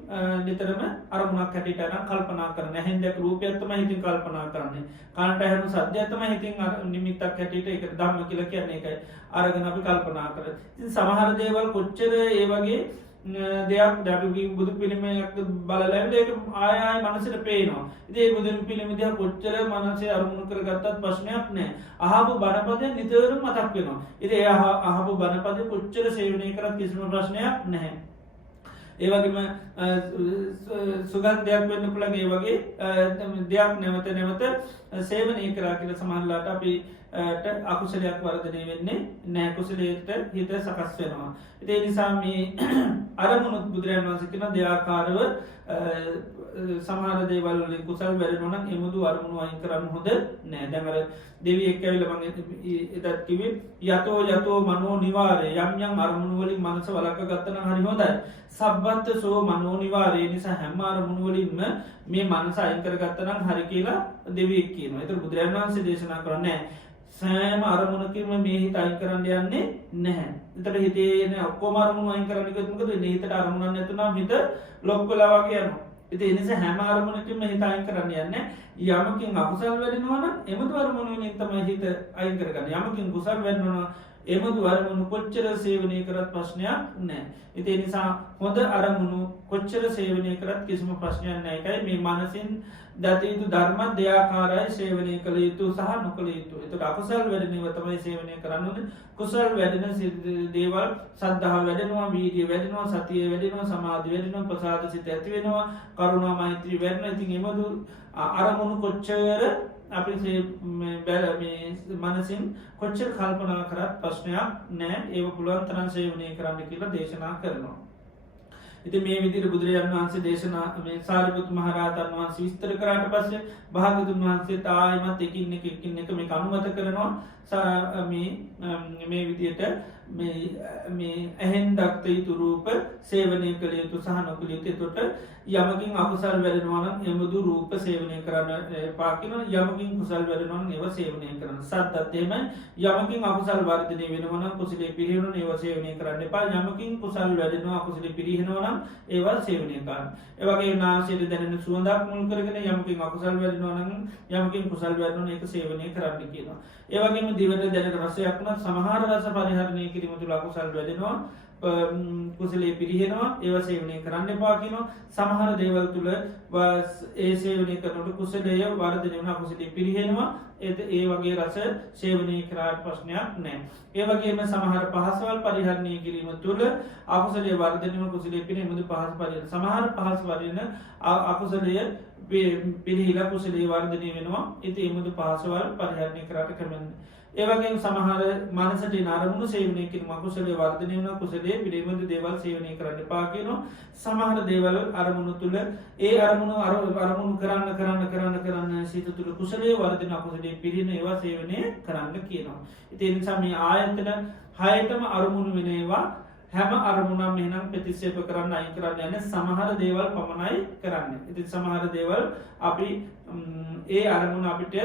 නිතරම අරමුණක් හැටියට අරන් කල්පනා කරන්නේ. ඇහෙන් දැක්ක රූපයක් තමයි හිතින් කල්පනා කරන්නේ. කනට ඇහෙන සද්දයක් තමයි හිතින් නිමිත්තක් හැටියට ඒකට ධම්ම කියලා කියන්නේ. ඒකයි අරගෙන අපි කල්පනා කරන්නේ. ඉතින් සමහර දේවල් කොච්චර ඒ වගේ දෙයක් දැපි බුදු පිළිමයක් බලලැවිල ඒක ආය මනසට පේනවා. ඉතින් ඒ බුදු පිළිම දිහා කොච්චර මනසේ අරමුණු කරගත්තත් ප්‍රශ්නයක් නැහැ. අහපු බණපදය නිතරම මතක් වෙනවා. ඉතින් ඒ අහපු බණපදය කොච්චර සේවනය කරත් කිසිම ප්‍රශ්නයක් නැහැ. ඒ වගේම සුගන්ධයක් වෙන්න පුළුවන්. ඒ වගේ දෙයක් නැවත නැවත සේවනය කරා කියලා සමහරලාට අපි අකුසලයක් වර්ධනය වෙන්නේ නැහැ. කුසලයට හිත සකස් වෙනවා. ඒ නිසා මේ අරමුණුත් බුදුරජාණන් වහන්සේ කියන දෙආකාරව සමහර දේවල් වලින් කුසල් වැඩෙනවා නම් එමුදු අරමුණු අයින් කරන්න හොඳ නෑ. දැන් අර දෙවියෙක් ඇවිල්ලා මම එදත් කිව්වේ යතෝ මනෝ නිවාරේ, යම් යම් අරමුණු වලින් මනස වළක්ව ගත්තා නම් හරි හොඳයි. සබ්බත්තසෝ මනෝ නිවාරේ, නිසා හැම අරමුණු වලින්ම මේ මනස අයින් කරගත්තා නම් හරි කියලා දෙවියෙක් කියනවා. ඒතර බුදුරජාණන් වහන්සේ දේශනා කරන්නේ සෑම අරමුණකින්ම මේ හිත අයින් කරන්න යන්නේ නැහැ. එතකොට හිතේ එන ඔක්කොම අරමුණු අයින් කරන්න කිව්වොත් මොකද වෙන්නේ? හිතට අරමුණක් නැතුණම හිත ලොක් වෙලා වගේ යනවා. ඉතින් ඒ නිසා හැම අරමුණකින්ම හිත අයින් කරන්න යන්නේ. යමකින් අකුසල් වැඩෙනවා නම් එමුදු අරමුණු වලින් තමයි හිත අයින් කරගන්නේ. යමකින් කුසල් වැඩෙනවා එමුදු අරමුණු කොච්චර සේවනය කරත් ප්‍රශ්නයක් නැහැ. ඉතින් ඒ නිසා හොඳ අරමුණු කොච්චර සේවනය කරත් කිසිම ප්‍රශ්නයක් නැහැ. ඒකයි මේ මනසින් දත යුතු ධර්ම දෙආකාරයි සේවනය කළ යුතු සහ නොකළ යුතු. ඒකට අකුසල් වැඩෙනව තමයි සේවනය කරන්න ඕනේ. කුසල් වැඩෙන දේවල් සද්ධාව වැඩෙනවා, වීර්යය වැඩෙනවා, සතිය වැඩෙනවා, සමාධිය වැඩෙනවා, ප්‍රසාද සිත ඇති වෙනවා, කරුණා මෛත්‍රී වැඩෙනවා. ඉතින් එමුදු අරමුණු කොච්චර අපි මනසින් කොච්චර කල්පනා කරත් ප්‍රශ්නයක් නැහැ. ඒක පුළුවන් තරම් සේවනය කරන්න කියලා දේශනා කරනවා. ඉතින් මේ විදිහට බුදුරජාණන් වහන්සේ දේශනා මේ සාරිපුත්ත මහ රහතන් වහන්සේ විස්තර කරාට පස්සේ භාග්‍යවතුන් වහන්සේ තායිමත් එකින් එක මේක අනුමත කරනවා. මේ විදිහට මේ ඇහෙන් දක්ත යුතු රූප සේවනය කළ යුතු සහ නොකළ යුතු. එතකොට යමකින් අකුසල් වැඩෙනවා නම් එමුදු රූප සේවනය කරන්න එපා කියනවා. යමකින් කුසල් වැඩෙනවා නම් ඒවා සේවනය කරන්න. සද්දත් එහෙමයි. යමකින් අකුසල් වර්ධනය වෙනවා නම් කුසලයේ පිරිහෙනවා නම් ඒවා සේවනය කරන්න එපා. යමකින් කුසල් වැඩෙනවා අකුසලයේ පිරිහෙනවා නම් ඒවා සේවනය කරන්න. ඒ වගේ නාසයට දැනෙන සුවඳක් මුල් කරගෙන යමකින් අකුසල් වැඩෙනවා නම් යමකින් කුසල් වැඩෙනවා නම් ඒක සේවනය කරන්න කියනවා. ඒ වගේම දිවට දැනෙන රසයක් නම් සමහර රස පරිහරණය කිරීම තුළ අකුසල් වැඩෙනවා, කුසලයේ පිරිහෙනවා, ඒවා සේවනය කරන්න එපා කියනවා. සමහර දේවල් තුළ ඒ සේවනය කරනකොට කුසලයේ වර්ධනය වෙනවා, කුසලයේ පිරිහෙනවා. ඒ වගේ රස සේවනය කරාට ප්‍රශ්නයක් නැහැ. ඒ වගේම සමහර පහසවල් පරිහරණය කිරීම තුළ අකුසලයේ වර්ධනය වෙනවා, කුසලයේ පිරිහෙනවා. පහස පරිහරණ සමහර පහස පරිහරණ අකුසලයේ පිරිහිලා කුසලයේ වර්ධනය වෙනවා. ඉතින් එමුදු පහසවල් පරිහරණය කරාට කැමන්නේ. ඒ වගේම සමහර මනසට අරමුණු සේවනය කිරීම කුසලයේ වර්ධනය වෙනවා, කුසලයේ පිරිහෙන දේවල් සේවනය කරන්න එපා කියනවා. සමහර දේවල් අරමුණු තුල ඒ අරමුණු කරන්න සිත තුල කුසලයේ වර්ධනය, කුසලයේ පිරිහෙන ඒවා සේවනය කරන්න කියනවා. ඉතින් ඒ නිසා මේ ආයතන හයතම අරමුණු වෙන ඒවා හැම අරමුණක්ම එහෙනම් ප්‍රතික්ෂේප කරන්න අයින් කරන්න යන්නේ සමහර දේවල් පමණයි කරන්නේ. ඉතින් සමහර දේවල් අපි ඒ අරමුණ අපිට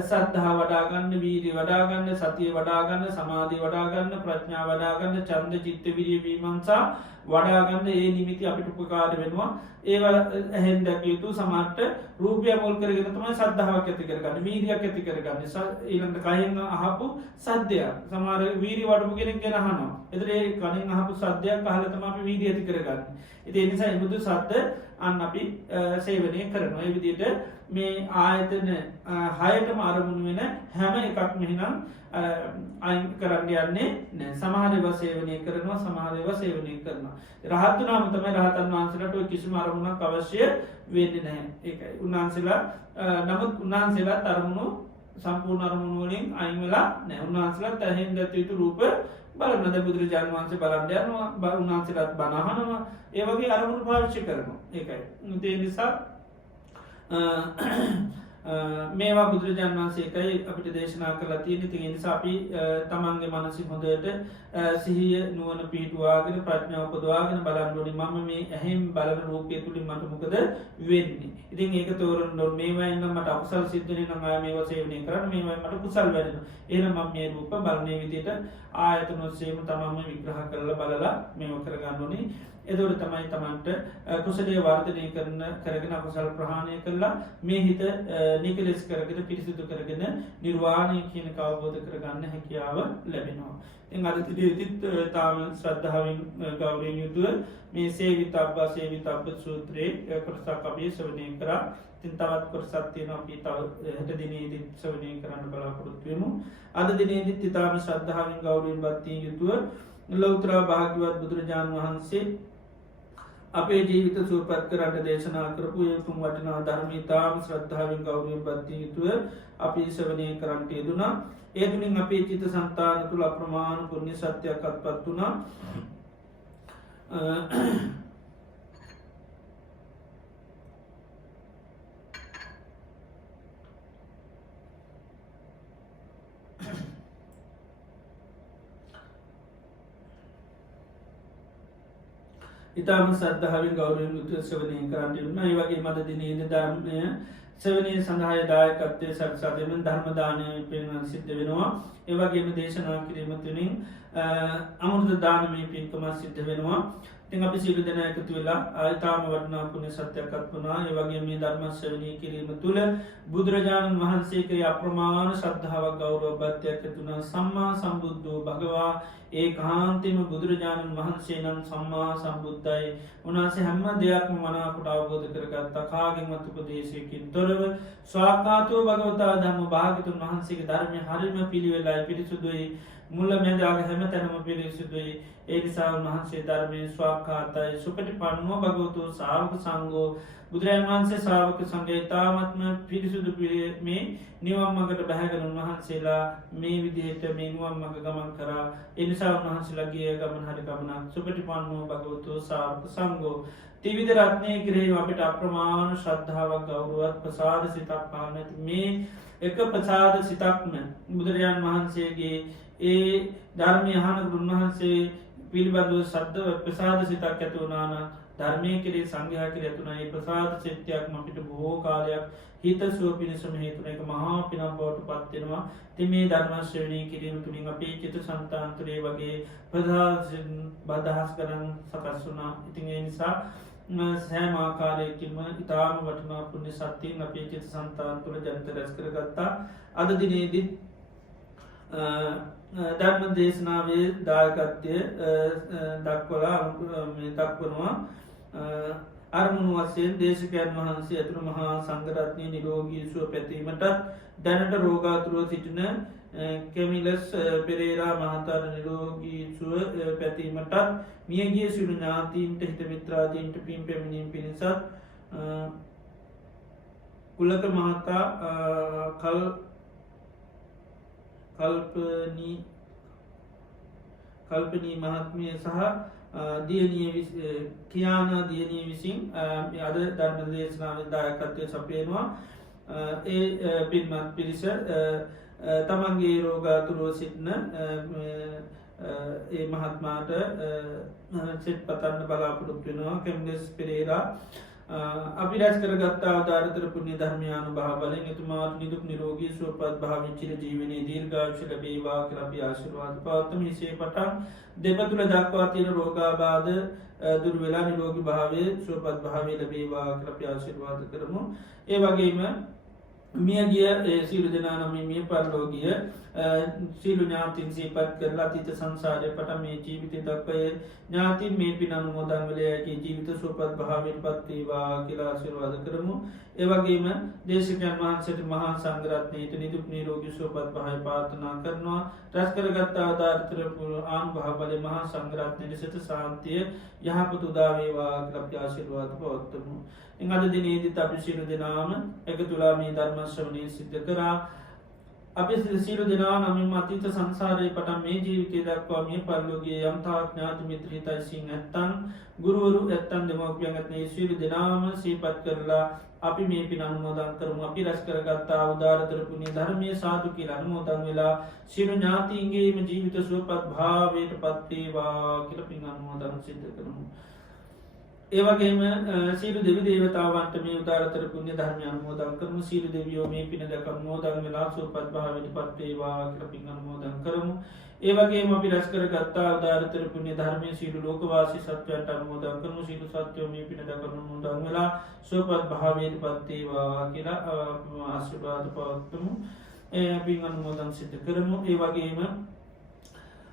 සද්ධා වඩා ගන්න, වීර්ය වඩා ගන්න, සතිය වඩා ගන්න, සමාධිය වඩා ගන්න, ප්‍රඥා වඩා ගන්න, ඡන්ද චිත්ත විරිය විමර්ශන වඩා ගන්න ඒ නිමිති අපිට උපකාර වෙනවා. ඒවා ඇහෙන් දැකිය යුතු සමහරට රූපය මුල් කරගෙන තමයි සද්ධාාවක් ඇති කරගන්නේ, වීර්යයක් ඇති කරගන්නේ. ඊළඟට කයෙන් අහපු සද්දයක් සමහර වීර්ය වඩපු කෙනෙක් ගැන අහනවා. ඒතර ඒ කනෙන් අහපු සද්දයක් අහලා තමයි අපි වීර්ය ඇති කරගන්නේ. ඉතින් ඒ නිසා ඉමුදු සද්ද අන්න අපි සේවනය කරනවා. ඒ විදිහට මේ ආයතන හයටම අරමුණු වෙන හැම එකක්ම එහෙනම් අයින් කරන්න යන්නේ නැහැ. සමහර ඒවා සේවනය කරනවා, සමහර ඒවා සේවනය කරනවා. රහත් වුණාම තමයි රහතන් වහන්සේලාට ඔය කිසිම අරමුණක් අවශ්‍ය වෙන්නේ නැහැ. ඒකයි උන්වහන්සේලා නමුත් උන්වහන්සේලාත් අරමුණු සම්පූර්ණ අරමුණු වලින් අයින් වෙලා නැහැ. උන්වහන්සේලාත් ඇහෙන් දැක්විය යුතු රූප බලනද බුදුරජාණන් වහන්සේ බලන්න යනවා, උන්වහන්සේලාත් බණ අහනවා. ඒ වගේ අරමුණු පාවිච්චි කරනවා. ඒකයි. ඒ නිසා මේවා බුදුරජාණන් වහන්සේකයි අපිට දේශනා කරලා තියෙන. ඉතින් ඒ නිසා අපි තමන්ගේ මනසින් හොඳට සිහිය නුවණ පිහිටුවාගෙන ප්‍රඥාව උපදවාගෙන බලන්න ඕනේ. මම මේ ඇහෙන් බලන රූපය තුලින් මට මොකද වෙන්නේ? ඉතින් ඒක තෝරන්න ඕනේ. මේවායින් නම් මට අකුසල් සිද්ධ වෙනවා නම් ආය මේවා සේවනය කරන්න, මේවායින් මට කුසල් වැඩෙනවා. එහෙනම් මම මේ රූප බලන්නේ විදිහට ආයතන ඔස්සේම තමන්ම විග්‍රහ කරලා බලලා මේව කරගන්න ඕනේ. එතකොට තමයි තමන්ට කුසලයේ වර්ධනය කරගෙන අකුසල් ප්‍රහාණය කරලා මේ හිත නිකලෙස් කරගෙන පිරිසිදු කරගෙන නිර්වාණය කියන අවබෝධ කරගන්න හැකියාව ලැබෙනවා. ඉතින් අද තිදීතිත් තාම ශ්‍රද්ධාවෙන් ගෞරවයෙන් යුතුව මේ සේවිතබ්බා සේවිතබ්බ සූත්‍රයේ කොටසක් අපි ශ්‍රවණය කරා. ඉතින් තවත් කොටසක් තියෙනවා අපි තව හෙට දිනේදී ශ්‍රවණය කරන්න බලාපොරොත්තු වෙමු. අද දිනේදී ඊටාම ශ්‍රද්ධාවෙන් ගෞරවයෙන් භක්තියෙන් යුතුව ලෞතර භාග්‍යවත් බුදුරජාණන් වහන්සේ අපේ ජීවිත සුවපත් කරන්න දේශනා කරපු ඒ උතුම් වටිනා ධර්මය තාම ශ්‍රද්ධාවෙන් ගෞරවයෙන් භක්තියෙන් යුතුව අපි ශ්‍රවණය කරන්නට යෙදුණා. ඒ තුලින් අපේ චිත්ත සංතාන තුල අප්‍රමාණ පුණ්‍ය සත්‍යයක් අත්පත් වුණා. ඉතාම සද්ධාවෙන් ගෞරවයෙන් යුතුව ශ්‍රවණය කරන්නට යෙදුණා. ඒ වගේම අද දිනේදී ධර්මය ශ්‍රවණය සඳහා දායකත්වයේ සලසා දෙමින් ධර්ම දානය පින්කම් සිද්ධ වෙනවා. ඒ වගේම දේශනා කිරීම තුළින් අමෘත දානමය පින්කම සිද්ධ වෙනවා. ඉතින් අපි සියලු දෙනා එකතු වෙලා ඊටාම වටිනා පුණ්‍ය සත්‍යයක් අත්වනවා. ඒ වගේම මේ ධර්ම ශ්‍රවණය කිරීම තුළ බුදුරජාණන් වහන්සේගේ අප්‍රමාණ ශ්‍රද්ධාවක් ගෞරව භක්තියක් ඇති වුණා. සම්මා සම්බුද්ධෝ භගවා ඒකාන්තයෙන්ම බුදුරජාණන් වහන්සේ නම් සම්මා සම්බුද්ධයි. උන්වහන්සේ හැම දෙයක්ම මනාකොට අවබෝධ කරගත්තා. කාගෙන්වත් උපදේශයකින් තොරව ස්වාක්ඛාතෝ භගවතා ධම්ම භාග්‍යතුන් වහන්සේගේ ධර්මය හරිම පිළිවෙලයි, පිරිසුදුයි, මුල මැද අග හැම තැනම පිරිසුදුයි. ඒ නිසා උන්වහන්සේ ධර්මයේ ස්වාක්ඛාතයි. සුපටිපන්නෝ භගවතෝ ශාවක සංඝෝ බුදුරජාණන් වහන්සේ ශ්‍රාවක සංඝයා තාමත්ම පිරිසුදු මේ නිවන් මඟට බැහැගෙන උන්වහන්සේලා මේ විදිහට මේ නිවන් මඟ ගමන් කරා. ඒ නිසා උන්වහන්සේලාගේ ගමන හරි ගමනක්. සුපටිපන්නෝ භගවතෝ ශාවක සංඝෝ ත්‍රිවිධ රත්නයේ කෙරෙහි අපිට අප්‍රමාණ ශ්‍රද්ධාවක් ගෞරවයක් ප්‍රසාද සිතක් පහළ නැති මේ එක ප්‍රසාද සිතක්ම බුදුරජාණන් වහන්සේගේ ඒ ධර්මය අහන උන්වහන්සේ පිළිබඳව ශබ්ද ප්‍රසාද සිතක් ඇති වුණා නම් ධර්මය කෙරේ සංඝයා කෙරේ ඇති වුණා. ඒ ප්‍රසාද සිතයක්ම අපිට බොහෝ කාලයක් හිත සුව පිණිසම හේතු වෙන එක මහා පිනක් බවට පත් වෙනවා. ඉතින් මේ ධර්ම ශ්‍රවණය කිරීම තුළින් අපේ චිත්ත සංතාන්තරයේ වගේ බදහස් කරන් සකස් වුණා. ඉතින් ඒ නිසා සෑම ආකාරයකින්ම ඉතාම වටිනා පුණ්‍ය සත්‍යයෙන් අපේ චිත්ත සංතාන තුළ ජනිත රැස් කරගත්තා. අද දිනේදී ධර්ම දේශනාවේ දායකත්වය දක්වනවා. අරමුණු වශයෙන් දේශකයන් වහන්සේ ඇතුළු මහා සංඝරත්නය නිරෝගී සුව පැතීමටත් දැනට රෝගාතුරව සිටින කෙමිලස් පෙරේරා මහතාට නිරෝගී සුව පැතීමටත් මියගිය සියලු ඥාතීන්ට හිත මිත්‍රාදීන්ට පින් පැමිණීම පිණිසත් කුලක මහතා කල්පනී මහත්මිය සහ කියානා දියනී විසින් අද ධර්ම දේශනාවේ දායකත්වය සපයනවා. ඒ පින්වත් පිරිස තමන්ගේ රෝගාතුරව සිටින ඒ මහත්මාට සෙත් පතන්න බලාපොරොත්තු වෙනවා. කෙම්ගස් පෙරේරා අපි රැස් කරගත්තා අවතාරතර පුණ්‍ය ධර්මයානු භාව බලෙන් එතුමාට නිදුක් නිරෝගී සුවපත් භාවයෙන් චිර ජීවනයේ දීර්ඝායුෂ ලැබේවා කියලා අපි ආශිර්වාද පවත්වමු. හිසේ පටන් දෙපතුල දක්වා තියෙන රෝගාබාධ දුරු වෙලා නිරෝගී භාවයේ සුවපත් භාවය ලැබේවා කියලා අපි ආශිර්වාද කරමු. ඒ වගේම මියගිය සියලු දෙනා නම් මිය පරලෝකීය සියලු ඥාතීන් සිහිපත් කරලා අතීත සංසාරයේ පටන් මේ ජීවිතය දක්වා ඥාතීන් මේ පින් අනුමෝදන් වෙලයකී ජීවිත සුවපත් භාවයට පත් වේවා කියලා ආශිර්වාද කරමු. ඒ වගේම දේශකයන් වහන්සේට මහා සංඝරත්නයට නිදුක් නිරෝගී සුවපත් භාවය ප්‍රාර්ථනා කරනවා. රැස් කරගත් ආදාතර ආනුභාව බලේ මහා සංඝරත්නයේ සිත ශාන්තිය යහපත උදා වේවා කියලා අපි ආශිර්වාද පවත්වමු. අද දිනේදීත් අපි සියලු දෙනාම එකතුලා මේ ධර්ම ශ්‍රවණය සිද්ධ කරා. අපි සියලු දෙනා නමින් අතීත සංසාරයේ පටන් මේ ජීවිතය දක්වා මේ පරලෝකීය යම් තාක් ඥාති මිත්‍ර හිතයිසින් නැත්තම් ගුරුවරු නැත්තම් දෙමව්පියන් නැත්නම් සියලු දෙනාම සිහිපත් කරලා අපි මේ පින අනුමෝදන් කරමු. අපි රැස් කරගත්තා උදාරතර පුණ්‍ය ධර්මයේ සාදු කියලා අනුමෝදන් වෙලා සියලු ඥාතීන්ගේම ජීවිත සුවපත් භාවයට පත් වේවා කියලා පින් අනුමෝදන් සිදු කරමු. ඒ වගේම සියලු දෙවි දේවතාවන්ට මේ උදාරතර පුණ්‍ය ධර්මය අනුමෝදන් කරමු. සියලු දෙවියෝ මේ පින දැක අනුමෝදන් වෙලා සුවපත් භාවයට පත් වේවා කියලා පින් අනුමෝදන් කරමු. ඒ වගේම අපි රැස් කරගත්තා උදාරතර පුණ්‍ය ධර්මයේ සියලු ලෝකවාසී සත්වයන්ට අනුමෝදන් කරමු. සියලු සත්වයෝ මේ පින දැක අනුමෝදන් වෙලා සුවපත් භාවයට පත් වේවා කියලා ආශිර්වාද පවත්වමු. පින් අනුමෝදන් සිදු කරමු. ඒ වගේම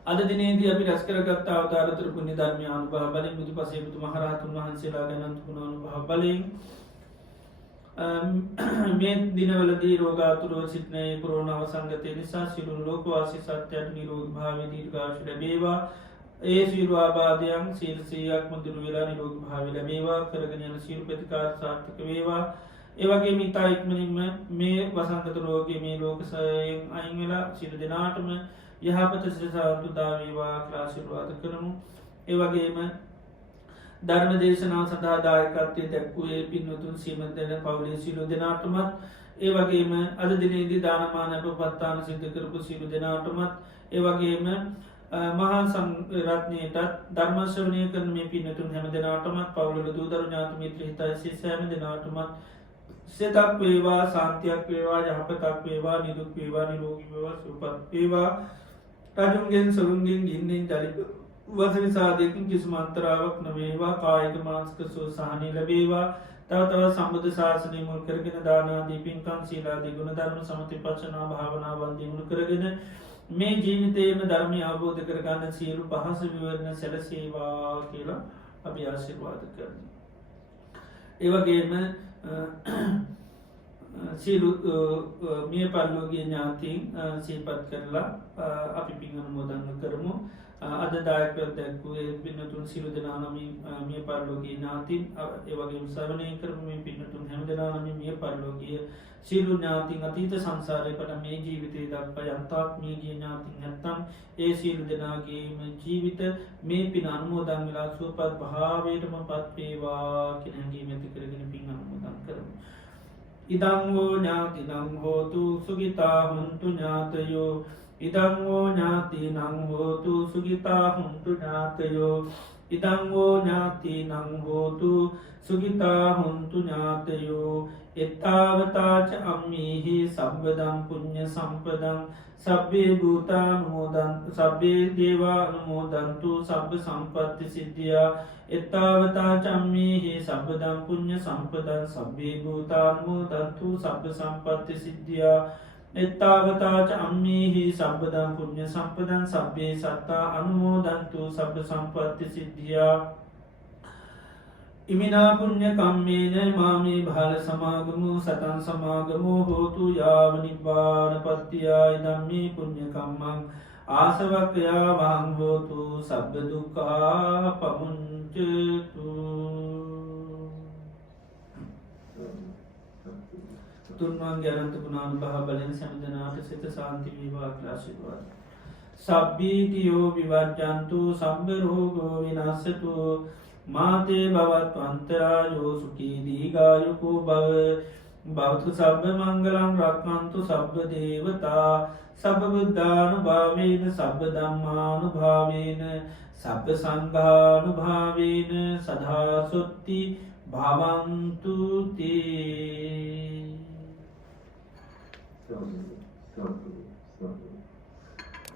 අද දිනේදී අපි රැස් කරගත් අවතාරතර පුණ්‍ය ධර්මය අනුභව බලයෙන් බුදුපසේ බුදුමහරහතුන් වහන්සේලා ගැන තුන අනුභව බලයෙන් මේ දිනවලදී රෝගාතුරව සිටින කොරෝනා වසංගතය නිසා සියලු ලෝකවාසී සත්වයන්ට නිරෝගී භාවය දීර්ඝායුෂ ලැබේවා. ඒ සියලු ආබාධයන් 100%ක්ම දුරු වෙලා නිරෝගී භාවය ලැබේවා. කරගෙන යන සියලු ප්‍රතිකාර සාර්ථක වේවා. ඒ වගේම ඉතා ඉක්මනින්ම මේ වසංගත රෝගයේ මේ ලෝකයෙන් අයින් වෙලා සියලු දෙනාටම යහපත සිරසාන්තුදා වේවා කියලා ආශිර්වාද කරමු. ඒ වගේම ධර්ම දේශනාව සඳහා දායකත්වයේ දැක්වූ පින්වතුන් සීමන්තන පවුලේ සියලු දෙනාටමත් ඒ වගේම අද දිනේදී දානමාන ප්‍රපත්තාන සිද්ධ කරපු සියලු දෙනාටමත් ඒ වගේම මහා සංඝරත්නයටත් ධර්ම ශ්‍රවණය කරන මේ පින්වතුන් හැම දෙනාටමත් පවුලේ දූ දරු ඥාති මිත්‍ර හිතයිසී හැම දෙනාටමත් සිතක් වේවා සාන්තියක් වේවා යහපතක් වේවා නිදුක් වේවා නිරෝගී වේවා සුවපත් වේවා. රජුන්ගෙන් සරුන්ගෙන් ගින්නෙන් ජලිත වසන සාධයකින් කිසිම අන්තරාවක් නොවේවා. කායික මානසික සුවසහනය ලැබේවා. තව තවත් සම්බුද්ධ ශාසනය මුල් කරගෙන දානාදී පින්කම් සීලාදී ගුණ ධර්ම සමතිපස්සනා භාවනාවන් දියුණු කරගෙන මේ ජීවිතයේම ධර්මය අවබෝධ කරගන්න සියලු පහසු විවරණ සැලසේවා කියලා අපි ආශිර්වාද කරනවා. ඒ වගේම සියලු මිය පරලෝකීය ඥාතීන් සිහිපත් කරලා අපි පින් අනුමෝදන් කරමු. අද දායකත්වයෙන් දැක්වූ පින්වතුන් සියලු දෙනා නමින් මිය පරලෝකීය ඥාතීන් ඒ වගේම ශ්‍රවණය කරමු. මේ පින්වතුන් හැම දෙනා නමින් මිය පරලෝකීය සියලු ඥාතීන් අතීත සංසාරේ පටන් මේ ජීවිතේ දක්වා යන්තාක් මිය ගිය ඥාතීන් නැත්තම් ඒ සියලු දෙනාගේම ජීවිත මේ පින අනුමෝදන් වෙලා සුවපත් භාවයටම පත් වේවා කියන හැඟීම ඇති කරගෙන පින් අනුමෝදන් කරමු. ඉදං වූ ඥාතිනං හෝතු සුඛිතා හුන්තු ඥාතයෝ ඉදං වූ ඥාතිනං හෝතු සුඛිතා හුන්තු ඥාතයෝ ඉදං වූ ඥාතිනං හෝතු සුඛිතා හුන්තු ඥාතයෝ එත්තාවතාච අම්මේහි සබ්බදං පුඤ්ඤ සම්පදං සබ්බේ භූතානුමෝදන් සබ්බේ දේවානුමෝදන්තු සබ්බ සම්පත්ති සිද්ධියා එත්තාවතාච අම්මේහි සබ්බදං පුඤ්ඤ සම්පදං සබ්බේ භූතානුමෝදන්තු සබ්බ සම්පත්ති සිද්ධියා එත්තාවතාච අම්මේහි සබ්බදං පුඤ්ඤ සම්පදං සබ්බේ සත්තා අනුමෝදන්තු සබ්බ සම්පත්ති සිද්ධියා ඉමිනා පුඤ්ඤ කම්මේන මාමේ භාල සමාගමු සතං සමාගමෝ හෝතු යාව නිබ්බානපත්තිය ධම්මේ පුඤ්ඤ කම්මං ආසවක්ඛයා වහං හෝතු සබ්බ දුක්ඛා පමුඤ්චතු. තුන්වන් ගැරන්ත ගුණානුභව බලෙන් සම්දනාට සිත සාන්ති වේවා කියලා ආශිර්වාද. සබ්බීතියෝ විවජ්ජන්තු සබ්බ රෝගෝ විනාශතු මාතේ භවත්වන්තරායෝ සුඛී දීඝායුකෝ භව භවතු සබ්බ මංගලං රක්ඛන්තු සබ්බ දේවතා සබ්බ බුද්ධානුභාවේන සබ්බ ධම්මානුභාවේන සබ්බ සංඝානුභාවේන සදා සොත්ති භවන්තු තේ.